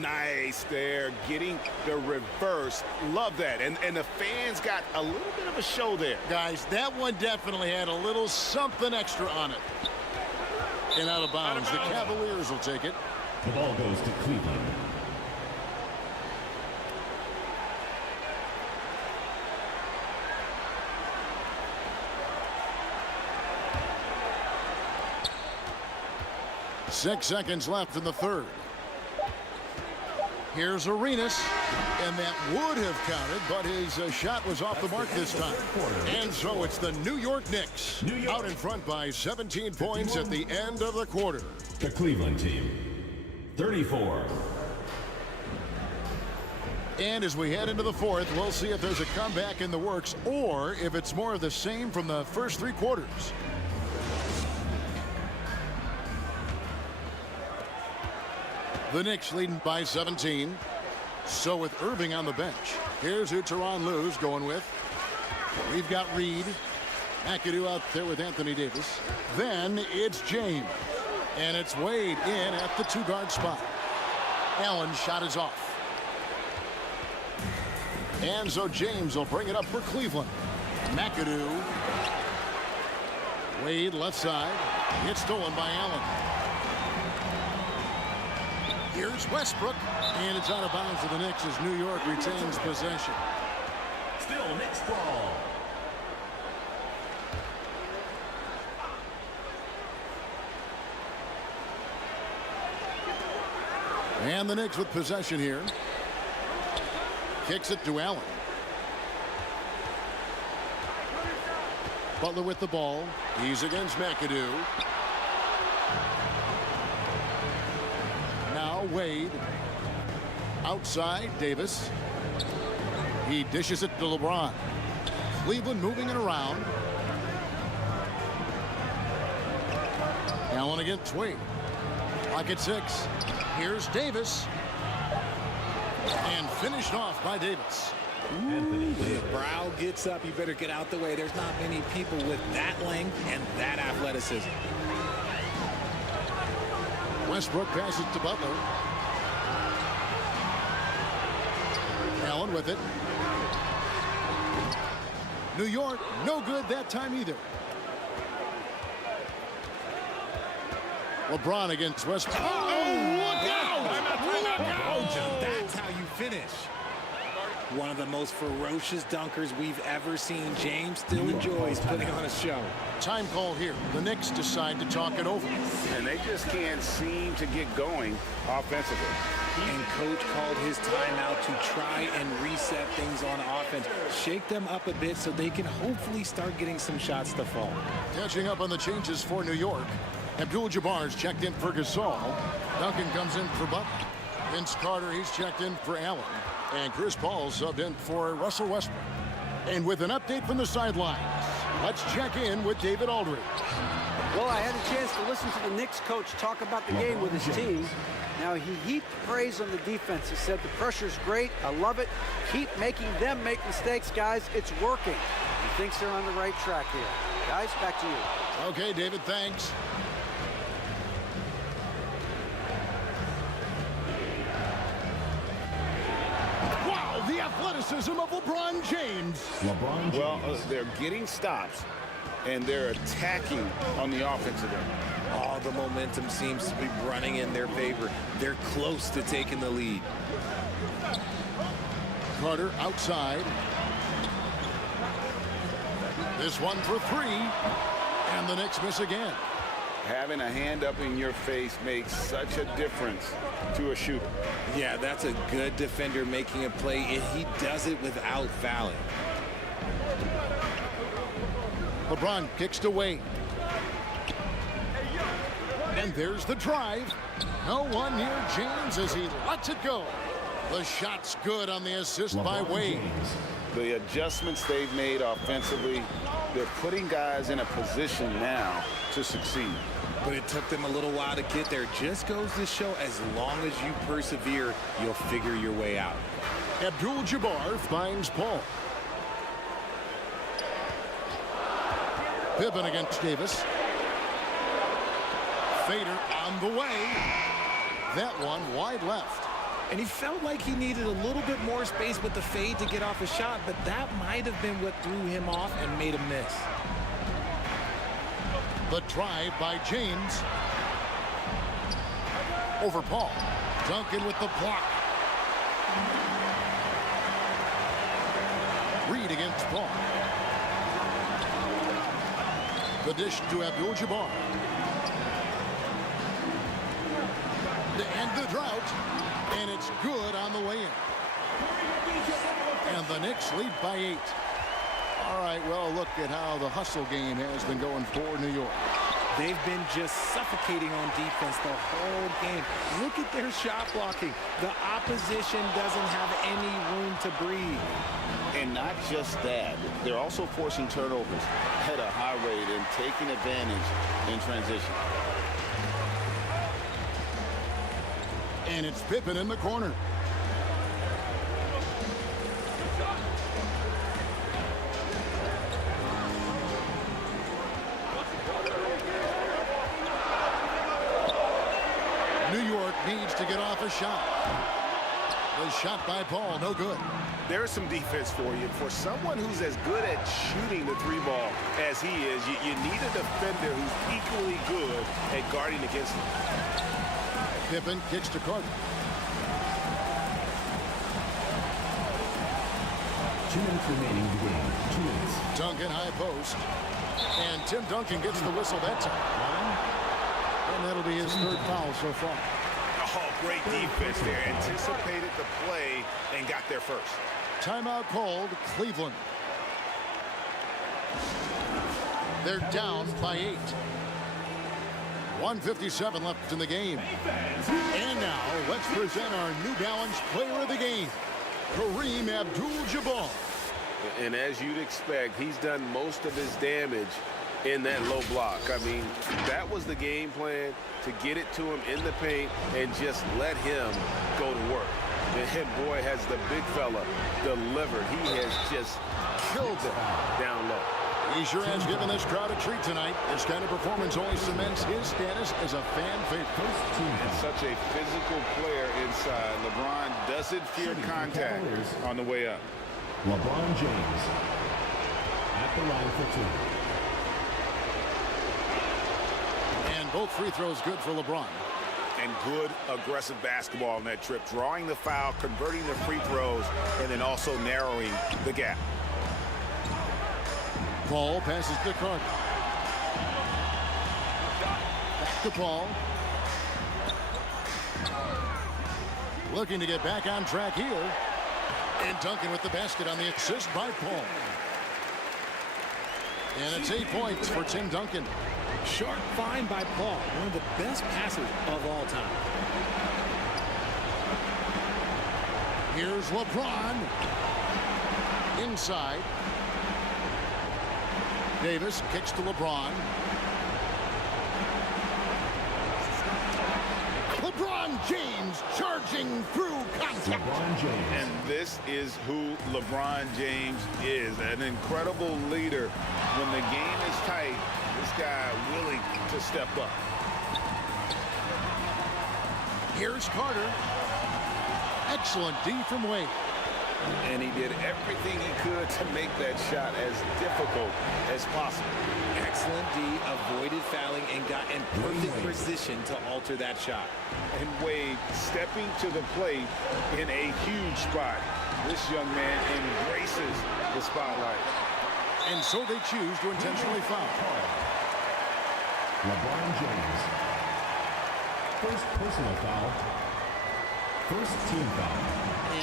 Nice there, getting the reverse. Love that. And the fans got a little bit of a show there. Guys, that one definitely had a little something extra on it. And out of bounds. The Cavaliers will take it. The ball goes to Cleveland. Six seconds left in the third. Here's Arenas, and that would have counted, but his shot was off the mark this time. And so it's the New York Knicks out in front by 17 points at the end of the quarter. The Cleveland team, 34. And as we head into the fourth, we'll see if there's a comeback in the works or if it's more of the same from the first three quarters. The Knicks leading by 17. So with Irving on the bench, here's who Tyronn Lue's going with. We've got Reed. McAdoo out there with Anthony Davis. Then it's James. And it's Wade in at the two-guard spot. Allen's shot is off. And so James will bring it up for Cleveland. McAdoo. Wade left side. It's stolen by Allen. Here's Westbrook, and it's out of bounds for the Knicks as New York retains possession. Still Knicks ball. And the Knicks with possession here. Kicks it to Allen. Butler with the ball. He's against McAdoo. Now Wade. Outside, Davis. He dishes it to LeBron. Cleveland moving it around. Allen against Wade. Clock at 6. Here's Davis. And finished off by Davis. When the brow gets up, you better get out the way. There's not many people with that length and that athleticism. Westbrook passes to Butler. Allen with it. New York, no good that time either. LeBron against Westbrook. Oh, look out! That's how you finish. One of the most ferocious dunkers we've ever seen. James still enjoys putting on a show. Time call here. The Knicks decide to talk it over. And they just can't seem to get going offensively. And coach called his timeout to try and reset things on offense. Shake them up a bit so they can hopefully start getting some shots to fall. Catching up on the changes for New York. Abdul-Jabbar's checked in for Gasol. Duncan comes in for Butler. Vince Carter, he's checked in for Allen. And Chris Paul subbed in for Russell Westbrook. And with an update from the sidelines, let's check in with David Aldridge. Well, I had a chance to listen to the Knicks coach talk about the game with his team. Now, he heaped praise on the defense. He said the pressure's great. I love it. Keep making them make mistakes, guys. It's working. He thinks they're on the right track here. Guys, back to you. Okay, David, thanks. Wow, the athleticism of LeBron James. Well, they're getting stops, and they're attacking on the offensive end. All the momentum seems to be running in their favor. They're close to taking the lead. Carter outside. This one for three. And the Knicks miss again. Having a hand up in your face makes such a difference to a shooter. Yeah, that's a good defender making a play, and he does it without fouling. LeBron kicks away. And there's the drive. No one near James as he lets it go. The shot's good on the assist by Wade. The adjustments they've made offensively, they're putting guys in a position now to succeed. But it took them a little while to get there. Just goes to show, as long as you persevere, you'll figure your way out. Abdul-Jabbar finds Paul. Pippen against Davis. Fader on the way. That one wide left. And he felt like he needed a little bit more space with the fade to get off a shot, but that might have been what threw him off and made him miss. The drive by James. Over Paul. Duncan with the block. Reed against Paul. The dish to Abdul-Jabbar. To end the drought. And it's good on the way in. And the Knicks lead by 8. All right, well, look at how the hustle game has been going for New York. They've been just suffocating on defense the whole game. Look at their shot blocking. The opposition doesn't have any room to breathe. And not just that, they're also forcing turnovers at a high rate and taking advantage in transition. And it's Pippen in the corner. New York needs to get off a shot. The shot by Paul, no good. There's some defense for you. For someone who's as good at shooting the three ball as he is, you need a defender who's equally good at guarding against him. Pippen kicks to Carter. 2 minutes remaining in the game. 2 minutes. Duncan high post. And Tim Duncan gets the whistle that time. And that'll be his third foul so far. Oh, great defense there. Anticipated the play and got there first. Timeout called, Cleveland. They're down by 8. 1:57 left in the game. And now, let's present our New Balance Player of the Game, Kareem Abdul-Jabbar. And as you'd expect, he's done most of his damage in that low block. I mean, that was the game plan, to get it to him in the paint and just let him go to work. And boy, has the big fella delivered. He has just killed them down low. He sure has given this crowd a treat tonight. This kind of performance always cements his status as a fan favorite. And such a physical player inside. LeBron doesn't fear contact on the way up. LeBron James at the line for 2. And both free throws good for LeBron. And good aggressive basketball on that trip. Drawing the foul, converting the free throws, and then also narrowing the gap. Paul passes to Carter. Back to Paul. Looking to get back on track here. And Duncan with the basket on the assist by Paul. And it's 8 points for Tim Duncan. Sharp find by Paul. One of the best passers of all time. Here's LeBron. Inside. Davis kicks to LeBron. LeBron James charging through contact. LeBron James. And this is who LeBron James is. An incredible leader. When the game is tight, this guy willing to step up. Here's Carter. Excellent D from Wade. And he did everything he could to make that shot as difficult as possible. Excellent D, avoided fouling, and got in perfect position to alter that shot. And Wade stepping to the plate in a huge spot. This young man embraces the spotlight. And so they choose to intentionally foul. LeBron James. First personal foul. First team foul.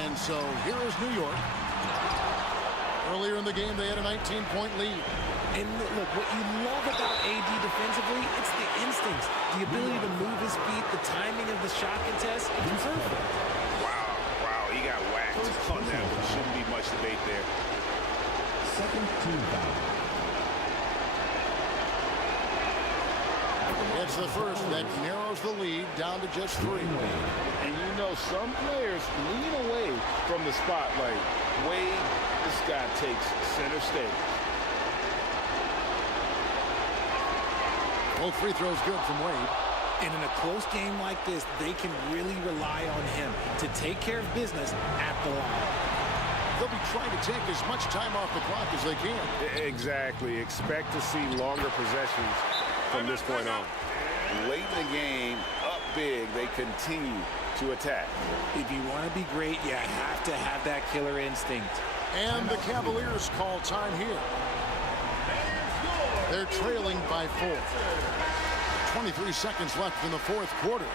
And so here is New York. Earlier in the game, they had a 19-point lead. And look, what you love about AD defensively, it's the instincts, the ability to move his feet, the timing of the shot contest. It's perfect. Wow, he got whacked on that one. Shouldn't be much debate there. Second team foul. It's the first that narrows the lead down to just 3. And you know, some players lean away from the spotlight. Wade, this guy takes center stage. Both free throws good from Wade. And in a close game like this, they can really rely on him to take care of business at the line. They'll be trying to take as much time off the clock as they can. Exactly. Expect to see longer possessions from this point on. Late in the game, up big, they continue to attack. If you want to be great, you have to have that killer instinct. And the Cavaliers call time here. They're trailing by 4. 23 seconds left in the fourth quarter.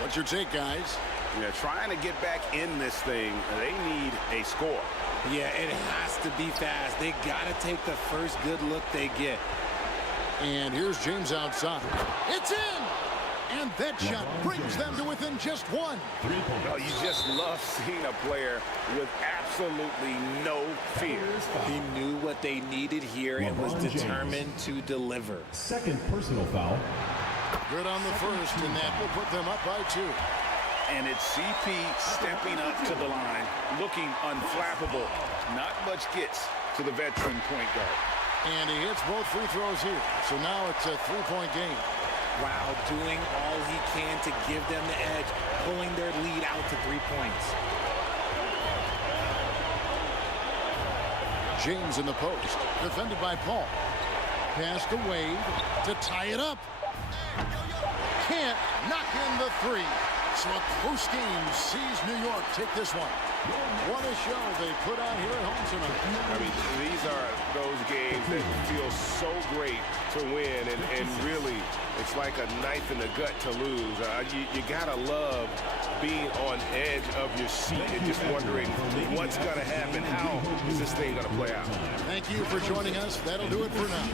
What's your take, guys? Yeah, trying to get back in this thing, they need a score. Yeah, it has to be fast. They got to take the first good look they get. And here's James outside. It's in! And that shot brings them to within just 1. Well, you just love seeing a player with absolutely no fear. He knew what they needed here and was determined to deliver. Second personal foul. Good on the first, and that will put them up by 2. And it's CP stepping up to the line, looking unflappable. Not much gets to the veteran point guard. And he hits both free throws here. So now it's a 3-point game. Wow, doing all he can to give them the edge, pulling their lead out to 3 points. James in the post, defended by Paul. Pass to Wade to tie it up. Can't knock in the 3. So a close game sees New York take this one. What a show they put on here at home tonight. I mean, these are those games that feel so great to win, and really, it's like a knife in the gut to lose. You gotta love being on edge of your seat and just wondering what's gonna happen. How is this thing gonna play out? Thank you for joining us. That'll do it for now.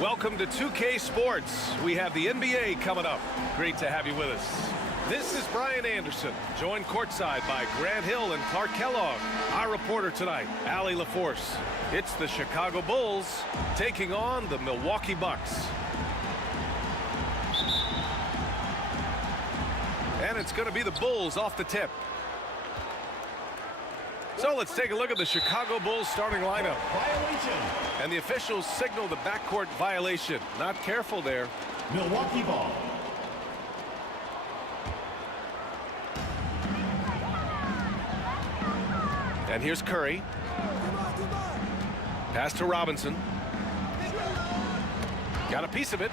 Welcome to 2K Sports. We have the NBA coming up. Great to have you with us. This is Brian Anderson, joined courtside by Grant Hill and Clark Kellogg. Our reporter tonight, Allie LaForce. It's the Chicago Bulls taking on the Milwaukee Bucks. And it's going to be the Bulls off the tip. So let's take a look at the Chicago Bulls starting lineup. Violation. And the officials signal the backcourt violation. Not careful there. Milwaukee ball. And here's Curry. Pass to Robinson. Got a piece of it.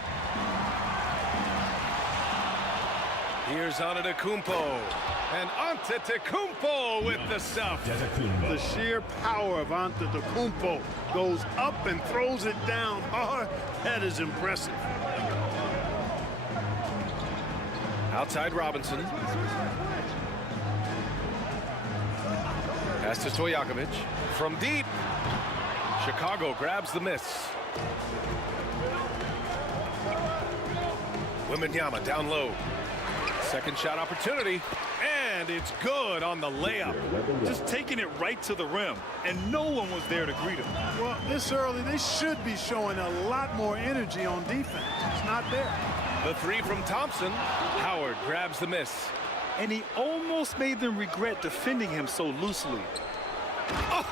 Here's Antetokounmpo. And Antetokounmpo with the stuff. The sheer power of Antetokounmpo goes up and throws it down hard. That is impressive. Outside Robinson. Pass to Stojakovic. From deep. Chicago grabs the miss. Wembanyama down low. Second shot opportunity. And it's good on the layup. Just taking it right to the rim, and no one was there to greet him. Well, this early, they should be showing a lot more energy on defense. It's not there. The three from Thompson. Howard grabs the miss. And he almost made them regret defending him so loosely.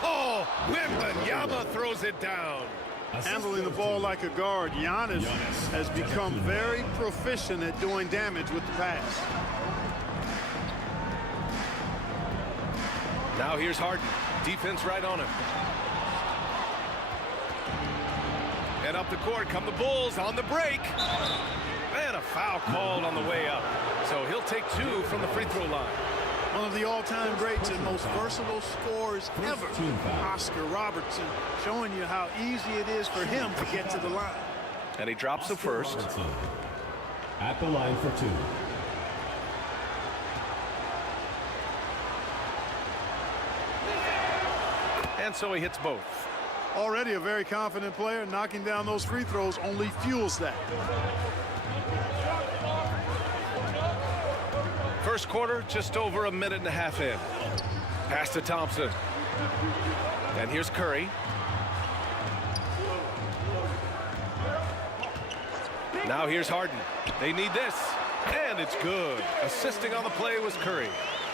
Oh, Wembanyama throws it down. Handling the ball like a guard, Giannis has become very proficient at doing damage with the pass. Now here's Harden. Defense right on him. And up the court come the Bulls on the break. And a foul called on the way up. So he'll take two from the free throw line. One of the all-time greats and most versatile scorers ever, Oscar Robertson, showing you how easy it is for him to get to the line. And he drops the first. At the line for two. And so he hits both. Already a very confident player. Knocking down those free throws only fuels that. First quarter, just over a minute and a half in. Pass to Thompson. And here's Curry. Now here's Harden. They need this. And it's good. Assisting on the play was Curry.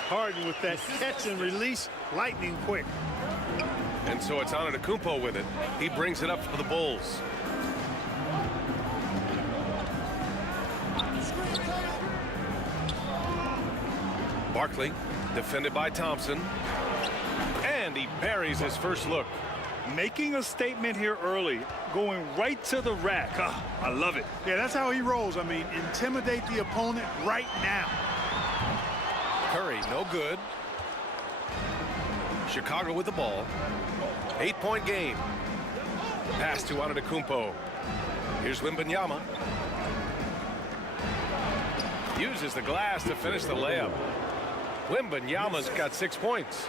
Harden with that catch and release, lightning quick. And so it's Antetokounmpo with it. He brings it up for the Bulls. Barkley, defended by Thompson. And he buries his first look. Making a statement here early, going right to the rack. Oh, I love it. Yeah, that's how he rolls. I mean, intimidate the opponent right now. Curry, no good. Chicago with the ball. 8-point game. Pass to Antetokounmpo. Here's Wembanyama. Uses the glass to finish the layup. Wembanyama's got 6 points.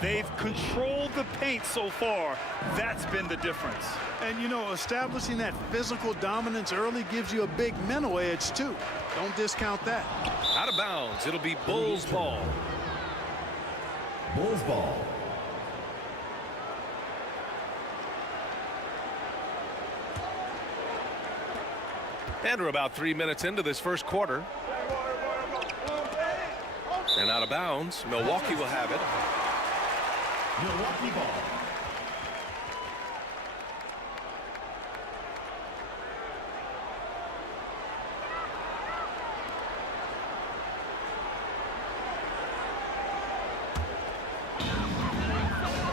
They've controlled the paint so far. That's been the difference. And, you know, establishing that physical dominance early gives you a big mental edge, too. Don't discount that. Out of bounds. It'll be Bulls ball. Bulls ball. And we're about 3 minutes into this first quarter. And out of bounds. Milwaukee will have it. Milwaukee ball.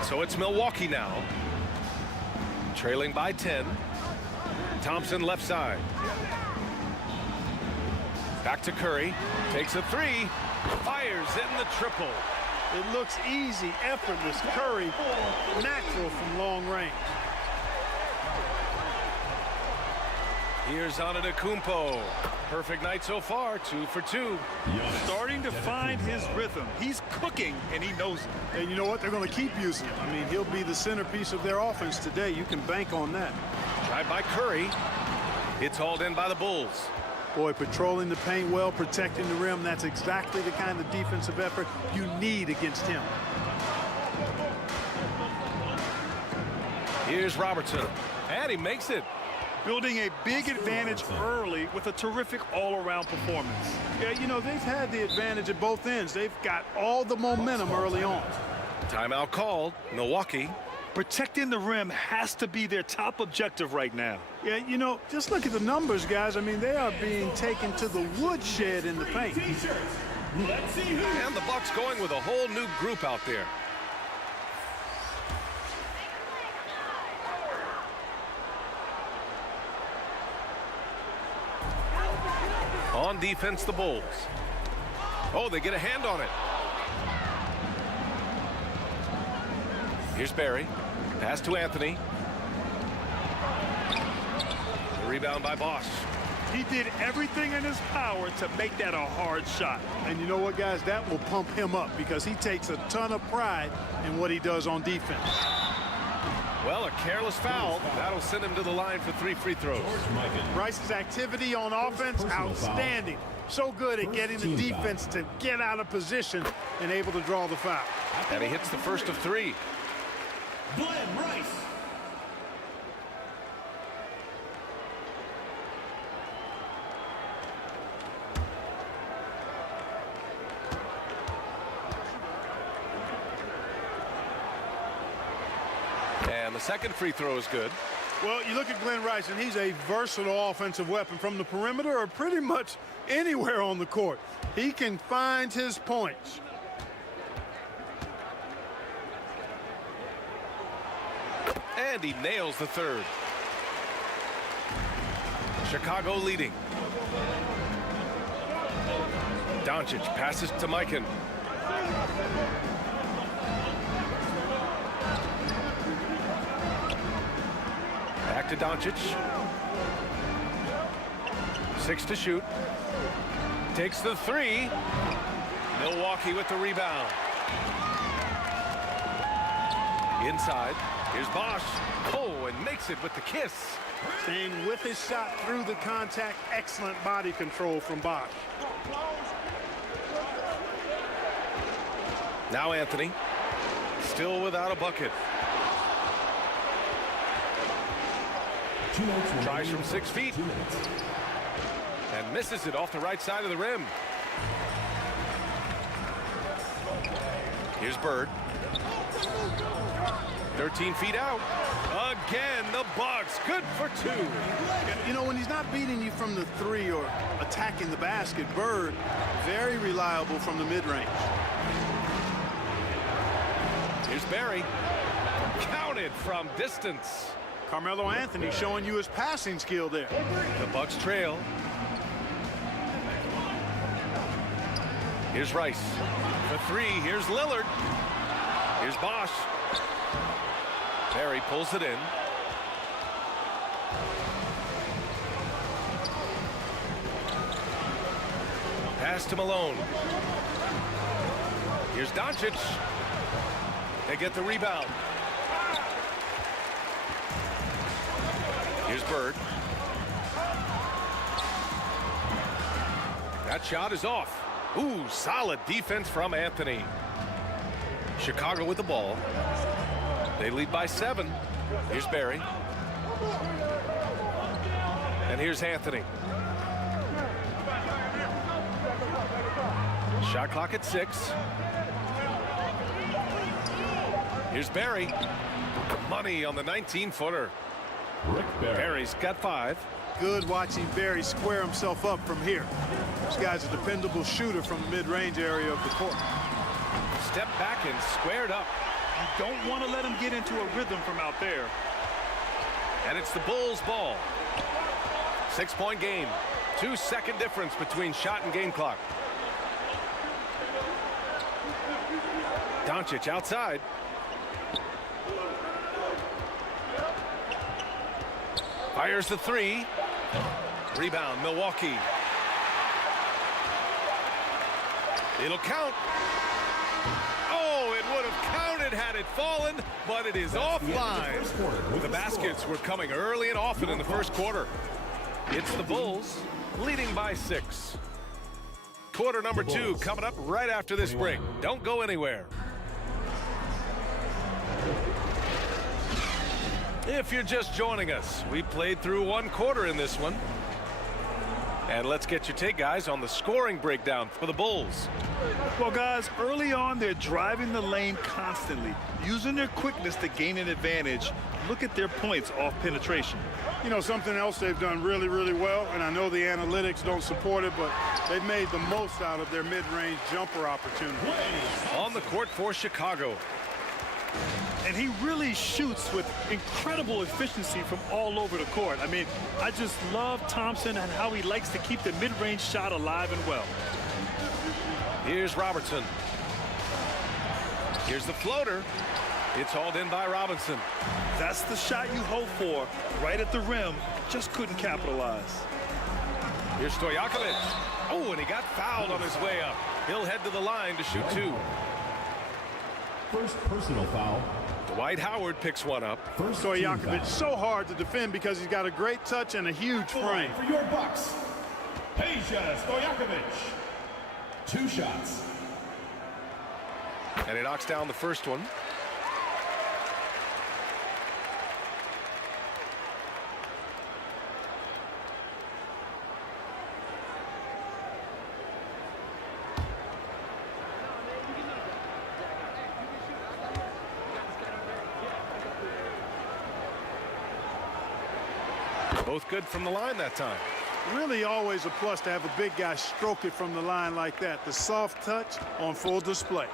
So it's Milwaukee now. Trailing by 10. Thompson left side. Back to Curry. Takes a three. Fires in the triple. It looks easy, effortless. Curry, natural from long range. Here's Antetokounmpo. Perfect night so far, 2 for 2. Starting to find his rhythm. He's cooking, and he knows it. And you know what? They're going to keep using him. I mean, he'll be the centerpiece of their offense today. You can bank on that. Tried by Curry. It's hauled in by the Bulls. Boy, patrolling the paint well, protecting the rim. That's exactly the kind of defensive effort you need against him. Here's Robertson. And he makes it. Building a big advantage early with a terrific all-around performance. Yeah, you know, they've had the advantage at both ends. They've got all the momentum early on. Timeout called. Milwaukee. Protecting the rim has to be their top objective right now. Yeah, you know, just look at the numbers, guys. I mean, they are being taken to the woodshed in the paint. And the Bucks going with a whole new group out there. On defense, the Bulls. Oh, they get a hand on it. Here's Barry. Pass to Anthony. The rebound by Bosch. He did everything in his power to make that a hard shot. And you know what, guys? That will pump him up because he takes a ton of pride in what he does on defense. Well, a careless foul. That'll send him to the line for 3 free throws. Bryce's activity on offense, outstanding. So good at getting the defense to get out of position and able to draw the foul. And he hits the first of 3. Glenn Rice. And the second free throw is good. Well, you look at Glenn Rice, and he's a versatile offensive weapon from the perimeter or pretty much anywhere on the court. He can find his points. And he nails the third. Chicago leading. Doncic passes to Mikan. Back to Doncic. 6 to shoot. Takes the 3. Milwaukee with the rebound. Inside. Here's Bosch. Oh, and makes it with the kiss. Staying with his shot through the contact. Excellent body control from Bosch. Now Anthony. Still without a bucket. Tries from 6 feet. And misses it off the right side of the rim. Here's Bird. 13 feet out. Again, the Bucks. Good for 2. You know, when he's not beating you from the 3 or attacking the basket, Bird, very reliable from the mid-range. Here's Barry. Counted from distance. Carmelo Anthony showing you his passing skill there. The Bucks trail. Here's Rice. For 3, here's Lillard. Here's Bosch. Barry pulls it in. Pass to Malone. Here's Doncic. They get the rebound. Here's Bird. That shot is off. Ooh, solid defense from Anthony. Chicago with the ball. They lead by 7. Here's Barry. And here's Anthony. Shot clock at 6. Here's Barry. Money on the 19-footer. Barry's got 5. Good watching Barry square himself up from here. This guy's a dependable shooter from the mid-range area of the court. Step back and squared up. You don't want to let him get into a rhythm from out there. And it's the Bulls' ball. 6-point game. 2-second difference between shot and game clock. Doncic outside. Fires the 3. Rebound, Milwaukee. It'll count. Oh, it would have Counted had it fallen, but it is offline. The baskets were coming early and often in the first quarter. It's the Bulls leading by 6. Quarter number 2 coming up right after this break. Don't go anywhere. If you're just joining us, we played through 1 quarter in this one. And let's get your take, guys, on the scoring breakdown for the Bulls. Well, guys, early on, they're driving the lane constantly, using their quickness to gain an advantage. Look at their points off penetration. You know, something else they've done really, really well, and I know the analytics don't support it, but they've made the most out of their mid-range jumper opportunity. On the court for Chicago. And he really shoots with incredible efficiency from all over the court. I mean, I just love Thompson and how he likes to keep the mid-range shot alive and well. Here's Robertson. Here's the floater. It's hauled in by Robinson. That's the shot you hope for, right at the rim. Just couldn't capitalize. Here's Stojakovic. Oh, and he got fouled on his way up. He'll head to the line to shoot 2. First personal foul. Dwight Howard picks one up. Stojakovic so hard to defend because he's got a great touch and a huge frame. For your Bucks, Peja Stojakovic. 2 shots. And he knocks down the first one. Both good from the line that time. Really always a plus to have a big guy stroke it from the line like that. The soft touch on full display.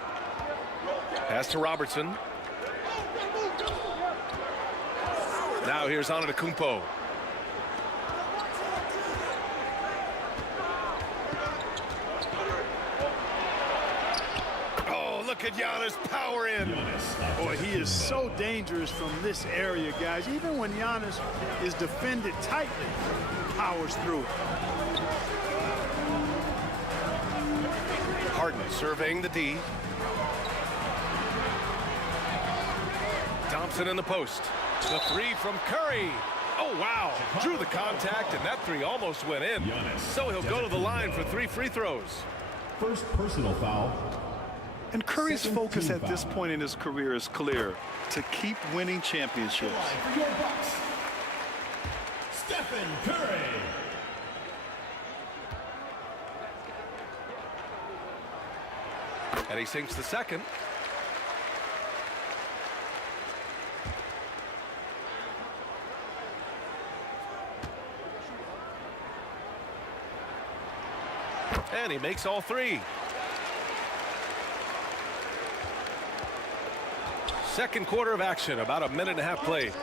Pass to Robertson. Now here's Antetokounmpo. Oh, look at Giannis power in. Boy, he is so dangerous from this area, guys. Even when Giannis is defended tightly, powers through. Harden surveying the D. Thompson in the post. The 3 from Curry. Oh, wow. Drew the contact, and that 3 almost went in. So he'll go to the line for 3 free throws. First personal foul. And Curry's focus at this point in his career is clear: to keep winning championships. For your Bucks, Stephen Curry. And he sinks the second. And he makes all 3. Second quarter of action, about a minute and a half played.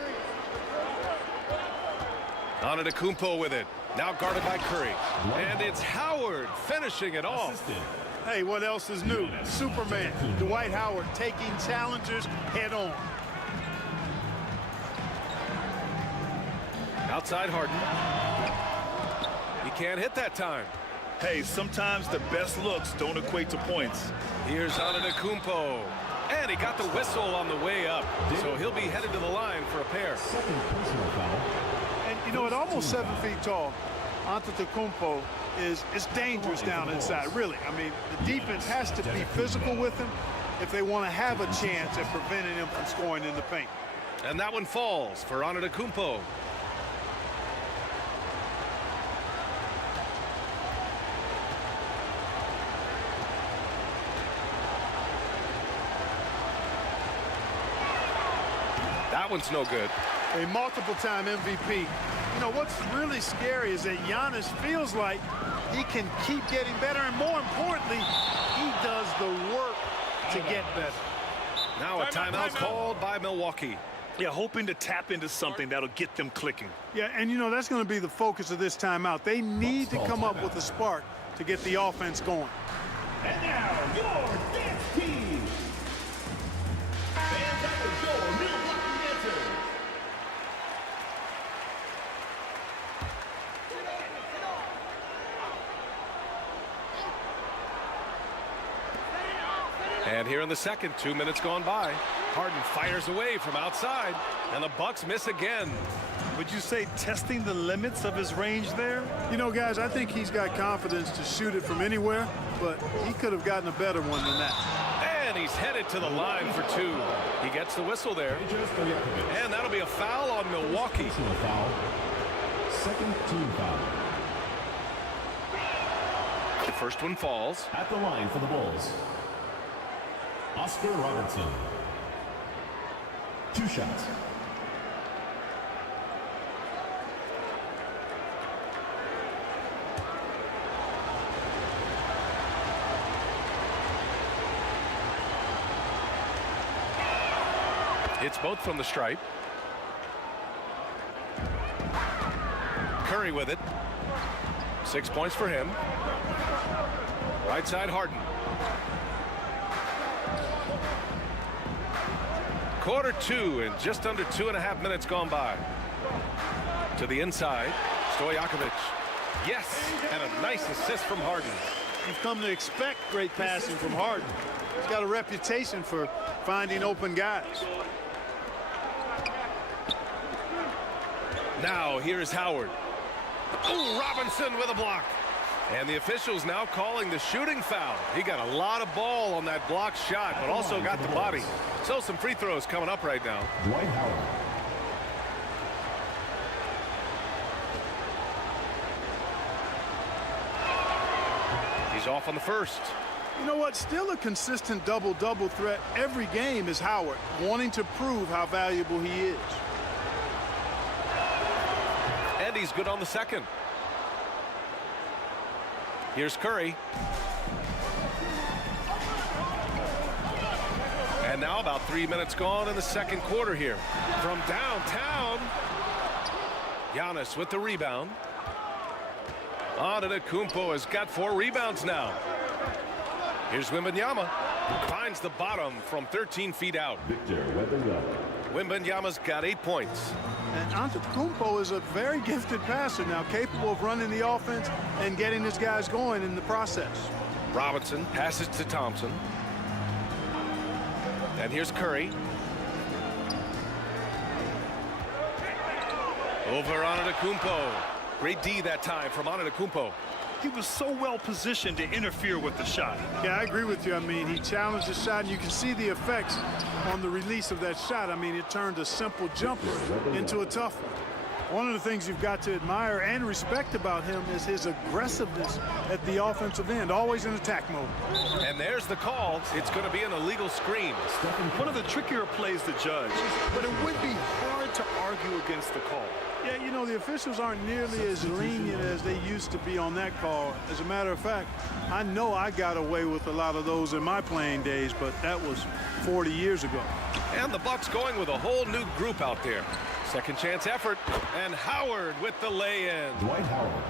Antetokounmpo with it. Now guarded by Curry. And it's Howard finishing it off. Hey, what else is new? Superman, Dwight Howard, taking challengers head on. Outside Harden. He can't hit that time. Hey, sometimes the best looks don't equate to points. Here's Antetokounmpo. And he got the whistle on the way up. So he'll be headed to the line for a pair. Second personal foul. And, you know, at almost 7 feet tall, Antetokounmpo is dangerous down inside, really. I mean, the defense has to be physical with him if they want to have a chance at preventing him from scoring in the paint. And that one falls for Antetokounmpo. That one's no good. A multiple-time MVP. You know, what's really scary is that Giannis feels like he can keep getting better, and more importantly, he does the work to get better. Now a timeout called by Milwaukee. Yeah, hoping to tap into something that'll get them clicking. Yeah, and you know, that's going to be the focus of this timeout. They need to come up with a spark to get the offense going. And now, your dance team. Fans at the door, Milwaukee dancers. And here in the second, 2 minutes gone by. Harden fires away from outside, and the Bucks miss again. Would you say testing the limits of his range there? You know, guys, I think he's got confidence to shoot it from anywhere, but he could have gotten a better one than that. And he's headed to the line for two. He gets the whistle there. And that'll be a foul on Milwaukee. Second team foul. The first one falls. At the line for the Bulls, Oscar Robertson. 2 shots. It's both from the stripe. Curry with it. 6 points for him. Right side, Harden. Quarter 2 and just under 2.5 minutes gone by. To the inside, Stojakovic. Yes, and a nice assist from Harden. You've come to expect great passing from Harden. He's got a reputation for finding open guys. Now here's Howard. Oh, Robinson with a block. And the officials now calling the shooting foul. He got a lot of ball on that blocked shot, but also got the body. So some free throws coming up right now. Dwight Howard. He's off on the first. You know what? Still a consistent double-double threat every game is Howard, wanting to prove how valuable he is. And he's good on the second. Here's Curry. And now about 3 minutes gone in the second quarter here. From downtown, Giannis with the rebound. Antetokounmpo has got 4 rebounds now. Here's Wembanyama. Finds the bottom from 13 feet out. Victor Wembanyama. Wembanyama's got 8 points. And Antetokounmpo is a very gifted passer now, capable of running the offense and getting his guys going in the process. Robinson passes to Thompson. And here's Curry. Over Antetokounmpo. Great D that time from Antetokounmpo. He was so well positioned to interfere with the shot. Yeah, I agree with you. I mean, he challenged the shot, and you can see the effects on the release of that shot. I mean, it turned a simple jumper into a tough one. One of the things you've got to admire and respect about him is his aggressiveness at the offensive end, always in attack mode. And there's the call. It's going to be an illegal screen. One of the trickier plays to judge, but it would be hard to argue against the call. Yeah, you know, the officials aren't nearly as lenient as they used to be on that call. As a matter of fact, I know I got away with a lot of those in my playing days, but that was 40 years ago. And the Bucks going with a whole new group out there. Second chance effort, and Howard with the lay-in. Dwight Howard.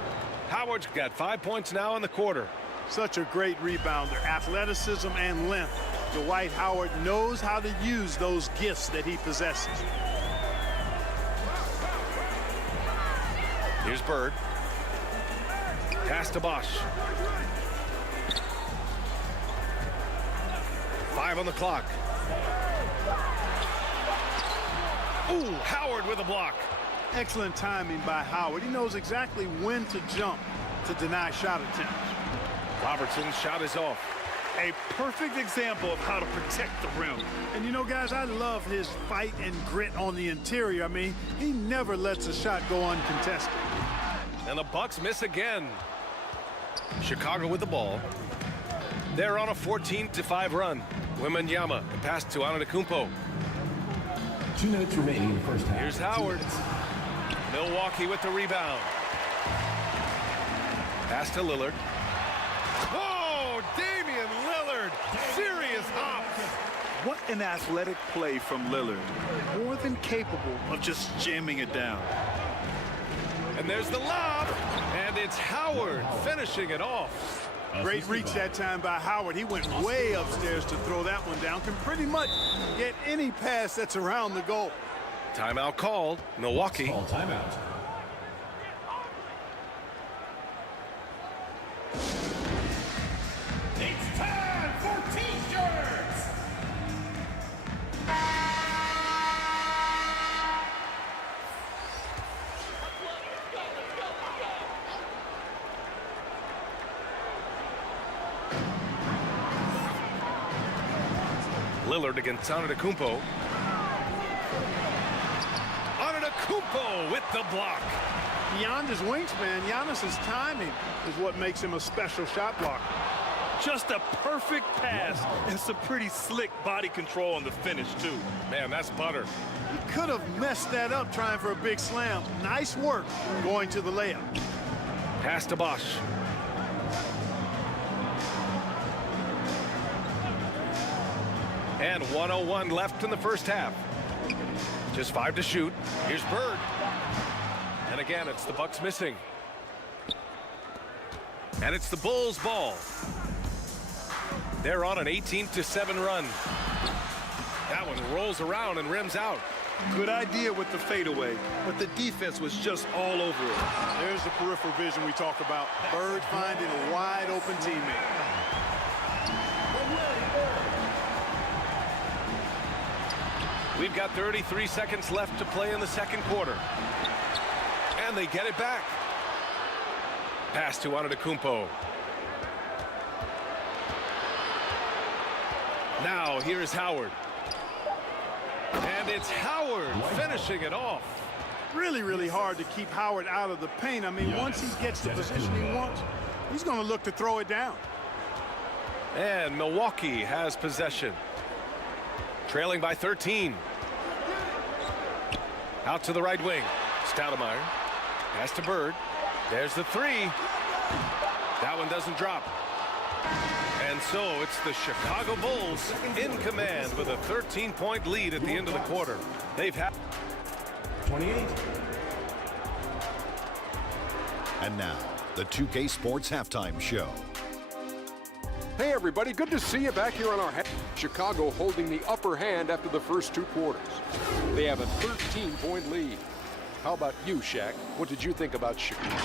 Howard's got 5 points now in the quarter. Such a great rebounder, athleticism and length. Dwight Howard knows how to use those gifts that he possesses. Here's Bird. Pass to Bosch. 5 on the clock. Ooh, Howard with a block. Excellent timing by Howard. He knows exactly when to jump to deny shot attempts. Robertson's shot is off. A perfect example of how to protect the rim. And you know, guys, I love his fight and grit on the interior. I mean, he never lets a shot go uncontested. And the Bucks miss again. Chicago with the ball. They're on a 14-5 run. Wembanyama, the pass to Antetokounmpo. 2 minutes remaining in the first half. Here's Howard. Milwaukee with the rebound. Pass to Lillard. Oh, Damian Lillard. Serious hops. What an athletic play from Lillard. More than capable of just jamming it down. And there's the lob. And it's Howard finishing it off. Great reach that time by Howard. He went way upstairs to throw that one down. Can pretty much get any pass that's around the goal. Timeout called. Milwaukee. Call timeout. It's time for T-shirts. Lillard against Antetokounmpo. Antetokounmpo with the block. Beyond his wingspan, Giannis's timing is what makes him a special shot blocker. Just a perfect pass and some pretty slick body control on the finish, too. Man, that's butter. He could have messed that up trying for a big slam. Nice work going to the layup. Pass to Bosch. And 1:01 left in the first half. Just 5 to shoot. Here's Bird. And again, it's the Bucks missing. And it's the Bulls' ball. They're on an 18-7 run. That one rolls around and rims out. Good idea with the fadeaway, but the defense was just all over it. There's the peripheral vision we talk about. Bird finding a wide open teammate. We've got 33 seconds left to play in the second quarter. And they get it back. Pass to Antetokounmpo. Now here's Howard. And it's Howard finishing it off. Really, really hard to keep Howard out of the paint. I mean, once he gets the position he wants, he's going to look to throw it down. And Milwaukee has possession. Trailing by 13. Out to the right wing. Stoudemire. Pass to Bird. There's the three. That one doesn't drop. And so it's the Chicago Bulls in command with a 13-point lead at the end of the quarter. They've had 28. And now, the 2K Sports Halftime Show. Hey everybody, good to see you back here on our Chicago holding the upper hand after the first 2 quarters. They have a 13-point lead. How about you, Shaq? What did you think about Chicago?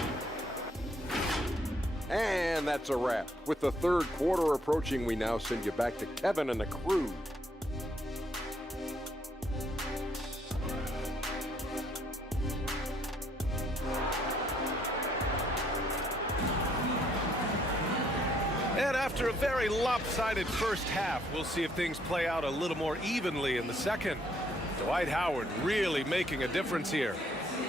And that's a wrap. With the third quarter approaching, we now send you back to Kevin and the crew. And after a very lopsided first half, we'll see if things play out a little more evenly in the second. Dwight Howard really making a difference here.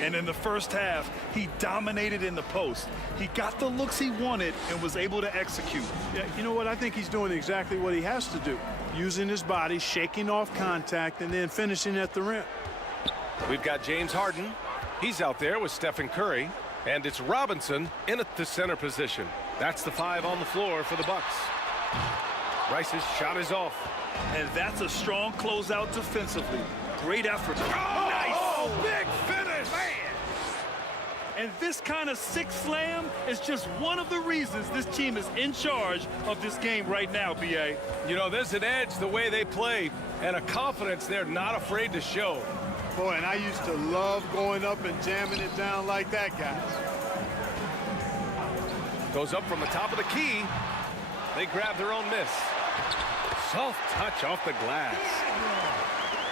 And in the first half, he dominated in the post. He got the looks he wanted and was able to execute. Yeah, you know what? I think he's doing exactly what he has to do. Using his body, shaking off contact, and then finishing at the rim. We've got James Harden. He's out there with Stephen Curry. And it's Robinson in at the center position. That's the 5 on the floor for the Bucks. Rice's shot is off. And that's a strong closeout defensively. Great effort. Oh, nice! Big finish! Man! And this kind of sick slam is just one of the reasons this team is in charge of this game right now, B.A. You know, there's an edge the way they play and a confidence they're not afraid to show. Boy, and I used to love going up and jamming it down like that, guys. Goes up from the top of the key. They grab their own miss. Soft touch off the glass.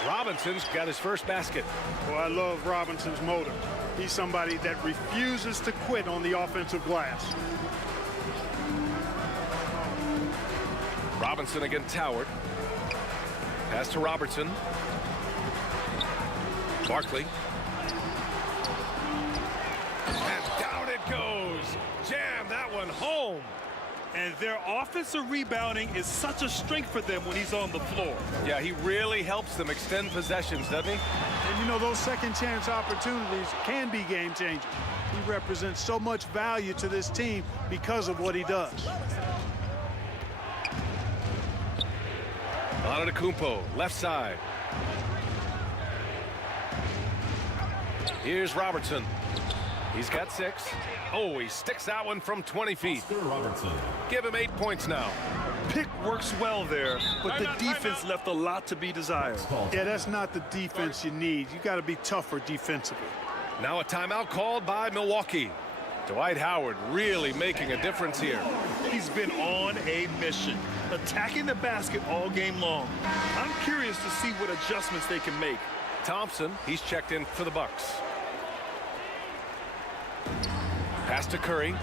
Robinson's got his first basket. Well, I love Robinson's motor. He's somebody that refuses to quit on the offensive glass. Robinson against Howard. Pass to Robertson. Barkley. And down it goes. Jam that one home. And their offensive rebounding is such a strength for them when he's on the floor. Yeah, he really helps them extend possessions, doesn't he? And you know, those second chance opportunities can be game changers. He represents so much value to this team because of what he does. Antetokounmpo, left side. Here's Robertson. He's got 6. Oh, he sticks that one from 20 feet. Robertson. Give him 8 points now. Pick works well there, but the defense left a lot to be desired. Yeah, that's not the defense you need. You got to be tougher defensively. Now a timeout called by Milwaukee. Dwight Howard really making a difference here. He's been on a mission, attacking the basket all game long. I'm curious to see what adjustments they can make. Thompson, he's checked in for the Bucks. Pass to Curry.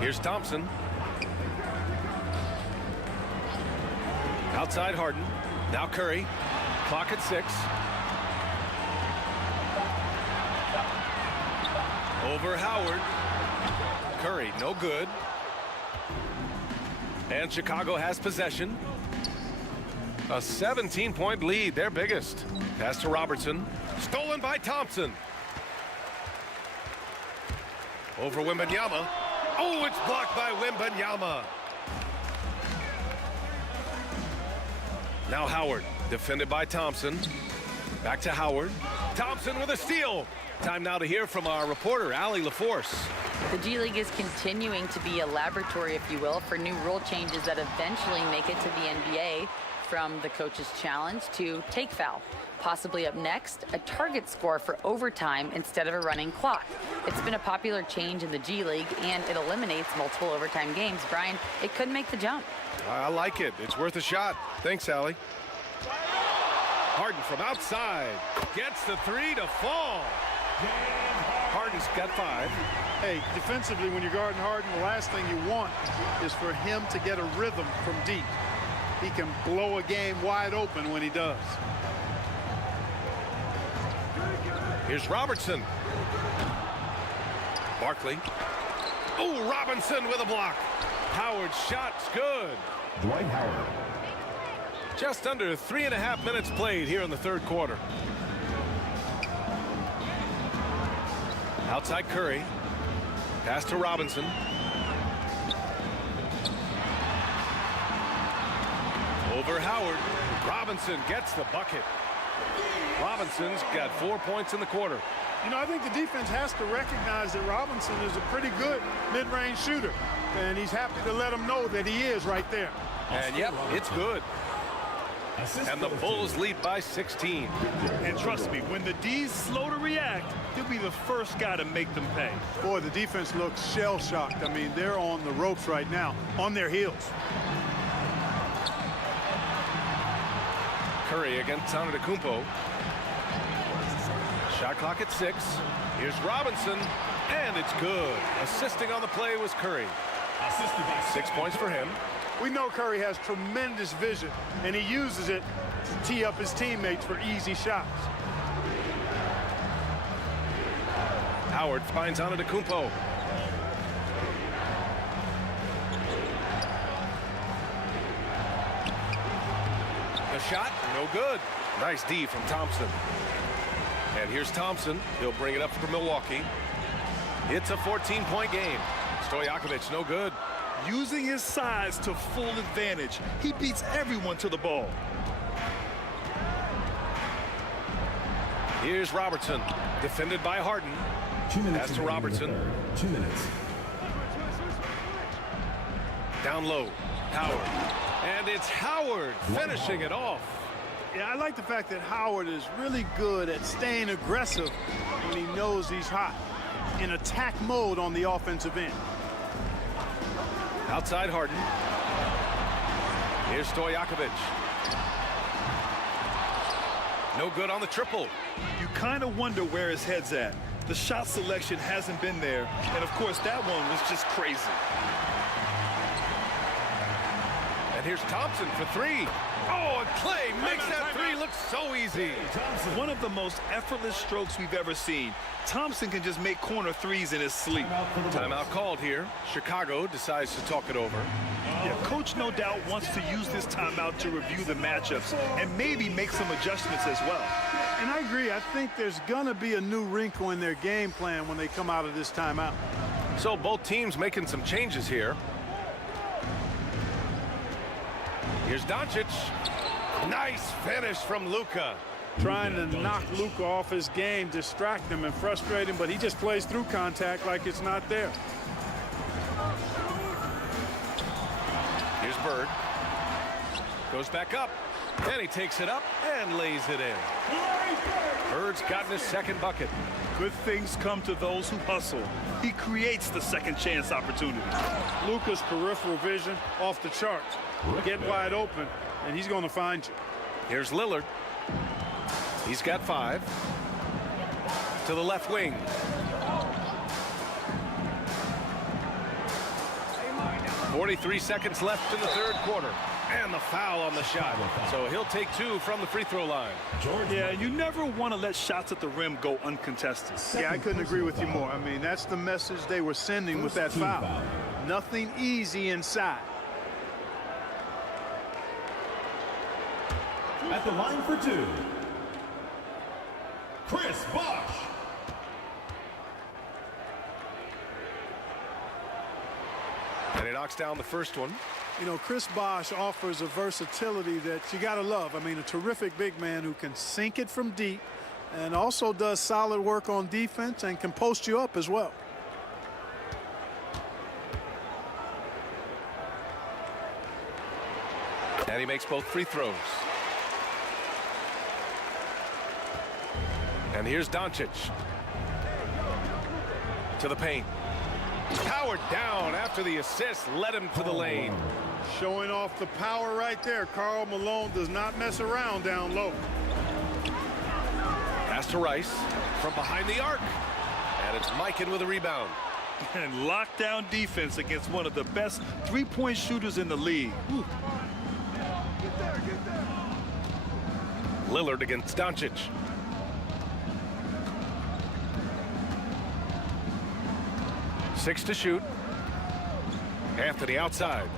Here's Thompson. Outside Harden. Now Curry. Clock at 6. Over Howard. Curry, no good. And Chicago has possession. A 17-point lead, their biggest. Pass to Robertson. Stolen by Thompson. Over Wembanyama. Oh, it's blocked by Wembanyama. Now Howard, defended by Thompson. Back to Howard. Thompson with a steal. Time now to hear from our reporter, Allie LaForce. The G League is continuing to be a laboratory, if you will, for new rule changes that eventually make it to the NBA, from the coach's challenge to take foul. Possibly up next, a target score for overtime instead of a running clock. It's been a popular change in the G League, and it eliminates multiple overtime games. Brian, it could make the jump. I like it. It's worth a shot. Thanks, Allie. Harden from outside. Gets the 3 to fall. Harden's got 5. Hey, defensively, when you're guarding Harden, the last thing you want is for him to get a rhythm from deep. He can blow a game wide open when he does. Here's Robertson. Barkley. Oh, Robinson with a block. Howard's shot's good. Dwight Howard. Just under 3.5 minutes played here in the third quarter. Outside Curry. Pass to Robinson. Over Howard. Robinson gets the bucket. Robinson's got 4 points in the quarter. You know, I think the defense has to recognize that Robinson is a pretty good mid-range shooter, and he's happy to let him know that he is right there. And yep, it's good. And the Bulls lead by 16. And trust me, when the D's slow to react, he'll be the first guy to make them pay. Boy, the defense looks shell-shocked. I mean, they're on the ropes right now, on their heels. Curry against Antetokounmpo. Shot clock at 6. Here's Robinson, and it's good. Assisting on the play was Curry. 6 points for him. We know Curry has tremendous vision, and he uses it to tee up his teammates for easy shots. Howard finds Antetokounmpo. The shot, no good. Nice D from Thompson. And here's Thompson. He'll bring it up for Milwaukee. It's a 14-point game. Stojakovic, no good. Using his size to full advantage, he beats everyone to the ball. Here's Robertson, defended by Harden. 2 minutes. Pass to Robertson. 2 minutes. Down low, Howard. And it's Howard finishing it off. Yeah, I like the fact that Howard is really good at staying aggressive when he knows he's hot, in attack mode on the offensive end. Outside Harden. Here's Stojakovic. No good on the triple. You kind of wonder where his head's at. The shot selection hasn't been there, and of course that one was just crazy. And here's Thompson for 3. Oh, and Clay makes that 3 look so easy. One of the most effortless strokes we've ever seen. Thompson can just make corner 3s in his sleep. Timeout called here. Chicago decides to talk it over. Yeah, coach no doubt wants to use this timeout to review the matchups and maybe make some adjustments as well. And I agree. I think there's going to be a new wrinkle in their game plan when they come out of this timeout. So both teams making some changes here. Here's Doncic. Nice finish from Luka. Trying to knock Luka off his game, distract him and frustrate him, but he just plays through contact like it's not there. Here's Bird. Goes back up. Then he takes it up and lays it in. Bird's gotten his second bucket. Good things come to those who hustle. He creates the second chance opportunity. Luka's peripheral vision off the charts. Get wide open, and he's going to find you. Here's Lillard. He's got 5. To the left wing. .43 seconds left in the third quarter. And the foul on the shot. So he'll take 2 from the free throw line. Yeah, you never want to let shots at the rim go uncontested. Yeah, I couldn't agree with you more. I mean, that's the message they were sending with that foul. Nothing easy inside. At the line for 2, Chris Bosh. And he knocks down the first one. You know, Chris Bosh offers a versatility that you got to love. I mean, a terrific big man who can sink it from deep and also does solid work on defense and can post you up as well. And he makes both free throws. And here's Doncic. To the paint. Powered down after the assist led him to the lane. Showing off the power right there. Karl Malone does not mess around down low. Pass to Rice from behind the arc. And it's Mikan with a rebound. And lockdown defense against one of the best three-point shooters in the league. Ooh. Lillard against Doncic. Six to shoot. Anthony outside.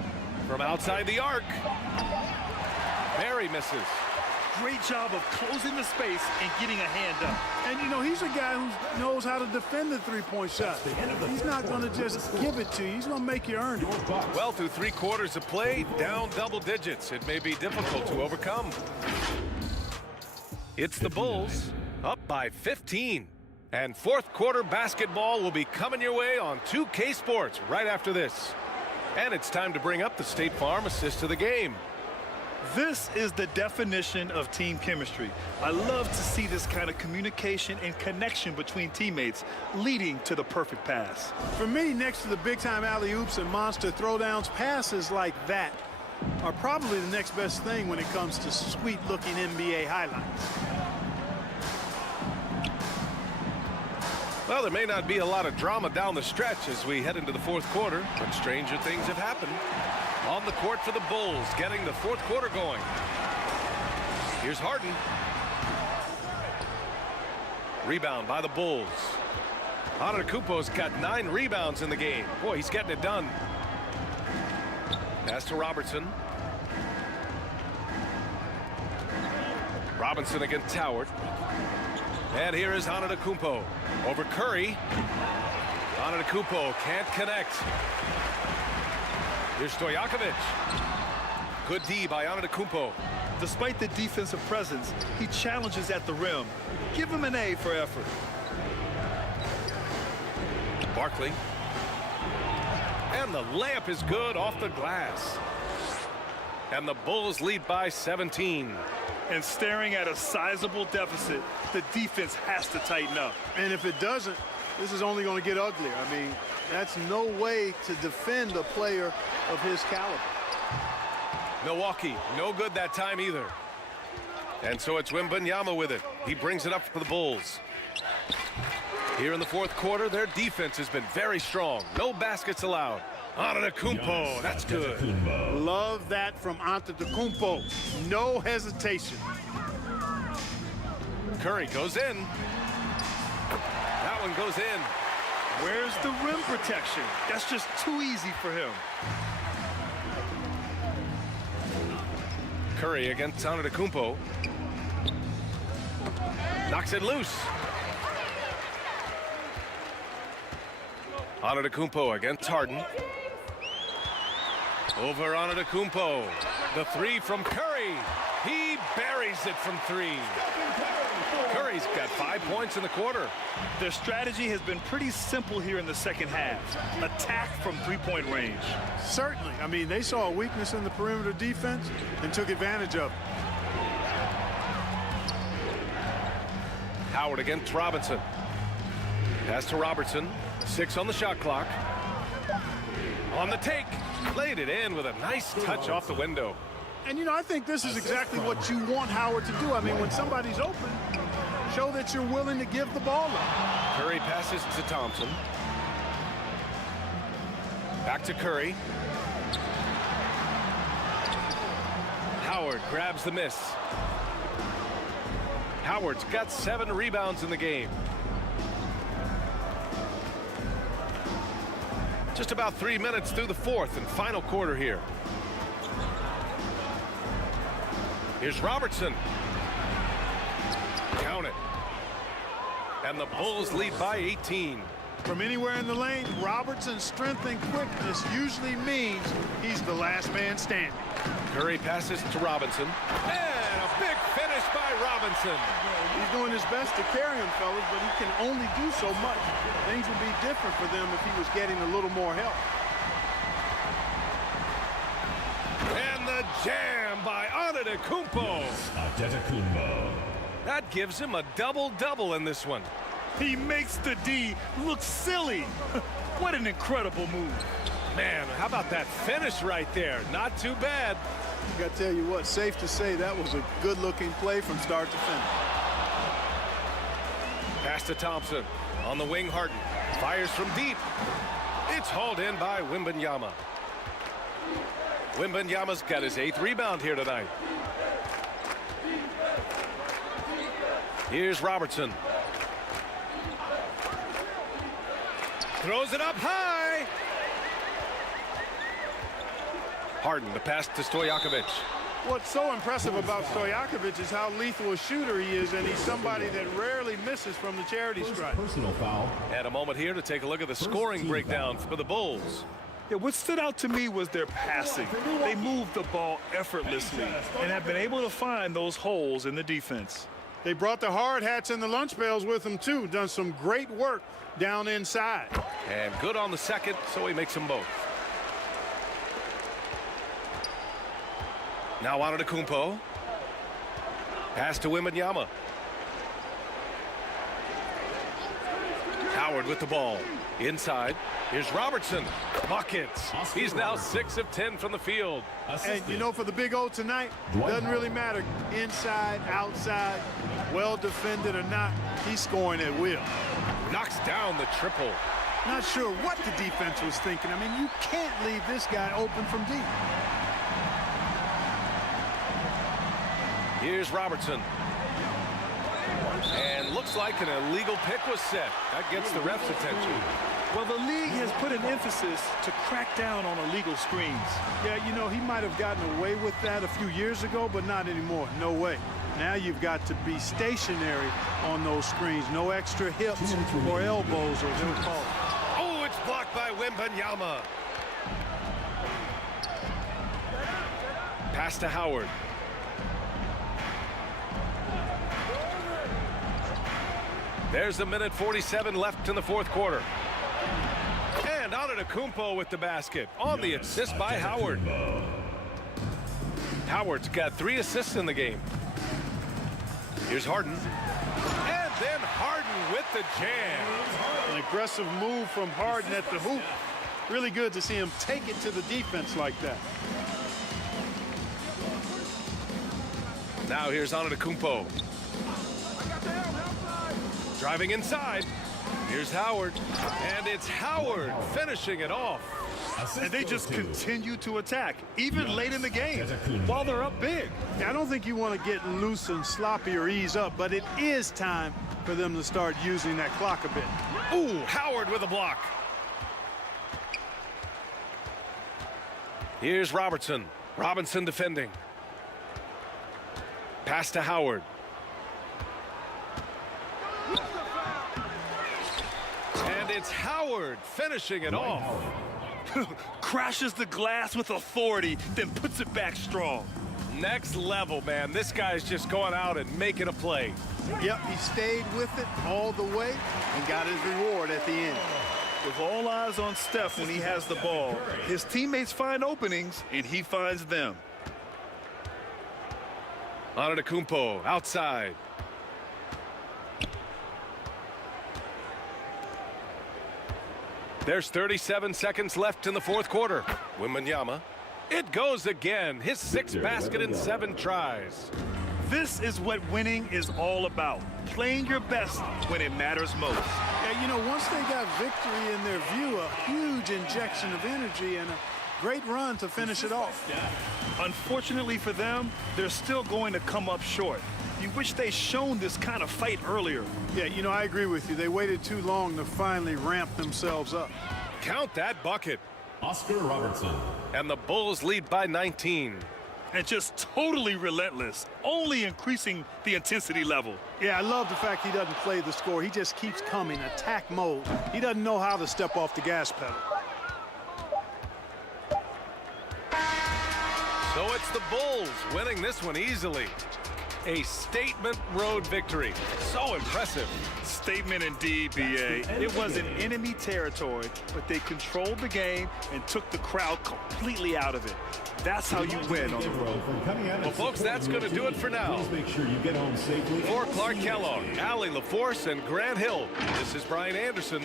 From outside the arc. Barry misses. Great job of closing the space and getting a hand up. And, you know, he's a guy who knows how to defend the three-point shot. He's not going to just give it to you. He's going to make you earn it. Well, through 3 quarters of play, down double digits. It may be difficult to overcome. It's the Bulls up by 15. And 4th quarter basketball will be coming your way on 2K Sports right after this. And it's time to bring up the State Farm assist of the game. This is the definition of team chemistry. I love to see this kind of communication and connection between teammates leading to the perfect pass. For me, next to the big-time alley-oops and monster throwdowns, passes like that are probably the next best thing when it comes to sweet-looking NBA highlights. Well, there may not be a lot of drama down the stretch as we head into the 4th quarter, but stranger things have happened. On the court for the Bulls, getting the 4th quarter going. Here's Harden. Rebound by the Bulls. Antetokounmpo's got 9 rebounds in the game. Boy, he's getting it done. Pass to Robertson. Robinson against Howard. And here is Antetokounmpo over Curry. Antetokounmpo can't connect. Here's Stojakovic. Good D by Antetokounmpo. Despite the defensive presence, he challenges at the rim. Give him an A for effort. Barkley. And the layup is good off the glass. And the Bulls lead by 17. And staring at a sizable deficit, the defense has to tighten up. And if it doesn't, this is only going to get uglier. I mean, that's no way to defend a player of his caliber. Milwaukee, no good that time either. And so it's Wembanyama with it. He brings it up for the Bulls. Here in the 4th quarter, their defense has been very strong. No baskets allowed. Antetokounmpo, that's good. Love that from Antetokounmpo. No hesitation. Curry goes in. That one goes in. Where's the rim protection? That's just too easy for him. Curry against Antetokounmpo. Knocks it loose. Antetokounmpo against Harden. Over Antetokounmpo. The 3 from Curry. He buries it from 3. Curry's got 5 points in the quarter. Their strategy has been pretty simple here in the second half. Attack from three-point range. Certainly. I mean, they saw a weakness in the perimeter defense and took advantage of it. Howard against Robinson. Pass to Robertson. 6 on the shot clock. On the take. Laid it in with a nice touch off the window. And, you know, I think this is exactly what you want Howard to do. I mean, when somebody's open, show that you're willing to give the ball up. Curry passes to Thompson. Back to Curry. Howard grabs the miss. Howard's got 7 rebounds in the game. Just about 3 minutes through the fourth and final quarter here. Here's Robertson. Count it. And the Bulls lead by 18. From anywhere in the lane, Robertson's strength and quickness usually means he's the last man standing. Curry passes to Robinson. And a big finish by Robinson. He's doing his best to carry him, fellas, but he can only do so much. Things would be different for them if he was getting a little more help. And the jam by Antetokounmpo. That gives him a double-double in this one. He makes the D look silly. What an incredible move. Man, how about that finish right there? Not too bad. I got to tell you what, safe to say that was a good-looking play from start to finish. Pass to Thompson. On the wing, Harden. Fires from deep. It's hauled in by Wembanyama. Wembanyama's got his 8th rebound here tonight. Here's Robertson. Throws it up high. Harden, the pass to Stojakovic. What's so impressive about Stojakovic is how lethal a shooter he is, and he's somebody that rarely misses from the charity stripe. Personal foul. And a moment here to take a look at the scoring breakdown for the Bulls. Yeah, what stood out to me was their passing. They moved the ball effortlessly and have been able to find those holes in the defense. They brought the hard hats and the lunch pails with them, too. Done some great work down inside. And good on the second, so he makes them both. Now Antetokounmpo. Pass to Wembanyama. Howard with the ball. Inside. Here's Robertson. Buckets. He's now 6 of 10 from the field. And, you know, for the Big O tonight, doesn't really matter inside, outside, well defended or not, he's scoring at will. Knocks down the triple. Not sure what the defense was thinking. I mean, you can't leave this guy open from deep. Here's Robertson. And looks like an illegal pick was set. That gets the ref's attention. Well, the league has put an emphasis to crack down on illegal screens. Yeah, you know, he might have gotten away with that a few years ago, but not anymore. No way. Now you've got to be stationary on those screens. No extra hips or elbows, or they'll call it. Oh, it's blocked by Wembanyama. Pass to Howard. There's a minute 47 left in the fourth quarter. And Antetokounmpo with the basket on the assist by Howard. Howard's got 3 assists in the game. Here's Harden. And then Harden with the jam. An aggressive move from Harden at the hoop. Really good to see him take it to the defense like that. Now here's Antetokounmpo. Driving inside. Here's Howard. And it's Howard finishing it off. And they just continue to attack, even late in the game, while they're up big. I don't think you want to get loose and sloppy or ease up, but it is time for them to start using that clock a bit. Ooh, Howard with a block. Here's Robertson. Robinson defending. Pass to Howard. And it's Howard finishing it off. Crashes the glass with authority, then puts it back strong. Next level, man. This guy's just going out and making a play. Yep, he stayed with it all the way and got his reward at the end. With all eyes on Steph when he has the ball, his teammates find openings, and he finds them. Antetokounmpo outside. There's 37 seconds left in the fourth quarter. Wembanyama. It goes again. His 6th basket in 7 tries. This is what winning is all about. Playing your best when it matters most. Yeah, you know, once they got victory in their view, a huge injection of energy and a Great run to finish it off. Unfortunately for them, they're still going to come up short. You wish they'd shown this kind of fight earlier. Yeah, you know, I agree with you. They waited too long to finally ramp themselves up. Count that bucket. Oscar Robertson. And the Bulls lead by 19. And just totally relentless, only increasing the intensity level. Yeah, I love the fact he doesn't play the score. He just keeps coming, attack mode. He doesn't know how to step off the gas pedal. So it's the Bulls winning this one easily. A statement road victory. So impressive. Statement indeed, BA. It was in enemy territory, but they controlled the game and took the crowd completely out of it. That's how you win on the road. Well, folks, that's going to do it for now. Make sure you get home safely. For Clark Kellogg, Allie LaForce, and Grant Hill, this is Brian Anderson.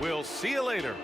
We'll see you later.